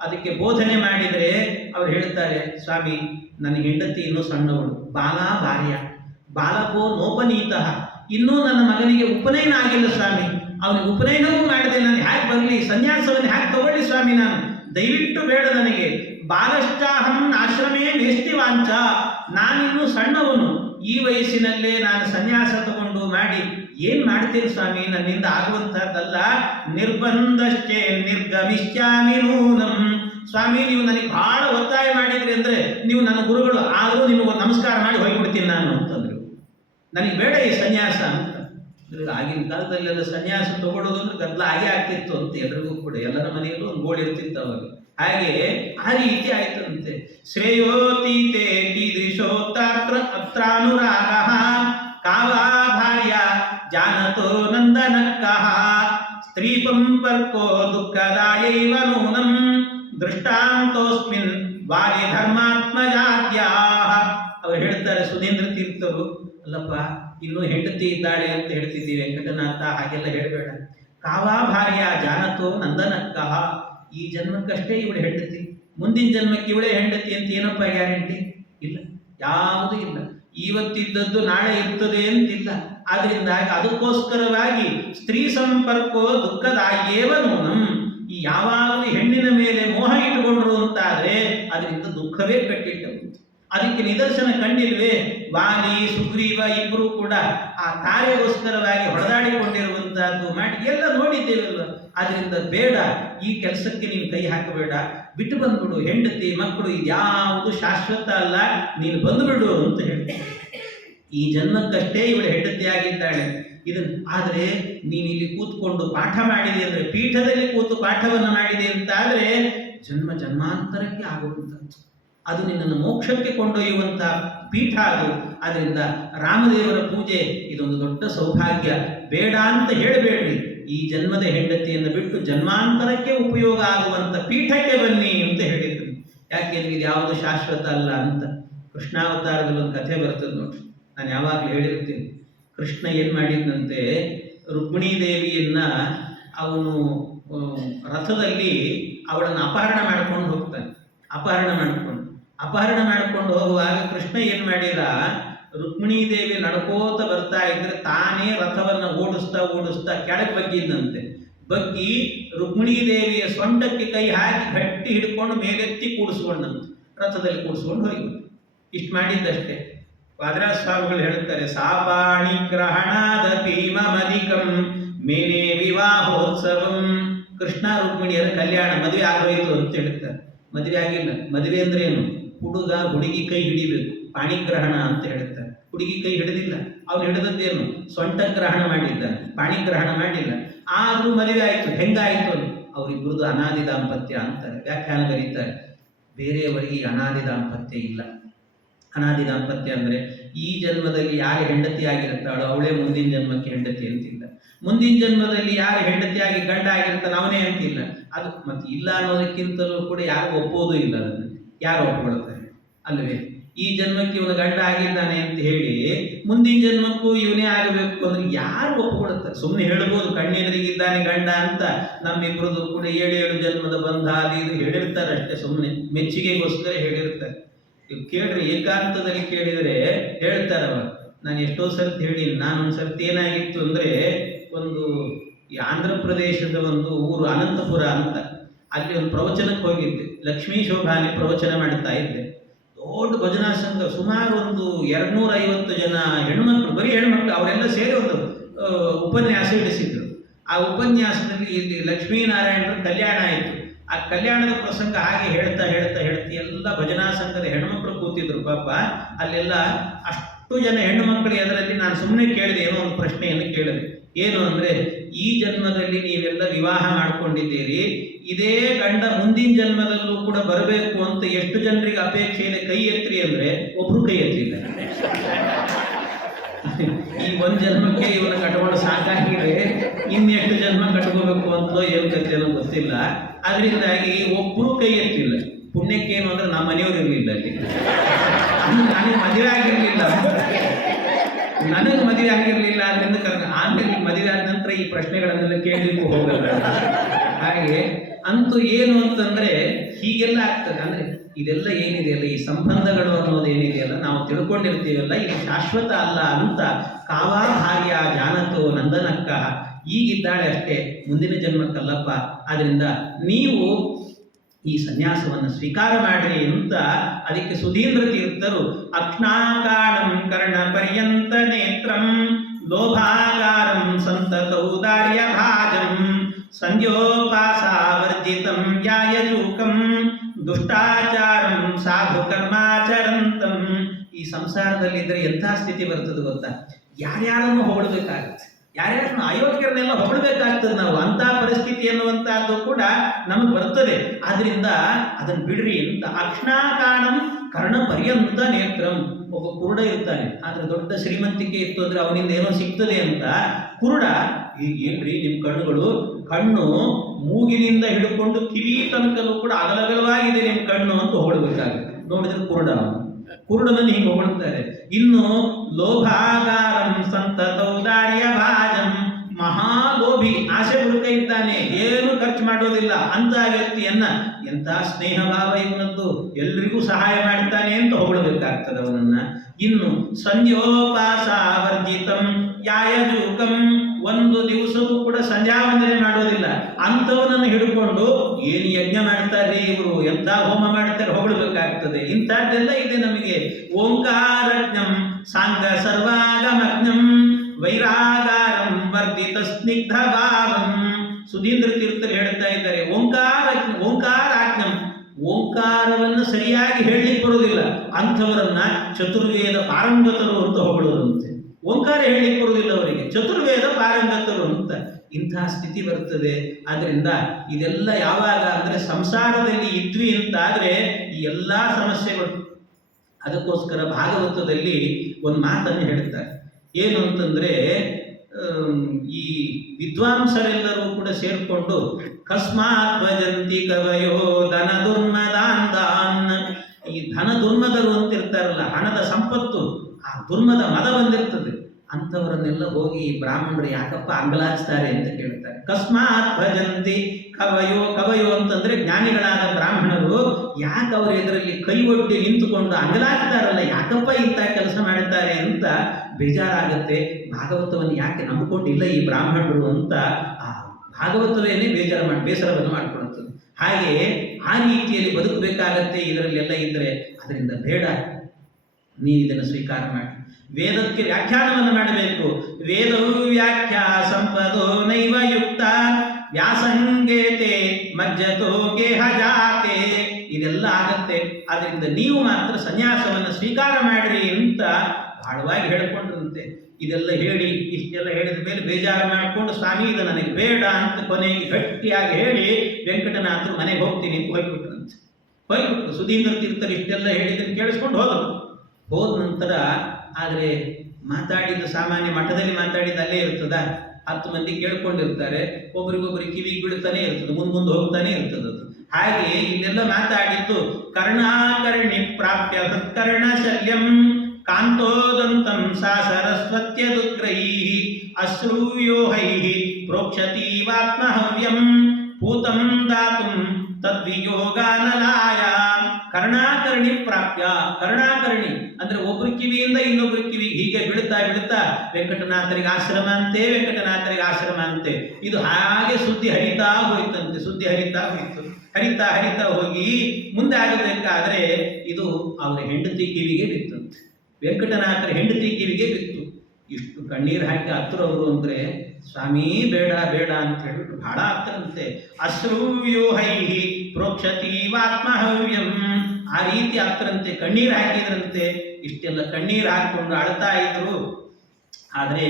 ಅದಕ್ಕೆ ಬೋಧನೆ ಮಾಡಿದರೆ ಅವ್ರು ಹೇಳ್ತಾರೆ, ಸ್ವಾಮಿ ನನ್ನ ಹೆಂಡತಿ ಇನ್ನೂ ಸಣ್ಣವಳು, ಬಾಲಾ ಭಾರ್ಯ ಬಾಲಕೋ ನೋಪನೀತಃ, ಇನ್ನೂ ನನ್ನ ಮಗನಿಗೆ ಉಪನಯನ ಆಗಿಲ್ಲ ಸ್ವಾಮಿ, ಅವನಿಗೆ ಉಪನಯನವೂ ಮಾಡಿದೆ, ನಾನು ಹ್ಯಾಕೆ ಬರಲಿ, ಸನ್ಯಾಸವನ್ನು ಹ್ಯಾಕೆ ತಗೊಳ್ಳಿ ಸ್ವಾಮಿ, ನಾನು ದಯವಿಟ್ಟು ಬೇಡ ನನಗೆ. ಬಾಲಶ್ಚಾಹಂ ಆಶ್ರಮೇ ನೇಸ್ತಿ ವಾಂಚ, ನಾನಿನ್ನೂ ಸಣ್ಣವನು, ಈ ವಯಸ್ಸಿನಲ್ಲೇ ನಾನು ಸನ್ಯಾಸ ತಗೊಂಡು ಮಾಡಿ ಏನ್ ಮಾಡ್ತೀನಿ ಸ್ವಾಮಿ, ನನ್ನಿಂದ ಆಗುವಂತಹದ್ದಲ್ಲ. ನಿರ್ಬಂಧಶ್ಚೇ ನಿರ್ಗಮಿಷ್ಯಾಮಿ ನೂನಂ. ಸ್ವಾಮಿ, ನೀವು ನನಗೆ ಬಹಳ ಒತ್ತಾಯ ಮಾಡಿದ್ರಿ ಅಂದ್ರೆ, ನೀವು ನನ್ನ ಗುರುಗಳು, ಆದರೂ ನಿಮಗೆ ನಮಸ್ಕಾರ ಮಾಡಿ ಹೋಗ್ಬಿಡ್ತೀನಿ ನಾನು ಅಂತಂದ್ರು. ನನಗೆ ಬೇಡ ಈ ಸನ್ಯಾಸ ಅಂತ. ಆಗಿನ ಕಾಲದಲ್ಲೆಲ್ಲ ಸನ್ಯಾಸ ತಗೊಳ್ಳೋದು ಅಂದ್ರೆ ಗದ್ದಲ ಹಾಗೆ ಆಗ್ತಿತ್ತು ಅಂತ ಎಲ್ರಿಗೂ ಕೂಡ, ಎಲ್ಲರ ಮನೆಯಲ್ಲೂ ಒಂದು ಗೋಳು ಇರ್ತಿತ್ತು ಅವಾಗ. ಹಾಗೆ ಆ ರೀತಿ ಆಯ್ತಂತೆ. ಶ್ರೇಯೋತೀತೆ ಕೀದೃಶೋತ್ತಾತ್ರ ಅತ್ರಾನುರಾಗಃ ಕಾವಾ ಭಾರ್ಯ ಜಾನತೋ ನಂದನಕ್ಕಃ ಸ್ತ್ರೀ ಸಂಪರ್ಕೋ ದುಃಖದಾಯೈವ ನೂನಂ ದೃಷ್ಟಾಂತೋಸ್ಮಿನ್ ವಾಲಿ ಧರ್ಮಾತ್ಮಜಾದ್ಯಾಹ. ಅವರು ಹೇಳ್ತಾರೆ ಸುಧೀಂದ್ರ ತೀರ್ಥರು, ಅಲ್ಲಪ್ಪ ಇನ್ನೂ ಹೆಂಡತಿ ಇದ್ದಾಳೆ ಅಂತ ಹೇಳ್ತಿದ್ದೀವಿ ವೆಂಕಟನಾಥ, ಹಾಗೆಲ್ಲ ಹೇಳಬೇಡ. ಕಾವಾ ಭಾರ್ಯ ಜಾನತೋ ನಂದನಕ್ಕಃ, ಈ ಜನ್ಮಕ್ಕಷ್ಟೇ ಇವಳು ಹೆಂಡತಿ, ಮುಂದಿನ ಜನ್ಮಕ್ಕೆ ಇವಳೇ ಹೆಂಡತಿ ಅಂತ ಏನಪ್ಪ ಗ್ಯಾರಂಟಿ? ಇಲ್ಲ, ಯಾವುದೂ ಇಲ್ಲ. ಇವತ್ತಿದ್ದದ್ದು ನಾಳೆ ಇರ್ತದೆ ಅಂತಿಲ್ಲ. ಆದ್ರಿಂದಾಗಿ ಅದಕ್ಕೋಸ್ಕರವಾಗಿ ಸ್ತ್ರೀ ಸಂಪರ್ಕೋ ದುಃಖದಾಯೇವ ನೂನಂ. ಈ ಯಾವಾಗಲೂ ಹೆಣ್ಣಿನ ಮೇಲೆ ಮೋಹ ಇಟ್ಟುಕೊಂಡ್ರು ಅಂತಾದ್ರೆ ಅದರಿಂದ ದುಃಖವೇ ಕಟ್ಟಿಟ್ಟವು. ಅದಕ್ಕೆ ನಿದರ್ಶನ ಕಂಡಿಲ್ವೇ? ವಾಲಿ ಸುಗ್ರೀವ ಇಬ್ಬರು ಕೂಡ ಆ ತಾರೆಗೋಸ್ಕರವಾಗಿ ಹೊಡೆದಾಡಿಕೊಂಡಿರುವಂತಹದ್ದು ಮಾಡಿ ಎಲ್ಲ ನೋಡಿದ್ದೇವಲ್ಲ. ಆದ್ರಿಂದ ಬೇಡ, ಈ ಕೆಲಸಕ್ಕೆ ನೀನು ಕೈ ಹಾಕಬೇಡ, ಬಿಟ್ಟು ಬಂದ್ಬಿಡು. ಹೆಂಡತಿ ಮಕ್ಕಳು ಇದ್ಯಾವುದು ಶಾಶ್ವತ ಅಲ್ಲ, ನೀನು ಬಂದುಬಿಡು ಅಂತ ಹೇಳ್ತಾರೆ. ಈ ಜನ್ಮಕ್ಕಷ್ಟೇ ಇವಳು ಹೆಂಡತಿಯಾಗಿದ್ದಾಳೆ ಇದನ್ನು. ಆದರೆ ನೀನು ಇಲ್ಲಿ ಕೂತ್ಕೊಂಡು ಪಾಠ ಮಾಡಿದೆ ಅಂದರೆ, ಪೀಠದಲ್ಲಿ ಕೂತು ಪಾಠವನ್ನು ಮಾಡಿದೆ ಅಂತಾದರೆ ಜನ್ಮ ಜನ್ಮಾಂತರಕ್ಕೆ ಆಗುವಂಥದ್ದು, ಅದು ನಿನ್ನನ್ನು ಮೋಕ್ಷಕ್ಕೆ ಕೊಂಡೊಯ್ಯುವಂತಹ ಪೀಠ ಅದು. ಆದ್ದರಿಂದ ರಾಮದೇವರ ಪೂಜೆ ಇದೊಂದು ದೊಡ್ಡ ಸೌಭಾಗ್ಯ. ಬೇಡ ಅಂತ ಹೇಳಬೇಡ್ರಿ, ಈ ಜನ್ಮದ ಹೆಂಡತಿಯನ್ನು ಬಿಟ್ಟು ಜನ್ಮಾಂತರಕ್ಕೆ ಉಪಯೋಗ ಆಗುವಂಥ ಪೀಠಕ್ಕೆ ಬನ್ನಿ ಅಂತ ಹೇಳಿದ್ರು. ಯಾಕೆಂದ್ರೆ ಇದು ಯಾವುದು ಶಾಶ್ವತ ಅಲ್ಲ ಅಂತ. ಕೃಷ್ಣಾವತಾರದಲ್ಲಿ ಒಂದು ಕಥೆ ಬರ್ತದೆ ನೋಡ್ರಿ, ನಾನು ಯಾವಾಗಲೂ ಹೇಳಿರ್ತೀನಿ. ಕೃಷ್ಣ ಏನು ಮಾಡಿದ್ದಂತೆ, ರುಕ್ಮಿಣೀ ದೇವಿಯನ್ನ ಅವನು ರಥದಲ್ಲಿ ಅವಳನ್ನು ಅಪಹರಣ ಮಾಡ್ಕೊಂಡು ಹೋಗ್ತಾನೆ. ಅಪಹರಣ ಮಾಡ್ಕೊಂಡು ಹೋಗುವಾಗ ಕೃಷ್ಣ ಏನು ಮಾಡಿದ, ರುಕ್ಮಿಣೀ ದೇವಿ ನಡ್ಕೋತ ಬರ್ತಾ ಇದ್ರೆ ತಾನೇ ರಥವನ್ನು ಓಡಿಸ್ತಾ ಕೆಳಗೆ ಬಗ್ಗಿದ್ದಂತೆ. ಬಗ್ಗಿ ರುಕ್ಮಿಣೀ ದೇವಿಯ ಸೊಂಟಕ್ಕೆ ಕೈ ಹಾಕಿ ಗಟ್ಟಿ ಹಿಡ್ಕೊಂಡು ಮೇಲೆತ್ತಿ ಕೂಡಿಸ್ಕೊಂಡಂತೆ, ರಥದಲ್ಲಿ ಕೂಡಿಸ್ಕೊಂಡು ಹೋಗಿದ್ದು. ಇಷ್ಟು ಮಾಡಿದ್ದಷ್ಟೇ. ವಾದರಾಜ ಸ್ವಾಮಿಗಳು ಹೇಳ್ತಾರೆ, ಸಾಪಾಣಿ ಗ್ರಹಣಾದಪಿ ಮಮಧಿಕಂ ಮೇನೆ ವಿವಾಹೋತ್ಸವಂ. ಕೃಷ್ಣ ರುಕ್ಮಿಣಿಯರ ಕಲ್ಯಾಣ, ಮದುವೆ ಆಗೋಯಿತು ಅಂತ ಹೇಳ್ತಾರೆ. ಮದುವೆ ಆಗಿಲ್ಲ. ಮದುವೆ ಅಂದ್ರೆ ಏನು? ಹುಡುಗ ಹುಡುಗಿ ಕೈ ಹಿಡಿಬೇಕು, ಪಾಣಿಗ್ರಹಣ ಅಂತ ಹೇಳ್ತಾರೆ. ಹುಡುಗಿ ಕೈ ಹಿಡಿದಿಲ್ಲ, ಅವ್ನು ಹಿಡಿದದ್ದೇನು ಸೊಂಟ ಗ್ರಹಣ ಮಾಡಿದ್ದ, ಪಾಣಿಗ್ರಹಣ ಮಾಡಿಲ್ಲ. ಆದ್ರೂ ಮದುವೆ ಆಯ್ತು. ಹೆಂಗಾಯ್ತು? ಅವರಿಬ್ಬರದು ಅನಾದಿ ದಾಂಪತ್ಯ ಅಂತಾರೆ, ವ್ಯಾಖ್ಯಾನ ಬರೀತಾರೆ. ಬೇರೆಯವರಿಗೆ ಅನಾದಿ ದಾಂಪತ್ಯ ಇಲ್ಲ. ಅನಾದಿ ದಾಂಪತ್ಯ ಅಂದ್ರೆ ಈ ಜನ್ಮದಲ್ಲಿ ಯಾರು ಹೆಂಡತಿ ಆಗಿರ್ತಾಳೋ ಅವಳೇ ಮುಂದಿನ ಜನ್ಮಕ್ಕೆ ಹೆಂಡತಿ ಅಂತಿಲ್ಲ. ಮುಂದಿನ ಜನ್ಮದಲ್ಲಿ ಯಾರು ಹೆಂಡತಿಯಾಗಿ ಗಂಡ ಆಗಿರ್ತಾನೆ ಅವನೇ ಅಂತಿಲ್ಲ. ಅದು ಮತ್ತೆ ಇಲ್ಲ ಅನ್ನೋದಕ್ಕಿಂತಲೂ ಕೂಡ ಯಾರು ಒಪ್ಪೋದು ಇಲ್ಲ. ಅದನ್ನು ಯಾರು ಒಪ್ಕೊಳ್ತಾರೆ ಅಲ್ವೇ? ಈ ಜನ್ಮಕ್ಕೆ ಇವನು ಗಂಡ ಆಗಿದ್ದಾನೆ ಅಂತ ಹೇಳಿ ಮುಂದಿನ ಜನ್ಮಕ್ಕೂ ಇವನೇ ಆಗಬೇಕು ಅಂದ್ರೆ ಯಾರು ಒಪ್ಕೊಳ್ತಾರೆ? ಸುಮ್ಮನೆ ಹೇಳ್ಬೋದು ಕಣ್ಣೆದುರಿಗಿದ್ದಾನೆ ಗಂಡ ಅಂತ, ನಮ್ಮಿಬ್ಬರದು ಕೂಡ 7 ಜನ್ಮದ ಬಂಧ ಅದು ಇದು ಹೇಳಿರ್ತಾರೆ ಅಷ್ಟೇ, ಸುಮ್ಮನೆ ಮೆಚ್ಚುಗೆಗೋಸ್ಕರ ಹೇಳಿರ್ತಾರೆ. ಕೇಳ್ರಿ, ಏಕಾಂತದಲ್ಲಿ ಕೇಳಿದರೆ ಹೇಳ್ತಾರವ. ನಾನು ಎಷ್ಟೋ ಸರ್ತಿ ಹೇಳಿ, ನಾನೊಂದು ಸರ್ತಿ ಏನಾಗಿತ್ತು ಅಂದ್ರೆ, ಒಂದು ಈ ಆಂಧ್ರ ಪ್ರದೇಶದ ಒಂದು ಊರು ಅನಂತಪುರ ಅಂತ, ಅಲ್ಲಿ ಒಂದು ಪ್ರವಚನಕ್ಕೆ ಹೋಗಿದ್ದೆ. ಲಕ್ಷ್ಮೀ ಶೋಭಾನಿ ಪ್ರವಚನ ಮಾಡ್ತಾ ಇದ್ದೆ. ದೊಡ್ಡ ಭಜನಾ ಸಂಘ, ಸುಮಾರು ಒಂದು 250 ಜನ ಹೆಣ್ಮಕ್ಳು, ಬರೀ ಹೆಣ್ಮಕ್ಳು, ಅವರೆಲ್ಲ ಸೇರಿ ಒಂದು ಉಪನ್ಯಾಸ ಇಡಿಸಿದ್ರು. ಆ ಉಪನ್ಯಾಸದಲ್ಲಿ ಇಲ್ಲಿ ಲಕ್ಷ್ಮೀನಾರಾಯಣರ ಕಲ್ಯಾಣ ಆಯಿತು. ಆ ಕಲ್ಯಾಣದ ಪ್ರಸಂಗ ಹಾಗೆ ಹೇಳ್ತಾ ಹೇಳ್ತಾ ಹೇಳ್ತಾ ಎಲ್ಲ ಭಜನಾ ಸಂಘದ ಹೆಣ್ಮಕ್ಳು ಕೂತಿದ್ರು. ಪಾಪ ಅಲ್ಲೆಲ್ಲ ಅಷ್ಟು ಜನ ಹೆಣ್ಣುಮಕ್ಕಳು ಎದರಲ್ಲಿ ನಾನು ಸುಮ್ಮನೆ ಕೇಳಿದೆ, ಏನೋ ಒಂದು ಪ್ರಶ್ನೆಯನ್ನು ಕೇಳಿದೆ. ಏನು ಅಂದ್ರೆ, ಈ ಜನ್ಮದಲ್ಲಿ ನೀವೆಲ್ಲ ವಿವಾಹ ಮಾಡ್ಕೊಂಡಿದ್ದೀರಿ, ಇದೇ ಗಂಡ ಮುಂದಿನ ಜನ್ಮದಲ್ಲೂ ಕೂಡ ಬರಬೇಕು ಅಂತ ಎಷ್ಟು ಜನರಿಗೆ ಅಪೇಕ್ಷೆ ಇದೆ? ಕೈ ಎತ್ರಿ ಅಂದ್ರೆ ಒಬ್ರು ಕೈ ಎತ್ತಲಿಲ್ಲ. ಈ ಒಂದ್ ಜನ್ಮಕ್ಕೆ ಇವನ ಕಟ್ಕೊಂಡು ಸಾಕಾಗಿದೆ, ಇನ್ನೆಷ್ಟು ಜನ್ಮ ಕಟ್ಕೋಬೇಕು ಅಂತಲೋ ಏನ್ ಕಥೆನೋ ಗೊತ್ತಿಲ್ಲ. ಅದರಿಂದಾಗಿ ಒಬ್ರು ಕೈ ಎತ್ತಿಲ್ಲ. ಪುಣ್ಯಕ್ಕೇನು ಅಂದ್ರೆ ನಮ್ಮ ಮನೆಯವ್ರು ಇರಲಿಲ್ಲ ಅಲ್ಲಿ. ನನಗೆ ಮದುವೆ ಆಗಿರ್ಲಿಲ್ಲ, ಅದರಿಂದ ಆಮೇಲೆ ಮದುವೆ ಆದ ನಂತರ ಈ ಪ್ರಶ್ನೆಗಳನ್ನೆಲ್ಲ ಕೇಳಲಿಕ್ಕೂ ಹೋಗಲ್ಲ. ಹಾಗೆ ಅಂತೂ ಏನು ಅಂತಂದ್ರೆ ಹೀಗೆಲ್ಲ ಆಗ್ತದೆ. ಅಂದ್ರೆ ಇದೆಲ್ಲ ಏನಿದೆಯಲ್ಲ, ಈ ಸಂಬಂಧಗಳು ಅನ್ನೋದು ಏನಿದೆಯಲ್ಲ, ನಾವು ತಿಳ್ಕೊಂಡಿರ್ತೀವಲ್ಲ, ಇದು ಶಾಶ್ವತ ಅಲ್ಲ ಅಂತ. ಕಾವಾ ಭಾರ್ಯ ಜಾನತೋ ನಂದನಕ್ಕ, ಈಗಿದ್ದಾಳೆ ಅಷ್ಟೇ, ಮುಂದಿನ ಜನ್ಮಕ್ಕಲ್ಲಪ್ಪ. ಆದ್ರಿಂದ ನೀವು ಈ ಸನ್ಯಾಸವನ್ನು ಸ್ವೀಕಾರ ಮಾಡ್ರಿ ಅಂತ ಅದಕ್ಕೆ ಸುಧೀಂದ್ರ ತೀರ್ಥರು ಅಕ್ಷ್ಣಾಕಾರಂ ಕರ್ಣ ಪರ್ಯಂತ ನೇತ್ರಂ ಲೋಭಾಗಾರಂ ಸಂತತೌದಾರ್ಯ ಭಾಜಂ ಸಂಧ್ಯೋಪಾಸಾವರ್ಜಿತಂ ಯಾಯಜೂಕಂ ದುಷ್ಟಾಚಾರಂ ಸಾಧು ಕರ್ಮಾಚರಂತಂ. ಈ ಸಂಸಾರದಲ್ಲಿದ್ದರೆ ಎಂಥ ಸ್ಥಿತಿ ಬರ್ತದೆ ಗೊತ್ತಾ? ಯಾರ್ಯಾರನ್ನು ಹೊಗಳಬೇಕಾಗುತ್ತೆ, ಯಾರ್ಯಾರನ್ನು ಅಯೋಗ್ಯರನ್ನೆಲ್ಲ ಹೊಗಳಬೇಕಾಗ್ತದೆ ನಾವು. ಅಂಥ ಪರಿಸ್ಥಿತಿ ಎನ್ನುವಂತಹದ್ದು ಕೂಡ ನಮಗೆ ಬರ್ತದೆ. ಆದ್ರಿಂದ ಅದನ್ನು ಬಿಡ್ರಿ ಅಂತ. ಅಕ್ಷ್ಣಾಕಾಣಂ ಕರ್ಣ ಪರ್ಯಂತ ನೇತ್ರಂ. ಒಬ್ಬ ಕುರುಡ ಇರ್ತಾನೆ, ಆದ್ರೆ ದೊಡ್ಡ ಶ್ರೀಮಂತಿಕೆ ಇತ್ತು ಅಂದ್ರೆ ಅವನಿಂದ ಏನೋ ಸಿಗ್ತದೆ ಅಂತ ಕುರುಡ, ಏನ್ರಿ ನಿಮ್ ಕಣ್ಣುಗಳು, ಕಣ್ಣು ಮೂಗಿನಿಂದ ಹಿಡ್ಕೊಂಡು ಕಿವಿ ತನಕಲ್ಲೂ ಕೂಡ ಅಗಲಗಲವಾಗಿದೆ ನಿಮ್ ಕಣ್ಣು ಅಂತ ಹೊಗಳಬೇಕಾಗುತ್ತೆ. ನೋಡಿದ್ರೆ ಕುರುಡನನ್ನು ಹಿಂಗೆ ಹೊಗಳ್ತಾರೆ. ಇನ್ನು ಲೋಭಾಗಾರಂ ಸಂತತೌದಾರ್ಯ ಭಾಜಂ, ಮಹಾಲೋಭಿ, ಆಸೆ ಹುಡುಕ ಇದ್ದಾನೆ, ಏನು ಖರ್ಚು ಮಾಡೋದಿಲ್ಲ ಅಂತ ವ್ಯಕ್ತಿಯನ್ನ, ಎಂಥ ಸ್ನೇಹ ಭಾವ ಇವನದ್ದು, ಎಲ್ರಿಗೂ ಸಹಾಯ ಮಾಡ್ತಾನೆ ಅಂತ ಹೊಗಳಬೇಕಾಗ್ತದೆ ಅವನನ್ನ. ಇನ್ನು ಸಂಧ್ಯೋಪಾಸಾವರ್ಜಿತಂ ಯಾಯಜೂಕಂ, ಒಂದು ದಿವಸವೂ ಕೂಡ ಸಂಧ್ಯಾ ವಂದನೆ ಮಾಡೋದಿಲ್ಲ ಅಂಥವನನ್ನು ಹಿಡ್ಕೊಂಡು ಏನು ಯಜ್ಞ ಮಾಡ್ತಾರೆ ಇವರು, ಎಂಥ ಹೋಮ ಮಾಡ್ತಾರೆ ಹೊಗಳಬೇಕಾಗ್ತದೆ. ಇಂಥದ್ದೆಲ್ಲ ಇದೆ ನಮಗೆ. ಓಂಕಾರಜ್ಞಂ ಸಾಂಗ ಸರ್ವಾಗಮಜ್ಞಂ ವೈರಾಗಾರಂ ವರ್ಧಿತ ಸ್ನಿಗ್ಧ ಭಾವಂ. ಸುಧೀಂದ್ರ ತೀರ್ಥರು ಹೇಳ್ತಾ ಇದ್ದಾರೆ, ಓಂಕಾರಾಜ್ಞಂ, ಓಂಕಾರವನ್ನು ಸರಿಯಾಗಿ ಹೇಳಲಿಕ್ಕೆ ಬರುವುದಿಲ್ಲ ಅಂಥವರನ್ನ ಚತುರ್ವೇದ ಪಾರಂಗತರು ಅಂತ ಹೊಗಳುವಂತೆ. ಓಂಕಾರ ಹೇಳಲಿಕ್ಕೆ ಬರುವುದಿಲ್ಲ ಅವರಿಗೆ, ಚತುರ್ವೇದ ಪಾರಂಗತರು ಅಂತ. ಇಂತಹ ಸ್ಥಿತಿ ಬರ್ತದೆ. ಆದ್ರಿಂದ ಇದೆಲ್ಲ ಯಾವಾಗ ಅಂದ್ರೆ ಸಂಸಾರದಲ್ಲಿ ಇದ್ವಿ ಅಂತಾದ್ರೆ ಈ ಎಲ್ಲಾ ಸಮಸ್ಯೆಗಳು. ಅದಕ್ಕೋಸ್ಕರ ಭಾಗವತದಲ್ಲಿ ಒಂದು ಮಾತನ್ನು ಹೇಳ್ತಾರೆ. ಏನು ಅಂತಂದ್ರೆ, ಈ ವಿದ್ವಾಂಸರೆಲ್ಲರೂ ಕೂಡ ಸೇರ್ಕೊಂಡು ಕಸ್ಮಾತ್ ಭಜಂತಿ ಕವಯೋ ಧನ ದುರ್ಮದಾನ್. ಈ ಧನ ದುರ್ಮದರು ಅಂತಿರ್ತಾರಲ್ಲ, ಹಣದ ಸಂಪತ್ತು, ಆ ದುರ್ಮದ ಮದ ಬಂದಿರ್ತದೆ. ಅಂಥವರನ್ನೆಲ್ಲ ಹೋಗಿ ಬ್ರಾಹ್ಮಣರು ಯಾಕಪ್ಪ ಅಂಗಲಾಚಿಸ್ತಾರೆ ಅಂತ ಕೇಳ್ತಾರೆ. ಕಸ್ಮಾತ್ ಭಜಂತಿ ಕವಯೋ ಅಂತಂದ್ರೆ ಜ್ಞಾನಿಗಳಾದ ಬ್ರಾಹ್ಮಣರು ಯಾಕೆ ಅವರು ಇದರಲ್ಲಿ ಕೈ ಒಡ್ಡಿ ನಿಂತುಕೊಂಡು ಅಂಗಲಾಚ್ತಾರಲ್ಲ, ಯಾಕಪ್ಪ ಇಂಥ ಕೆಲಸ ಮಾಡ್ತಾರೆ ಅಂತ ಬೇಜಾರಾಗುತ್ತೆ. ಭಾಗವತವನ್ನು ಯಾಕೆ ನಂಬಿಕೊಂಡಿಲ್ಲ ಈ ಬ್ರಾಹ್ಮಣರು ಅಂತ ಆ ಭಾಗವತವೇನೇ ಬೇಸರವನ್ನು ಮಾಡಿಕೊಳ್ಳುತ್ತದೆ. ಹಾಗೆ ಆ ರೀತಿಯಲ್ಲಿ ಬದುಕಬೇಕಾಗತ್ತೆ ಇದರಲ್ಲೆಲ್ಲ ಇದ್ದರೆ. ಅದರಿಂದ ಬೇಡ, ನೀವು ಇದನ್ನು ಸ್ವೀಕಾರ ಮಾಡಿ. ವೇದಕ್ಕೆ ವ್ಯಾಖ್ಯಾನವನ್ನು ಮಾಡಬೇಕು. ವೇದವು ವ್ಯಾಖ್ಯಾ ಸಂಪದೋ ನೈವ ಯುಕ್ತ ವ್ಯಾಸಂಗೇತೆ ಮಜ್ಜತೋ ಗೇಹ ಜಾತೆ, ಇದೆಲ್ಲ ಆಗತ್ತೆ. ಆದ್ರಿಂದ ನೀವು ಮಾತ್ರ ಸನ್ಯಾಸವನ್ನು ಸ್ವೀಕಾರ ಮಾಡಿರಿ ಅಂತ ಬಹಳವಾಗಿ ಹೇಳಿಕೊಂಡ್ರಂತೆ. ಇದೆಲ್ಲ ಹೇಳಿ ಇಷ್ಟೆಲ್ಲ ಹೇಳಿದ ಮೇಲೆ ಬೇಜಾರು ಮಾಡಿಕೊಂಡು ಸ್ವಾಮಿ ಇದು ನನಗೆ ಬೇಡ ಅಂತ ಕೊನೆಗೆ ಗಟ್ಟಿಯಾಗಿ ಹೇಳಿ ವೆಂಕಟನಾಥರು ಮನೆಗೆ ಹೋಗ್ತೀನಿ ಅಂತ ಹೋಗ್ಬಿಟ್ರಂತೆ. ಹೋಗ್ಬಿಟ್ಟು ಸುಧೀಂದ್ರ ತೀರ್ಥರು ಇಷ್ಟೆಲ್ಲ ಹೇಳಿದ್ದನ್ನು ಕೇಳಿಸ್ಕೊಂಡು ಹೋದರು. ಹೋದ ನಂತರ ಆದರೆ ಮಾತಾಡಿದ್ದು ಸಾಮಾನ್ಯ ಮಠದಲ್ಲಿ ಮಾತಾಡಿದ್ದು ಅಲ್ಲೇ ಇರ್ತದ, 10 ಮಂದಿ ಕೇಳ್ಕೊಂಡಿರ್ತಾರೆ, ಒಬ್ರಿಗೊಬ್ರಿಗೆ ಕಿವಿಗೆ ಬೀಳ್ತಾನೆ ಇರ್ತದೆ, ಮುಂದೆ ಹೋಗ್ತಾನೆ ಇರ್ತದೆ. ಅದು ಹಾಗೆ ಇಲ್ಲೆಲ್ಲ ಮಾತಾಡಿದ್ದು ಕರ್ಣಾಕರ್ಣಿ ಪ್ರಾಪ್ಯ ಹೃತ್ಕರ್ಣ ಶಲ್ಯಂ ಕಾಂತೋದಂತಂ ಸಾ ಸರಸ್ವತ್ಯದುಗ್ರಹೀ ಅಶ್ರೂಯೋಹೈ ಪ್ರೋಕ್ಷತೀವಾತ್ಮಹವ್ಯಂ ಭೂತಂ ದಾತುಂ ತದ್ವಿಯೋಗಾನಲಾಯ. ಕರ್ಣಾಕರ್ಣಿ ಪ್ರಾಪ್ಯ, ಕರ್ಣಾಕರ್ಣಿ ಅಂದ್ರೆ ಒಬ್ರು ಕಿವಿಯಿಂದ ಇನ್ನೊಬ್ರು ಕಿವಿ ಹೀಗೆ ಬಿಡುತ್ತಾ ಬಿಡುತ್ತಾ ವೆಂಕಟನಾಥರಿಗೆ ಆಶ್ರಮ ಅಂತೆ, ವೆಂಕಟನಾಥರಿಗೆ ಆಶ್ರಮ ಅಂತೆ. ಇದು ಹಾಗೆ ಸುದ್ದಿ ಹರಿತಾ ಹೋಯ್ತಂತೆ. ಸುದ್ದಿ ಹರಿತಾ ಹೋಯ್ತು. ಹರಿತಾ ಹರಿತಾ ಹೋಗಿ ಮುಂದೆ ಆಗಬೇಕಾದ್ರೆ ಇದು ಅವರ ಹೆಂಡತಿ ಕಿವಿಗೆ ಬಿತ್ತಂತೆ. ವೆಂಕಟನಾಥರ ಹೆಂಡತಿ ಕಿವಿಗೆ ಬಿತ್ತು. ಇಷ್ಟು ಕಣ್ಣೀರು ಹಾಕಿ ಹತ್ರವರು ಅಂದ್ರೆ ಸ್ವಾಮಿ ಬೇಡ ಬೇಡ ಅಂತ ಹೇಳ್ಬಿಟ್ಟು ಬಹಳ ಆಗ್ತರಂತೆ. ಅಶ್ರೂವ್ಯೂಹೈ ಪ್ರೋಕ್ಷತೀವಾತ್ಮಹವ್ಯಂ, ಆ ರೀತಿ ಆಗ್ತರಂತೆ. ಕಣ್ಣೀರು ಹಾಕಿದ್ರಂತೆ. ಇಷ್ಟೆಲ್ಲ ಕಣ್ಣೀರು ಹಾಕಿಕೊಂಡು ಅಳ್ತಾ ಇದ್ರು. ಆದರೆ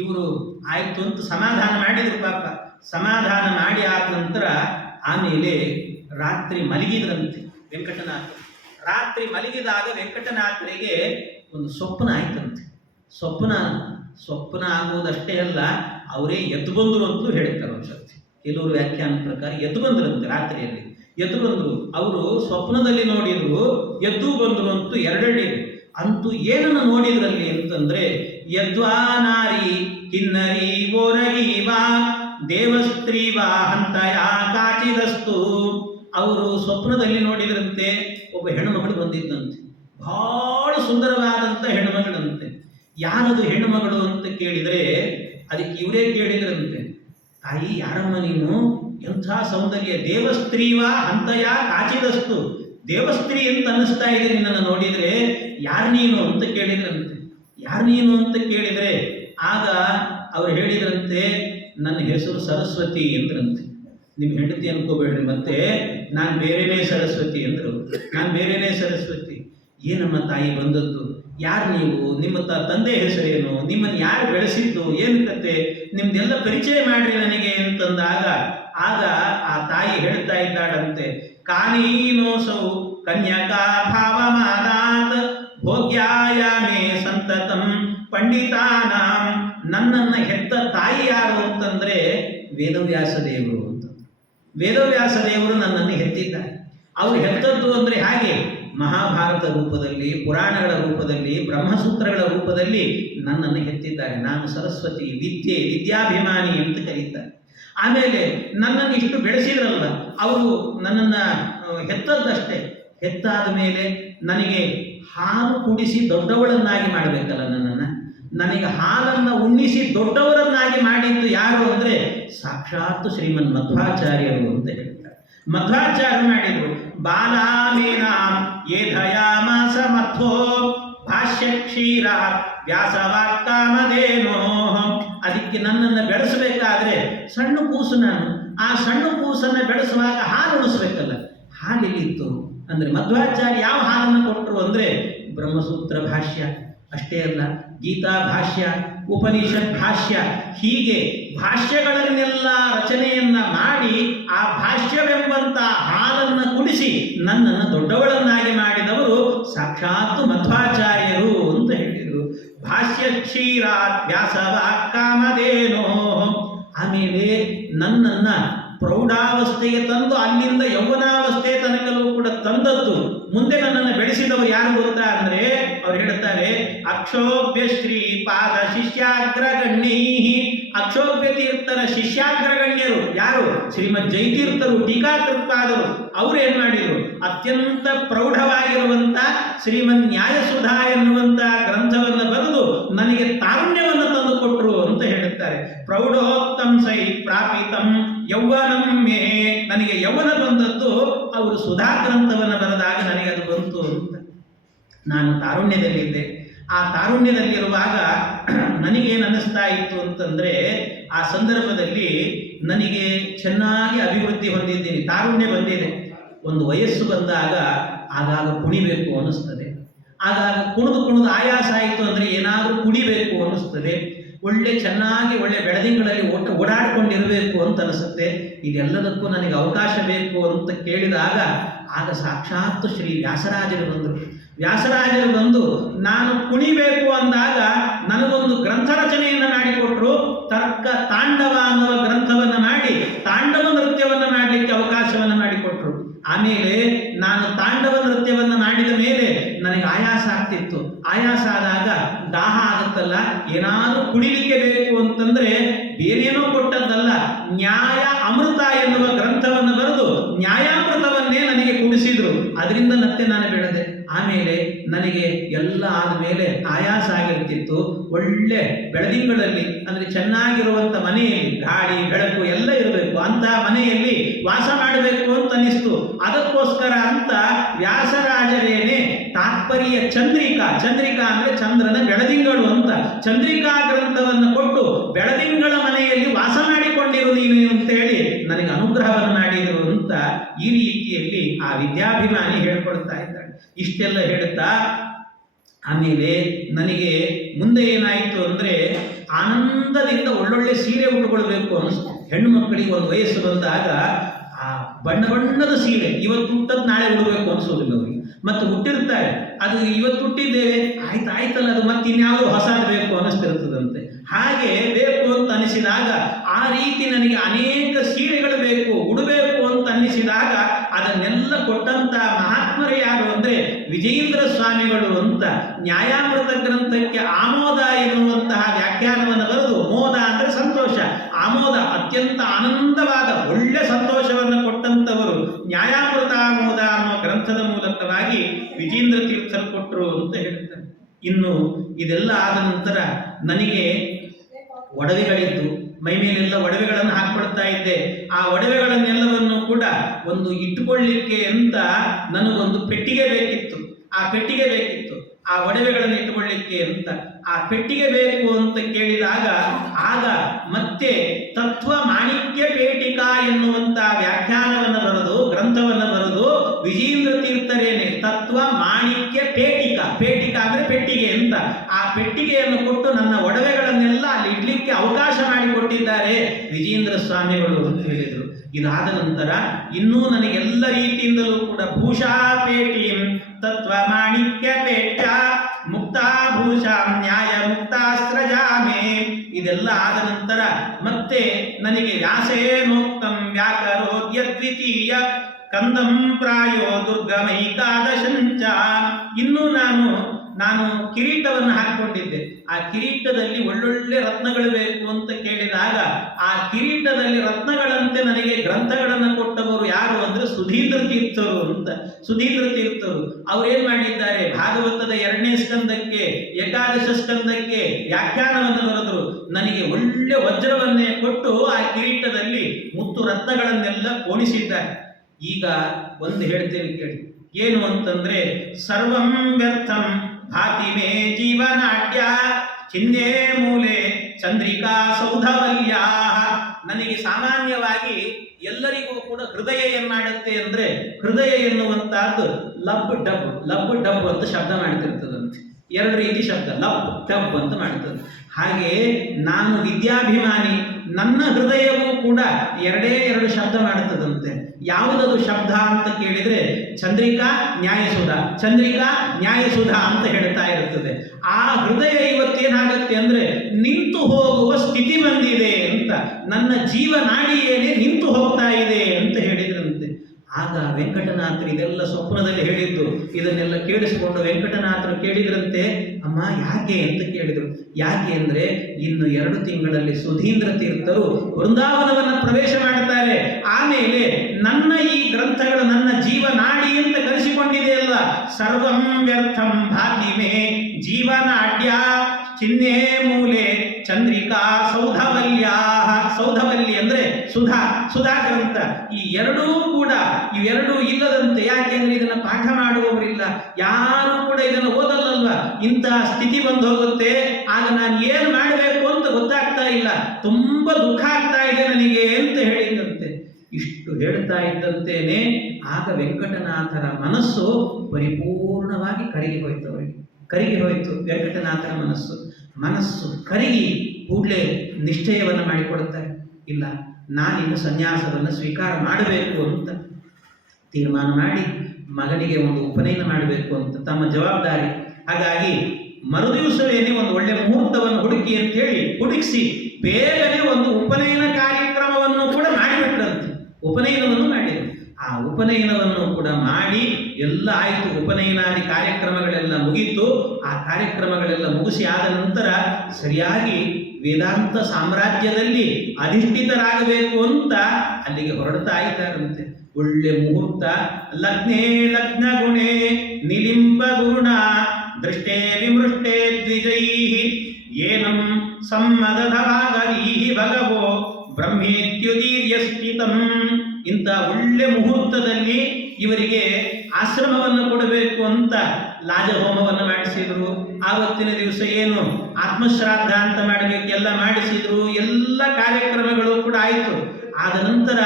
ಇವರು ಆಯ್ತು ಅಂತ ಸಮಾಧಾನ ಮಾಡಿದ್ರು. ಪಾಪ ಸಮಾಧಾನ ಮಾಡಿ ಆದ ನಂತರ ಆಮೇಲೆ ರಾತ್ರಿ ಮಲಗಿದ್ರಂತೆ ವೆಂಕಟನಾಥ. ರಾತ್ರಿ ಮಲಗಿದಾಗ ವೆಂಕಟನಾಥರಿಗೆ ಒಂದು ಸ್ವಪ್ನ ಆಯ್ತಂತೆ. ಸ್ವಪ್ನ ಆಗುವುದಷ್ಟೇ ಅಲ್ಲ, ಅವರೇ ಎದ್ದು ಬಂದರು ಅಂತಲೂ ಹೇಳ್ತಾರೆ ಒಂದ್ಸತಿ. ಕೆಲವರು ವ್ಯಾಖ್ಯಾನ ಪ್ರಕಾರ ಎದ್ದು ಬಂದ್ರಂತೆ. ರಾತ್ರಿಯಲ್ಲಿ ಎದ್ದು ಬಂದರು. ಅವರು ಸ್ವಪ್ನದಲ್ಲಿ ನೋಡಿದ್ರು, ಎದ್ದು ಬಂದರು ಅಂತೂ ಎರಡೆರಡಿದೆ. ಅಂತೂ ಏನನ್ನು ನೋಡಿದ್ರಲ್ಲಿ ಅಂತಂದ್ರೆ ಯದ್ವಾ ನಾರಿ ಕಿನ್ನರಿ ಓರಗೀವಾ ದೇವಸ್ತ್ರೀವಾ ಹಂತಯ ಕಾಚಿದಸ್ತು. ಅವರು ಸ್ವಪ್ನದಲ್ಲಿ ನೋಡಿದ್ರಂತೆ ಒಬ್ಬ ಹೆಣ್ಣುಮಗಳು ಬಂದಿದ್ದಂತೆ. ಬಹಳ ಸುಂದರವಾದಂಥ ಹೆಣ್ಣುಮಗಳಂತೆ. ಯಾರದು ಹೆಣ್ಣುಮಗಳು ಅಂತ ಕೇಳಿದರೆ ಅದಕ್ಕೆ ಇವರೇ ಕೇಳಿದ್ರಂತೆ, ತಾಯಿ ಯಾರಮ್ಮ ನೀನು, ಎಂಥ ಸೌಂದರ್ಯ, ದೇವಸ್ತ್ರೀವಾ ಹಂತಯ ಕಾಚಿದಸ್ತು, ದೇವಸ್ತ್ರೀ ಅಂತ ಅನ್ನಿಸ್ತಾ ಇದೆ ನಿನ್ನನ್ನು ನೋಡಿದರೆ, ಯಾರು ನೀನು ಅಂತ ಕೇಳಿದ್ರಂತೆ. ಯಾರು ನೀನು ಅಂತ ಕೇಳಿದರೆ ಆಗ ಅವ್ರು ಹೇಳಿದ್ರಂತೆ, ನನ್ನ ಹೆಸರು ಸರಸ್ವತಿ ಎಂದ್ರಂತೆ. ನಿಮ್ಮ ಹೆಂಡತಿ ಅನ್ಕೋಬೇಡ್ರಿ, ಮತ್ತೆ ನಾನು ಬೇರೆನೇ ಸರಸ್ವತಿ ಅಂದರು. ನಾನು ಬೇರೆನೇ ಸರಸ್ವತಿ. ಏನಮ್ಮ ತಾಯಿ ಬಂದದ್ದು, ಯಾರು ನೀವು, ನಿಮ್ಮ ತಂದೆ ಹೆಸರೇನು, ನಿಮ್ಮನ್ನು ಯಾರು ಬೆಳೆಸಿದ್ದು, ಏನು ಕತೆ, ನಿಮ್ದೆಲ್ಲ ಪರಿಚಯ ಮಾಡ್ರಿ ನನಗೆ ಅಂತಂದಾಗ ಆಗ ಆ ತಾಯಿ ಹೇಳ್ತಾ ಇದ್ದಾಳಂತೆ, ಕಾನೀನೋಸೌ ಕನ್ಯಕಾ ಭಾವಮಾದಾತ್ ಭೋಗ್ಯಾಯಾಮೇ ಸಂತತಂ ಪಂಡಿತಾನಾಂ. ನನ್ನನ್ನು ಹೆತ್ತ ತಾಯಿ ಯಾರು ಅಂತಂದ್ರೆ ವೇದವ್ಯಾಸ ದೇವರು ಅಂತ. ವೇದವ್ಯಾಸ ದೇವರು ನನ್ನನ್ನು ಹೆತ್ತಿದ್ದಾರೆ. ಅವರು ಹೆತ್ತದ್ದು ಅಂದ್ರೆ ಹಾಗೆ ಮಹಾಭಾರತ ರೂಪದಲ್ಲಿ, ಪುರಾಣಗಳ ರೂಪದಲ್ಲಿ, ಬ್ರಹ್ಮಸೂತ್ರಗಳ ರೂಪದಲ್ಲಿ ನನ್ನನ್ನು ಹೆತ್ತಿದ್ದಾರೆ. ನಾನು ಸರಸ್ವತಿ, ವಿದ್ಯಾಭಿಮಾನಿ ಅಂತ ಕರೀತಾರೆ. ಆಮೇಲೆ ನನ್ನನ್ನು ಇಷ್ಟು ಬೆಳೆಸಿದ್ರಲ್ಲ, ಅವರು ನನ್ನನ್ನು ಹೆತ್ತದ್ದಷ್ಟೇ. ಹೆತ್ತಾದ ಮೇಲೆ ನನಗೆ ಹಾಲು ಕುಡಿಸಿ ದೊಡ್ಡವಳನ್ನಾಗಿ ಮಾಡಬೇಕಲ್ಲ ನನ್ನನ್ನು. ನನಗೆ ಹಾಲನ್ನು ಉಣ್ಣಿಸಿ ದೊಡ್ಡವರನ್ನಾಗಿ ಮಾಡಿದ್ದು ಯಾರು ಅಂದರೆ ಸಾಕ್ಷಾತ್ ಶ್ರೀಮನ್ ಮಧ್ವಾಚಾರ್ಯರು ಅಂತ ಹೇಳ್ತಾರೆ. ಮಧ್ವಾಚಾರ್ಯ ಮಾಡಿದರು. ಬಾಲಾಮೇನಾಂ ಏಧಯಾಮಾಸ ಮಧ್ವೋ ಭಾಷ್ಯ ಕ್ಷೀರ ವ್ಯಾಸವಾಕ್ಕಾಮಧೇನೋ. ಅದಕ್ಕೆ ನನ್ನನ್ನು ಬೆಳೆಸಬೇಕಾದ್ರೆ ಸಣ್ಣ ಕೂಸು ನಾನು, ಆ ಸಣ್ಣ ಕೂಸನ್ನು ಬೆಳೆಸುವಾಗ ಹಾಲು ಉಳಿಸ್ಬೇಕಲ್ಲ, ಹಾಲಿಲ್ಲಿತ್ತು ಅಂದರೆ ಮಧ್ವಾಚಾರ್ಯ ಯಾವ ಹಾಲನ್ನು ಕೊಟ್ಟರು ಅಂದರೆ ಬ್ರಹ್ಮಸೂತ್ರ ಭಾಷ್ಯ ಅಷ್ಟೇ ಅಲ್ಲ, ಗೀತಾ ಭಾಷ್ಯ, ಉಪನಿಷತ್ ಭಾಷ್ಯ, ಹೀಗೆ ಭಾಷ್ಯಗಳನ್ನೆಲ್ಲ ರಚನೆಯನ್ನ ಮಾಡಿ ಆ ಭಾಷ್ಯವೆಂಬಂತ ಹಾಲನ್ನು ಕುಡಿಸಿ ನನ್ನನ್ನು ದೊಡ್ಡವಳನ್ನಾಗಿ ಮಾಡಿದವರು ಸಾಕ್ಷಾತ್ ಮಧ್ವಾಚಾರ್ಯರು ಅಂತ ಹೇಳಿದರು. ಭಾಷ್ಯ ಕ್ಷೀರಾತ್ ವ್ಯಾಸವಾಕ್ಕಾಮಧೇನೋ. ಆಮೇಲೆ ನನ್ನನ್ನು ಪ್ರೌಢಾವಸ್ಥೆಗೆ ತಂದು ಅಲ್ಲಿಂದ ಯೌವನಾವಸ್ಥೆ ತನಕಲೂ ಕೂಡ ತಂದದ್ದು, ಮುಂದೆ ನನ್ನನ್ನು ಬೆಳೆಸಿದವರು ಯಾರು ಗೊತ್ತಾ ಅಂದರೆ ಅವ್ರು ಹೇಳ್ತಾರೆ, ಅಕ್ಷೋಭ್ಯ ಶ್ರೀ ಪಾದ ಶಿಷ್ಯಾಗ್ರಗಣ್ಯೈ. ಅಕ್ಷೋಭ್ಯ ತೀರ್ಥರ ಶಿಷ್ಯಾಗ್ರಗಣ್ಯರು ಯಾರು? ಶ್ರೀಮದ್ ಜಯತೀರ್ಥರು, ಟೀಕಾಕೃತ್ಪಾದರು. ಅವರು ಏನ್ ಮಾಡಿದ್ರು, ಅತ್ಯಂತ ಪ್ರೌಢವಾಗಿರುವಂತ ಶ್ರೀಮನ್ ನ್ಯಾಯಸುಧಾ ಎನ್ನುವಂತ ಗ್ರಂಥವನ್ನು ಬರೆದು ನನಗೆ ತಾರುಣ್ಯವನ್ನು ತಂದು ಕೊಟ್ಟರು ಅಂತ ಹೇಳುತ್ತಾರೆ. ಪ್ರೌಢೋತ್ತಂ ಸೈ ಪ್ರಾಪಿತಂ ಯೌವನಂ ಮೇ. ನನಗೆ ಯೌವನ ಬಂದದ್ದು ಅವರು ಸುಧಾ ಗ್ರಂಥವನ್ನು ಬರೆದಾಗ ನನಗೆ ಅದು ಬಂತು ಅಂತ. ನಾನು ತಾರುಣ್ಯದಲ್ಲಿದ್ದೆ. ಆ ತಾರುಣ್ಯದಲ್ಲಿರುವಾಗ ನನಗೇನು ಅನ್ನಿಸ್ತಾ ಇತ್ತು ಅಂತಂದ್ರೆ ಆ ಸಂದರ್ಭದಲ್ಲಿ ನನಗೆ ಚೆನ್ನಾಗಿ ಅಭಿವೃದ್ಧಿ ಹೊಂದಿದ್ದೀನಿ, ತಾರುಣ್ಯ ಬಂದಿದೆ. ಒಂದು ವಯಸ್ಸು ಬಂದಾಗ ಆಗಾಗ ಕುಣಿಬೇಕು ಅನ್ನಿಸ್ತದೆ, ಆಗಾಗ ಕುಣಿದು ಆಯಾಸ ಆಯಿತು ಅಂದರೆ ಏನಾದರೂ ಕುಡಿಬೇಕು ಅನ್ನಿಸ್ತದೆ, ಚೆನ್ನಾಗಿ ಒಳ್ಳೆ ಬೆಳದಿಂಗಳಲ್ಲಿ ಓಡಾಡಿಕೊಂಡಿರಬೇಕು ಅಂತ ಅನಿಸುತ್ತೆ. ಇದೆಲ್ಲದಕ್ಕೂ ನನಗೆ ಅವಕಾಶ ಬೇಕು ಅಂತ ಕೇಳಿದಾಗ ಆಗ ಸಾಕ್ಷಾತ್ ಶ್ರೀ ವ್ಯಾಸರಾಜರು ಬಂದರು. ವ್ಯಾಸರಾಜರು ಬಂದು ನಾನು ಕುಣಿಬೇಕು ಅಂದಾಗ ನನಗೊಂದು ಗ್ರಂಥ ರಚನೆಯನ್ನು ಮಾಡಿಕೊಟ್ರು. ತರ್ಕ ತಾಂಡವ ಅನ್ನುವ ಗ್ರಂಥವನ್ನು ಮಾಡಿ ತಾಂಡವ ನೃತ್ಯವನ್ನು ಮಾಡಲಿಕ್ಕೆ ಅವಕಾಶವನ್ನು ಮಾಡಿಕೊಟ್ರು. ಆಮೇಲೆ ನಾನು ತಾಂಡವ ನೃತ್ಯವನ್ನು ಮಾಡಿದ ಮೇಲೆ ನನಗೆ ಆಯಾಸ ಆಗ್ತಿತ್ತು. ಆಯಾಸ ಆದಾಗ ದಾಹ ಆಗುತ್ತಲ್ಲ, ಏನಾದರೂ ಕುಡಿಲಿಕ್ಕೆ ಬೇಕು ಅಂತಂದ್ರೆ ಬೇರೇನೋ ಕೊಟ್ಟದ್ದಲ್ಲ, ನ್ಯಾಯ ಅಮೃತ ಎನ್ನುವ ಗ್ರಂಥವನ್ನು ಬರೆದು ನ್ಯಾಯಾಮೃತವನ್ನೇ ನನಗೆ ಕುಡಿಸಿದ್ರು. ಅದರಿಂದ ಮತ್ತೆ ನಾನು ಬೆಳೆದೆ. ಆಮೇಲೆ ನನಗೆ ಎಲ್ಲ ಆದಮೇಲೆ ಆಯಾಸ ಆಗಿರ್ತಿತ್ತು. ಒಳ್ಳೆ ಬೆಳದಿಂಗಳಲ್ಲಿ ಅಂದರೆ ಚೆನ್ನಾಗಿರುವಂಥ ಮನೆಯಲ್ಲಿ ಗಾಳಿ ಬೆಳಕು ಎಲ್ಲ ಇರಬೇಕು, ಅಂತ ಮನೆಯಲ್ಲಿ ವಾಸ ಮಾಡಬೇಕು ಅಂತ ಅನಿಸ್ತು. ಅದಕ್ಕೋಸ್ಕರ ಅಂತ ವ್ಯಾಸರಾಜರೇನೆ ತಾತ್ಪರ್ಯ ಚಂದ್ರಿಕಾ ಅಂದರೆ ಚಂದ್ರನ ಬೆಳದಿಂಗಳು ಅಂತ ಚಂದ್ರಿಕಾ ಗ್ರಂಥವನ್ನು ಕೊಟ್ಟು ಬೆಳದಿಂಗಳ ಮನೆಯಲ್ಲಿ ವಾಸ ಮಾಡಿಕೊಂಡಿರು ನೀನು ಅಂತೇಳಿ ನನಗೆ ಅನುಗ್ರಹವನ್ನು ಮಾಡಿದರು ಅಂತ ಈ ರೀತಿಯಲ್ಲಿ ಆ ವಿದ್ಯಾಭಿಮಾನಿ ಹೇಳ್ಕೊಡ್ತಾ ಇದ್ದಾಳೆ. ಇಷ್ಟೆಲ್ಲ ಹೇಳ್ತಾ ಆಮೇಲೆ ನನಗೆ ಮುಂದೆ ಏನಾಯಿತು ಅಂದರೆ ಆನಂದದಿಂದ ಒಳ್ಳೊಳ್ಳೆ ಸೀರೆ ಉಟ್ಕೊಳ್ಬೇಕು ಅನಿಸ್ತು. ಹೆಣ್ಣು ಮಕ್ಕಳಿಗೆ ಒಂದು ವಯಸ್ಸು ಬಂದಾಗ ಆ ಬಣ್ಣದ ಸೀರೆ ಇವತ್ತು ಹುಟ್ಟದ್ದು ನಾಳೆ ಉಡಬೇಕು ಅನಿಸೋದಿಲ್ಲ ಅವರಿಗೆ. ಮತ್ತು ಹುಟ್ಟಿರ್ತಾರೆ, ಅದು ಇವತ್ತು ಹುಟ್ಟಿದ್ದೇವೆ ಆಯ್ತಲ್ಲ, ಅದು ಮತ್ತೆ ಇನ್ಯಾವುದೋ ಹೊಸದು ಬೇಕು ಅನಿಸ್ತಿರ್ತದಂತೆ. ಹಾಗೆ ಬೇಕು ಅಂತ ಅನಿಸಿದಾಗ ಆ ರೀತಿ ನನಗೆ ಅನೇಕ ಸೀರೆಗಳು ಬೇಕು, ಉಡಬೇಕು ಅಂತ ಅನ್ನಿಸಿದಾಗ ಅದನ್ನೆಲ್ಲ ಕೊಟ್ಟಂತ ಮಹಾತ್ಮರು ಯಾರು ಅಂದರೆ ವಿಜಯೇಂದ್ರ ಸ್ವಾಮಿಗಳು ಅಂತ ನ್ಯಾಯಾಮೃತ ಗ್ರಂಥಕ್ಕೆ ಆಮೋದ ಎನ್ನುವಂತಹ ವ್ಯಾಖ್ಯಾನವನ್ನು ಬರೆದು, ಮೋದ ಅಂದರೆ ಸಂತೋಷ, ಆಮೋದ ಅತ್ಯಂತ ಆನಂದವಾದ ಒಳ್ಳೆ ಸಂತೋಷವನ್ನು ಕೊಟ್ಟಂತವರು ನ್ಯಾಯಾಮೃತ ಆಮೋದ ಅನ್ನೋ ಗ್ರಂಥದ ಮೂಲಕವಾಗಿ ವಿಜೇಂದ್ರ ತೀರ್ಥರು ಕೊಟ್ಟರು ಅಂತ ಹೇಳ್ತಾರೆ. ಇನ್ನು ಇದೆಲ್ಲ ಆದ ನಂತರ ನನಗೆ ಒಡವೆಗಳಿದ್ದು ಮೈ ಮೇಲೆಲ್ಲ ಒಡವೆಗಳನ್ನು ಹಾಕ್ಕೊಳ್ತಾ ಇದ್ದೆ. ಆ ಒಡವೆಗಳನ್ನೆಲ್ಲವನ್ನು ಕೂಡ ಒಂದು ಇಟ್ಟುಕೊಳ್ಳಿಕ್ಕೆ ಅಂತ ನನಗೊಂದು ಪೆಟ್ಟಿಗೆ ಬೇಕಿತ್ತು. ಆ ಒಡವೆಗಳನ್ನು ಇಟ್ಟುಕೊಳ್ಳಿಕ್ಕೆ ಅಂತ ಆ ಪೆಟ್ಟಿಗೆ ಬೇಕು ಅಂತ ಕೇಳಿದಾಗ ಆಗ ಮತ್ತೆ ತತ್ವ ಮಾಣಿಕ್ಯ ಪೇಟಿಕಾ ಎನ್ನುವಂತ ವ್ಯಾಖ್ಯಾನವನ್ನು ಬರೆದು ಗ್ರಂಥವನ್ನು ಬರೆದು ವಿಜೇಂದ್ರ ತೀರ್ಥರೇನೆ ತತ್ವ ಮಾಣಿಕ್ಯ ಪೇಟಿಕಾ ಅಂದ್ರೆ ಪೆಟ್ಟಿಗೆ ಅಂತ ಆ ಪೆಟ್ಟಿಗೆಯನ್ನು ಕೊಟ್ಟು ನನ್ನ ಒಡವೆಗಳನ್ನೆಲ್ಲ ಅಲ್ಲಿ ಇಡ್ಲಿಕ್ಕೆ ಅವಕಾಶ ಮಾಡಿಕೊಟ್ಟಿದ್ದಾರೆ ವಿಜೇಂದ್ರ ಸ್ವಾಮಿಗಳು ಅಂತ ಹೇಳಿದರು. ಇದಾದ ನಂತರ ಇನ್ನೂ ನನಗೆಲ್ಲ ರೀತಿಯಿಂದಲೂ ಕೂಡ ಭೂಷಾ ಪೇಟಿಂ ತತ್ವ ಮಾಣಿಕ್ಯ ಪೇಟ್ಯ ಮುಕ್ತಾಭೂಷಾ ನ್ಯಾಯ ಮುಕ್ತಾಸ್ತ್ರಜಾಮೆ ಇದೆಲ್ಲ ಆದ ನಂತರ ಮತ್ತೆ ನನಗೆ ವ್ಯಾಸೇನೋಕ್ತಂ ವ್ಯಾಕರೋದ್ಯ ದ್ವಿತೀಯ ಕಂದಂ ಪ್ರಾಯೋ ದುರ್ಗಮೈಕಾದಶಂಚ. ಇನ್ನೂ ನಾನು ಕಿರೀಟವನ್ನು ಹಾಕಿಕೊಂಡಿದ್ದೆ. ಆ ಕಿರೀಟದಲ್ಲಿ ಒಳ್ಳೊಳ್ಳೆ ರತ್ನಗಳು ಬೇಕು ಅಂತ ಕೇಳಿದಾಗ ಆ ಕಿರೀಟದಲ್ಲಿ ರತ್ನಗಳಂತೆ ನನಗೆ ಗ್ರಂಥಗಳನ್ನು ಕೊಟ್ಟವರು ಯಾರು ಅಂದ್ರೆ ಸುಧೀಂದ್ರ ತೀರ್ಥರು ಅಂತ. ಸುಧೀಂದ್ರ ತೀರ್ಥರು ಅವರೇನ್ ಮಾಡಿದ್ದಾರೆ, ಭಾಗವತದ 2ನೇ ಸ್ಕಂದಕ್ಕೆ ಏಕಾದಶ ಸ್ಕಂದಕ್ಕೆ ವ್ಯಾಖ್ಯಾನವನ್ನು ಬರೆದರು. ನನಗೆ ಒಳ್ಳೆ ವಜ್ರವನ್ನೇ ಕೊಟ್ಟು ಆ ಕಿರೀಟದಲ್ಲಿ ಮುತ್ತು ರತ್ನಗಳನ್ನೆಲ್ಲ ಪೋಣಿಸಿದ್ದಾರೆ. ಈಗ ಒಂದು ಹೇಳ್ತೇನೆ ಕೇಳಿ, ಏನು ಅಂತಂದ್ರೆ ಸರ್ವಂ ವ್ಯರ್ಥಂ ಭಾತಿ ಮೇ ಜೀವನಾಟ್ಯ ಚಿಹ್ನೆ ಮೂಲೆ ಚಂದ್ರಿಕಾ ಸೌಧವಲ್ಯಾ. ನನಗೆ ಸಾಮಾನ್ಯವಾಗಿ ಎಲ್ಲರಿಗೂ ಕೂಡ ಹೃದಯ ಏನ್ ಮಾಡುತ್ತೆ ಅಂದ್ರೆ ಹೃದಯ ಎನ್ನುವಂತಹದ್ದು ಲಬ್ ಡಬ್ ಅಂತ ಶಬ್ದ ಮಾಡ್ತಿರ್ತದಂತೆ. 2 ರೀತಿ ಶಬ್ದ, ಲಬ್ ಡಬ್ ಅಂತ ಮಾಡ್ತದೆ. ಹಾಗೆ ನಾನು ವಿದ್ಯಾಭಿಮಾನಿ, ನನ್ನ ಹೃದಯವೂ ಕೂಡ 2 ಶಬ್ದ ಮಾಡುತ್ತದಂತೆ. ಯಾವುದದು ಶಬ್ದ ಅಂತ ಕೇಳಿದ್ರೆ ಚಂದ್ರಿಕಾ ನ್ಯಾಯಸುಧ ಅಂತ ಹೇಳ್ತಾ ಇರುತ್ತದೆ. ಆ ಹೃದಯ ಇವತ್ತೇನಾಗತ್ತೆ ಅಂದ್ರೆ ನಿಂತು ಹೋಗುವ ಸ್ಥಿತಿ ಬಂದಿದೆ ಅಂತ, ನನ್ನ ಜೀವನಾಡಿಯೇನೆ ನಿಂತು ಹೋಗ್ತಾ ಇದೆ ಅಂತ ಹೇಳಿದ್ರಂತೆ. ಆಗ ವೆಂಕಟನಾಥರು ಇದೆಲ್ಲ ಸ್ವಪ್ನದಲ್ಲಿ ಹೇಳಿದ್ದು, ಇದನ್ನೆಲ್ಲ ಕೇಳಿಸಿಕೊಂಡು ವೆಂಕಟನಾಥರು ಕೇಳಿದ್ರಂತೆ, ಅಮ್ಮ ಯಾಕೆ ಅಂತ ಕೇಳಿದರು. ಯಾಕೆ ಅಂದ್ರೆ ಇನ್ನು 2 ತಿಂಗಳಲ್ಲಿ ಸುಧೀಂದ್ರ ತೀರ್ಥರು ವೃಂದಾವನವನ್ನು ಪ್ರವೇಶ ಮಾಡ್ತಾರೆ. ಆಮೇಲೆ ನನ್ನ ಈ ಗ್ರಂಥಗಳು ನನ್ನ ಜೀವನಾಡಿ ಅಂತ ಕರೆಸಿಕೊಂಡಿದೆಯಲ್ಲ, ಸರ್ವಂ ವ್ಯರ್ಥಂ ಭಾತಿ ಮೇ ಜೀವನಾಡ್ಯ ಚಿಹ್ನೆ ಮೂಲೆ ಚಂದ್ರಿಕಾ ಸೌಧವಲ್ಯಾ. ಸೌಧವಲ್ಲಿ ಅಂದ್ರೆ ಸುಧಾ ಗ್ರಂಥ. ಈ 2 ಕೂಡ ಇವೆರಡೂ ಇಲ್ಲದಂತೆ. ಯಾಕೆಂದ್ರೆ ಇದನ್ನ ಪಾಠ ಮಾಡುವವರಿಲ್ಲ, ಯಾರು ಕೂಡ ಇದನ್ನು ಓದಲ್ಲಲ್ವ. ಇಂಥ ಸ್ಥಿತಿ ಬಂದು ಹೋಗುತ್ತೆ. ಆಗ ನಾನು ಏನು ಮಾಡಬೇಕು ಅಂತ ಗೊತ್ತಾಗ್ತಾ ಇಲ್ಲ, ತುಂಬ ದುಃಖ ಆಗ್ತಾ ಇದೆ ನನಗೆ ಅಂತ ಹೇಳಿದಂತೆ. ಇಷ್ಟು ಹೇಳ್ತಾ ಇದ್ದಂತೇನೆ ಆಗ ವೆಂಕಟನಾಥರ ಮನಸ್ಸು ಪರಿಪೂರ್ಣವಾಗಿ ಕರಗಿ ಹೋಯ್ತು. ಅವರಿಗೆ ಕರಗಿ ಹೋಯಿತು ವೆಂಕಟನಾಥರ ಮನಸ್ಸು ಕರಗಿ ಕೂಡಲೇ ನಿಶ್ಚಯವನ್ನು ಮಾಡಿಕೊಡುತ್ತಾರೆ. ಇಲ್ಲ, ನಾನಿನ್ನು ಸನ್ಯಾಸವನ್ನು ಸ್ವೀಕಾರ ಮಾಡಬೇಕು ಅಂತ ತೀರ್ಮಾನ ಮಾಡಿ ಮಗನಿಗೆ ಒಂದು ಉಪನಯನ ಮಾಡಬೇಕು ಅಂತ ತಮ್ಮ ಜವಾಬ್ದಾರಿ. ಹಾಗಾಗಿ ಮರುದಿವಸವೇನೆ ಒಂದು ಒಳ್ಳೆ ಮುಹೂರ್ತವನ್ನು ಹುಡುಕಿ ಅಂತೇಳಿ ಹುಡುಕಿಸಿ ಬೇಗನೆ ಒಂದು ಉಪನಯನ ಕಾರ್ಯಕ್ರಮವನ್ನು ಕೂಡ ಮಾಡಿಬಿಟ್ರಂತೆ. ಉಪನಯನವನ್ನು ಮಾಡಿದರು. ಆ ಉಪನಯನವನ್ನು ಕೂಡ ಮಾಡಿ ಎಲ್ಲ ಆಯಿತು. ಉಪನಯನಾದಿ ಕಾರ್ಯಕ್ರಮಗಳೆಲ್ಲ ಮುಗೀತು. ಆ ಕಾರ್ಯಕ್ರಮಗಳೆಲ್ಲ ಮುಗಿಸಿ ಆದ ನಂತರ ಸರಿಯಾಗಿ ವೇದಾಂತ ಸಾಮ್ರಾಜ್ಯದಲ್ಲಿ ಅಧಿಷ್ಠಿತರಾಗಬೇಕು ಅಂತ ಅಲ್ಲಿಗೆ ಹೊರಡ್ತಾ ಇದ್ದಾರಂತೆ. ಒಳ್ಳೆ ಮುಹೂರ್ತ. ಲಗ್ನೇ ಲಗ್ನ ಗುಣೇ ನಿಲಿಂಬ ಗುರುಣ ದೃಷ್ಟೇ ವಿಮೃಷ್ಟೇ ದ್ವಿಜೈ ಏನಂ ಸಮ್ಮದಧ ಭಾಗವೀಹಿ ಭಗವೋ ಬ್ರಹ್ಮೇತ್ಯುದೀರ್ಯ ಸ್ಥಿತಂ. ಇಂಥ ಒಳ್ಳೆ ಮುಹೂರ್ತದಲ್ಲಿ ಇವರಿಗೆ ಆಶ್ರಮವನ್ನು ಕೊಡಬೇಕು ಅಂತ ಲಾಜಹೋಮವನ್ನು ಮಾಡಿಸಿದ್ರು. ಆವತ್ತಿನ ದಿವಸ ಏನು ಆತ್ಮಶ್ರಾದ್ದ ಅಂತ ಮಾಡಬೇಕು ಎಲ್ಲ ಮಾಡಿಸಿದ್ರು. ಎಲ್ಲ ಕಾರ್ಯಕ್ರಮಗಳು ಕೂಡ ಆಯಿತು. ಆದ ನಂತರ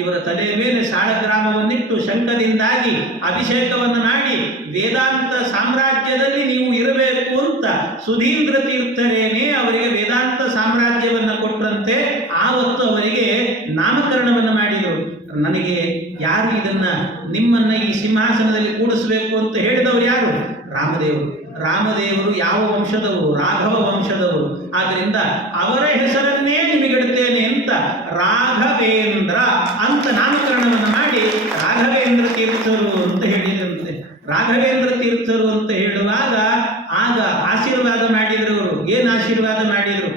ಇವರ ತಲೆಯ ಮೇಲೆ ಸಾಳಗ್ರಾಮವನ್ನಿಟ್ಟು ಶಂಖದಿಂದಾಗಿ ಅಭಿಷೇಕವನ್ನು ಮಾಡಿ ವೇದಾಂತ ಸಾಮ್ರಾಜ್ಯದಲ್ಲಿ ನೀವು ಇರಬೇಕು ಅಂತ ಸುಧೀಂದ್ರ ತೀರ್ಥರೇನೇ ಅವರಿಗೆ ವೇದಾಂತ ಸಾಮ್ರಾಜ್ಯವನ್ನು ಕೊಟ್ಟರಂತೆ. ಆವತ್ತು ಅವರಿಗೆ ನಾಮಕರಣವನ್ನು ಮಾಡಿದರು. ನನಗೆ ಯಾರು ಇದನ್ನ ನಿಮ್ಮನ್ನ ಈ ಸಿಂಹಾಸನದಲ್ಲಿ ಕೂಡಿಸಬೇಕು ಅಂತ ಹೇಳಿದವರು ಯಾರು? ರಾಮದೇವರು ಯಾವ ವಂಶದವರು? ರಾಘವ ವಂಶದವರು. ಆದ್ದರಿಂದ ಅವರ ಹೆಸರನ್ನೇ ನಿಮಗಿಡುತ್ತೇನೆ ಅಂತ ರಾಘವೇಂದ್ರ ಅಂತ ನಾಮಕರಣವನ್ನು ಮಾಡಿ ರಾಘವೇಂದ್ರ ತೀರ್ಥರು ಅಂತ ಹೇಳಿದಂತೆ. ರಾಘವೇಂದ್ರ ತೀರ್ಥರು ಅಂತ ಹೇಳುವಾಗ ಆಗ ಆಶೀರ್ವಾದ ಮಾಡಿದ್ರು. ಅವರು ಏನು ಆಶೀರ್ವಾದ ಮಾಡಿದ್ರು?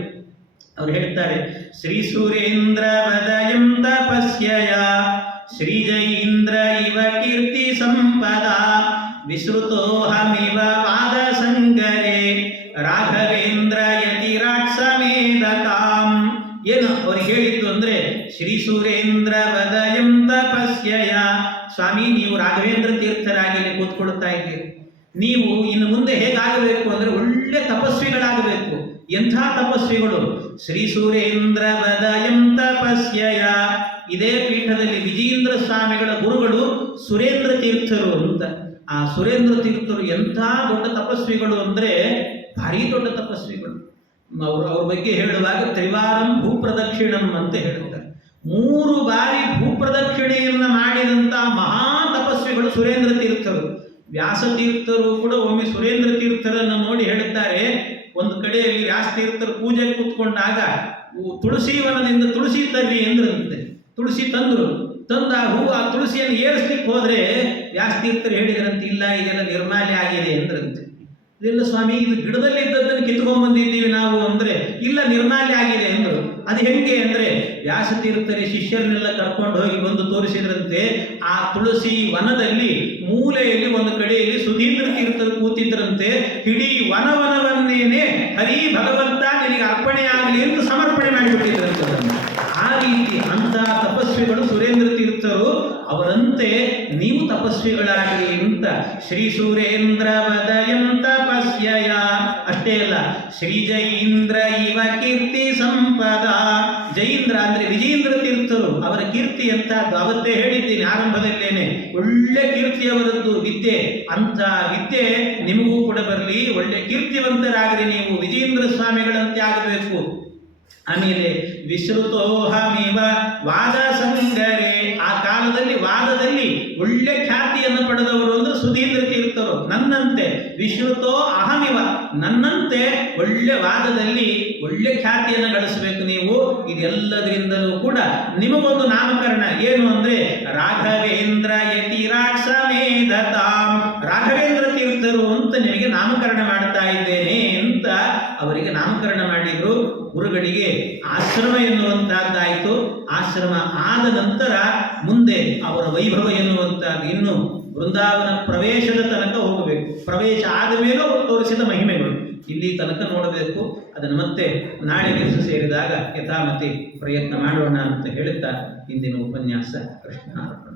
ಅವ್ರು ಹೇಳ್ತಾರೆ, ಶ್ರೀ ಸುರೇಂದ್ರ ವದಯಂ ತಪಸ್ಯಯ ಶ್ರೀಜೈಂದ್ರ ಇವ ಕೀರ್ತಿ ಸಂಪದ ವಿಶ್ರುತೋಹಮಿವ ಪಾದ ಸಂಗರೇ ರಾಘವೇಂದ್ರ ಯತಿರಾಟ್ ಸಮೇದತಾಂ. ಏನು ಅವ್ರಿಗೆ ಹೇಳಿದ್ದು ಅಂದ್ರೆ, ಶ್ರೀ ಸುರೇಂದ್ರ ವದಯಂ ತಪಸ್ಯಯ, ಸ್ವಾಮಿ ನೀವು ರಾಘವೇಂದ್ರ ತೀರ್ಥರಾಗಿ ಕೂತ್ಕೊಳ್ತಾ ಇದ್ದೀರಿ. ನೀವು ಇನ್ನು ಮುಂದೆ ಹೇಗಾಗಬೇಕು ಅಂದ್ರೆ ಒಳ್ಳೆ ತಪಸ್ವಿಗಳಾಗಬೇಕು. ಎಂಥ ತಪಸ್ವಿಗಳು? ಶ್ರೀ ಸುರೇಂದ್ರ ವದಯಂ ತಪಸ್ಯಯ. ಇದೇ ಪೀಠದಲ್ಲಿ ವಿಜಯೇಂದ್ರ ಸ್ವಾಮಿಗಳ ಗುರುಗಳು ಸುರೇಂದ್ರ ತೀರ್ಥರು ಅಂತ. ಆ ಸುರೇಂದ್ರ ತೀರ್ಥರು ಎಂಥ ದೊಡ್ಡ ತಪಸ್ವಿಗಳು ಅಂದ್ರೆ ಭಾರಿ ದೊಡ್ಡ ತಪಸ್ವಿಗಳು. ಅವ್ರ ಬಗ್ಗೆ ಹೇಳುವಾಗ ತ್ರಿವಾರಂ ಭೂಪ್ರದಕ್ಷಿಣಂ ಅಂತ ಹೇಳುತ್ತಾರೆ. 3 ಬಾರಿ ಭೂಪ್ರದಕ್ಷಿಣೆಯನ್ನ ಮಾಡಿದಂತ ಮಹಾ ತಪಸ್ವಿಗಳು ಸುರೇಂದ್ರ ತೀರ್ಥರು. ವ್ಯಾಸ ತೀರ್ಥರು ಕೂಡ ಒಮ್ಮೆ ಸುರೇಂದ್ರ ತೀರ್ಥರನ್ನು ನೋಡಿ ಹೇಳುತ್ತಾರೆ, ಒಂದು ಕಡೆಯಲ್ಲಿ ವ್ಯಾಸ ತೀರ್ಥರು ಪೂಜೆಗೆ ಕೂತ್ಕೊಂಡಾಗ ತುಳಸಿ ವನದಿಂದ ತುಳಸಿ ತರ್ರಿ ಎಂದ್ರಂತೆ. ತುಳಸಿ ತಂದ ಹೂವು ಆ ತುಳಸಿಯನ್ನು ಏರಿಸ್ಲಿಕ್ಕೆ ಹೋದ್ರೆ ವ್ಯಾಸ ತೀರ್ಥರು ಹೇಳಿದ್ರಂತೆ, ಇಲ್ಲ ಇದೆಲ್ಲ ನಿರ್ಮಾಲ್ಯ ಆಗಿದೆ ಎಂದ್ರಂತೆ. ಇಲ್ಲ ಸ್ವಾಮಿ, ಇದು ಗಿಡದಲ್ಲಿ ಇದ್ದದ್ದನ್ನು ಕಿತ್ಕೊಂಡ್ ಬಂದಿದ್ದೀವಿ ನಾವು ಅಂದ್ರೆ, ಇಲ್ಲ ನಿರ್ಮಾಲ್ಯ ಆಗಿದೆ ಎಂದರು. ಅದು ಹೆಂಗೆ ಅಂದ್ರೆ, ವ್ಯಾಸ ತೀರ್ಥರ ಶಿಷ್ಯರನ್ನೆಲ್ಲ ಕರ್ಕೊಂಡು ಹೋಗಿ ಬಂದು ತೋರಿಸಿದ್ರಂತೆ. ಆ ತುಳಸಿ ವನದಲ್ಲಿ ಮೂಲೆಯಲ್ಲಿ ಒಂದು ಕಡೆಯಲ್ಲಿ ಸುಧೀಂದ್ರ ತೀರ್ಥರು ಕೂತಿದ್ರಂತೆ. ಇಡೀ ವನವನ್ನೇನೆ ಹರಿ ಭಗವಂತ ನಿನಗೆ ಅರ್ಪಣೆ ಆಗಲಿ ಅಂತ ಸಮರ್ಪಣೆ ಮಾಡಿಬಿಟ್ಟಿದ್ರಂತೆ. ಆ ರೀತಿ ಅಂತ ತಪಸ್ವಿಗಳು ಸುರೇಂದ್ರ ತೀರ್ಥರು. ಅವರಂತೆ ನೀವು ತಪಸ್ವಿಗಳಾಗಿ ಅಂತ ಶ್ರೀ ಸುರೇಂದ್ರ ವದಯಂ ತಪಸ್ಯಯ. ಅಷ್ಟೇ ಅಲ್ಲ, ಶ್ರೀ ಜೈಂದ್ರ ಇವ ಕೀರ್ತಿ ಸಂಪದ. ಜೈಂದ್ರ ಅಂದ್ರೆ ವಿಜಯೇಂದ್ರ ತೀರ್ಥರು. ಅವರ ಕೀರ್ತಿ ಅಂತ ಅವತ್ತೇ ಹೇಳಿದ್ದೀನಿ ಆರಂಭದಲ್ಲೇನೆ. ಒಳ್ಳೆ ಕೀರ್ತಿಯವರದ್ದು ವಿದ್ಯೆ. ಅಂತ ವಿದ್ಯೆ ನಿಮಗೂ ಕೂಡ ಬರಲಿ, ಒಳ್ಳೆ ಕೀರ್ತಿವಂತರಾಗಲಿ, ನೀವು ವಿಜಯೇಂದ್ರ ಸ್ವಾಮಿಗಳಂತೆ ಆಗಬೇಕು. ಆಮೇಲೆ ವಿಶ್ರುತೋಹಮಿವ ವಾದ ಸಂಗರೇ. ಆ ಕಾಲದಲ್ಲಿ ವಾದದಲ್ಲಿ ಒಳ್ಳೆ ಖ್ಯಾತಿಯನ್ನು ಪಡೆದವರು ಅಂದ್ರೆ ಸುಧೀಂದ್ರ ತೀರ್ಥರು. ನನ್ನಂತೆ ವಿಶ್ರುತೋ ಅಹಮಿವ, ನನ್ನಂತೆ ಒಳ್ಳೆ ವಾದದಲ್ಲಿ ಒಳ್ಳೆ ಖ್ಯಾತಿಯನ್ನು ಗಳಿಸಬೇಕು ನೀವು. ಇದೆಲ್ಲದರಿಂದಲೂ ಕೂಡ ನಿಮಗೊಂದು ನಾಮಕರಣ ಏನು ಅಂದ್ರೆ ರಾಘವೇಂದ್ರ ಯತಿರಾಟ್ ಸಮೇದತಾಂ. ರಾಘವೇಂದ್ರ ತೀರ್ಥರು ಅಂತ ನಿಮಗೆ ನಾಮಕರಣ ಮಾಡ್ತಾ ಇದ್ದೇನೆ ಅಂತ ಅವರಿಗೆ ನಾಮಕರಣ ಮಾಡಿದ್ರು. ಗುರುಗಳಿಗೆ ಆಶ್ರಮ ಎನ್ನುವಂತಹದ್ದಾಯಿತು. ಆಶ್ರಮ ಆದ ನಂತರ ಮುಂದೆ ಅವರ ವೈಭವ ಎನ್ನುವಂತಹದ್ದು ಇನ್ನು ವೃಂದಾವನ ಪ್ರವೇಶದ ತನಕ ಹೋಗಬೇಕು. ಪ್ರವೇಶ ಆದ ಮೇಲೂ ಅವರು ತೋರಿಸಿದ ಮಹಿಮೆಗಳು ಇಲ್ಲಿ ತನಕ ನೋಡಬೇಕು. ಅದನ್ನು ಮತ್ತೆ ನಾಳೆ ದಿವಸ ಸೇರಿದಾಗ ಯಥಾಮತಿ ಪ್ರಯತ್ನ ಮಾಡೋಣ ಅಂತ ಹೇಳುತ್ತಾ ಇಂದಿನ ಉಪನ್ಯಾಸ ಕೃಷ್ಣ ಅರ್ಪಣ.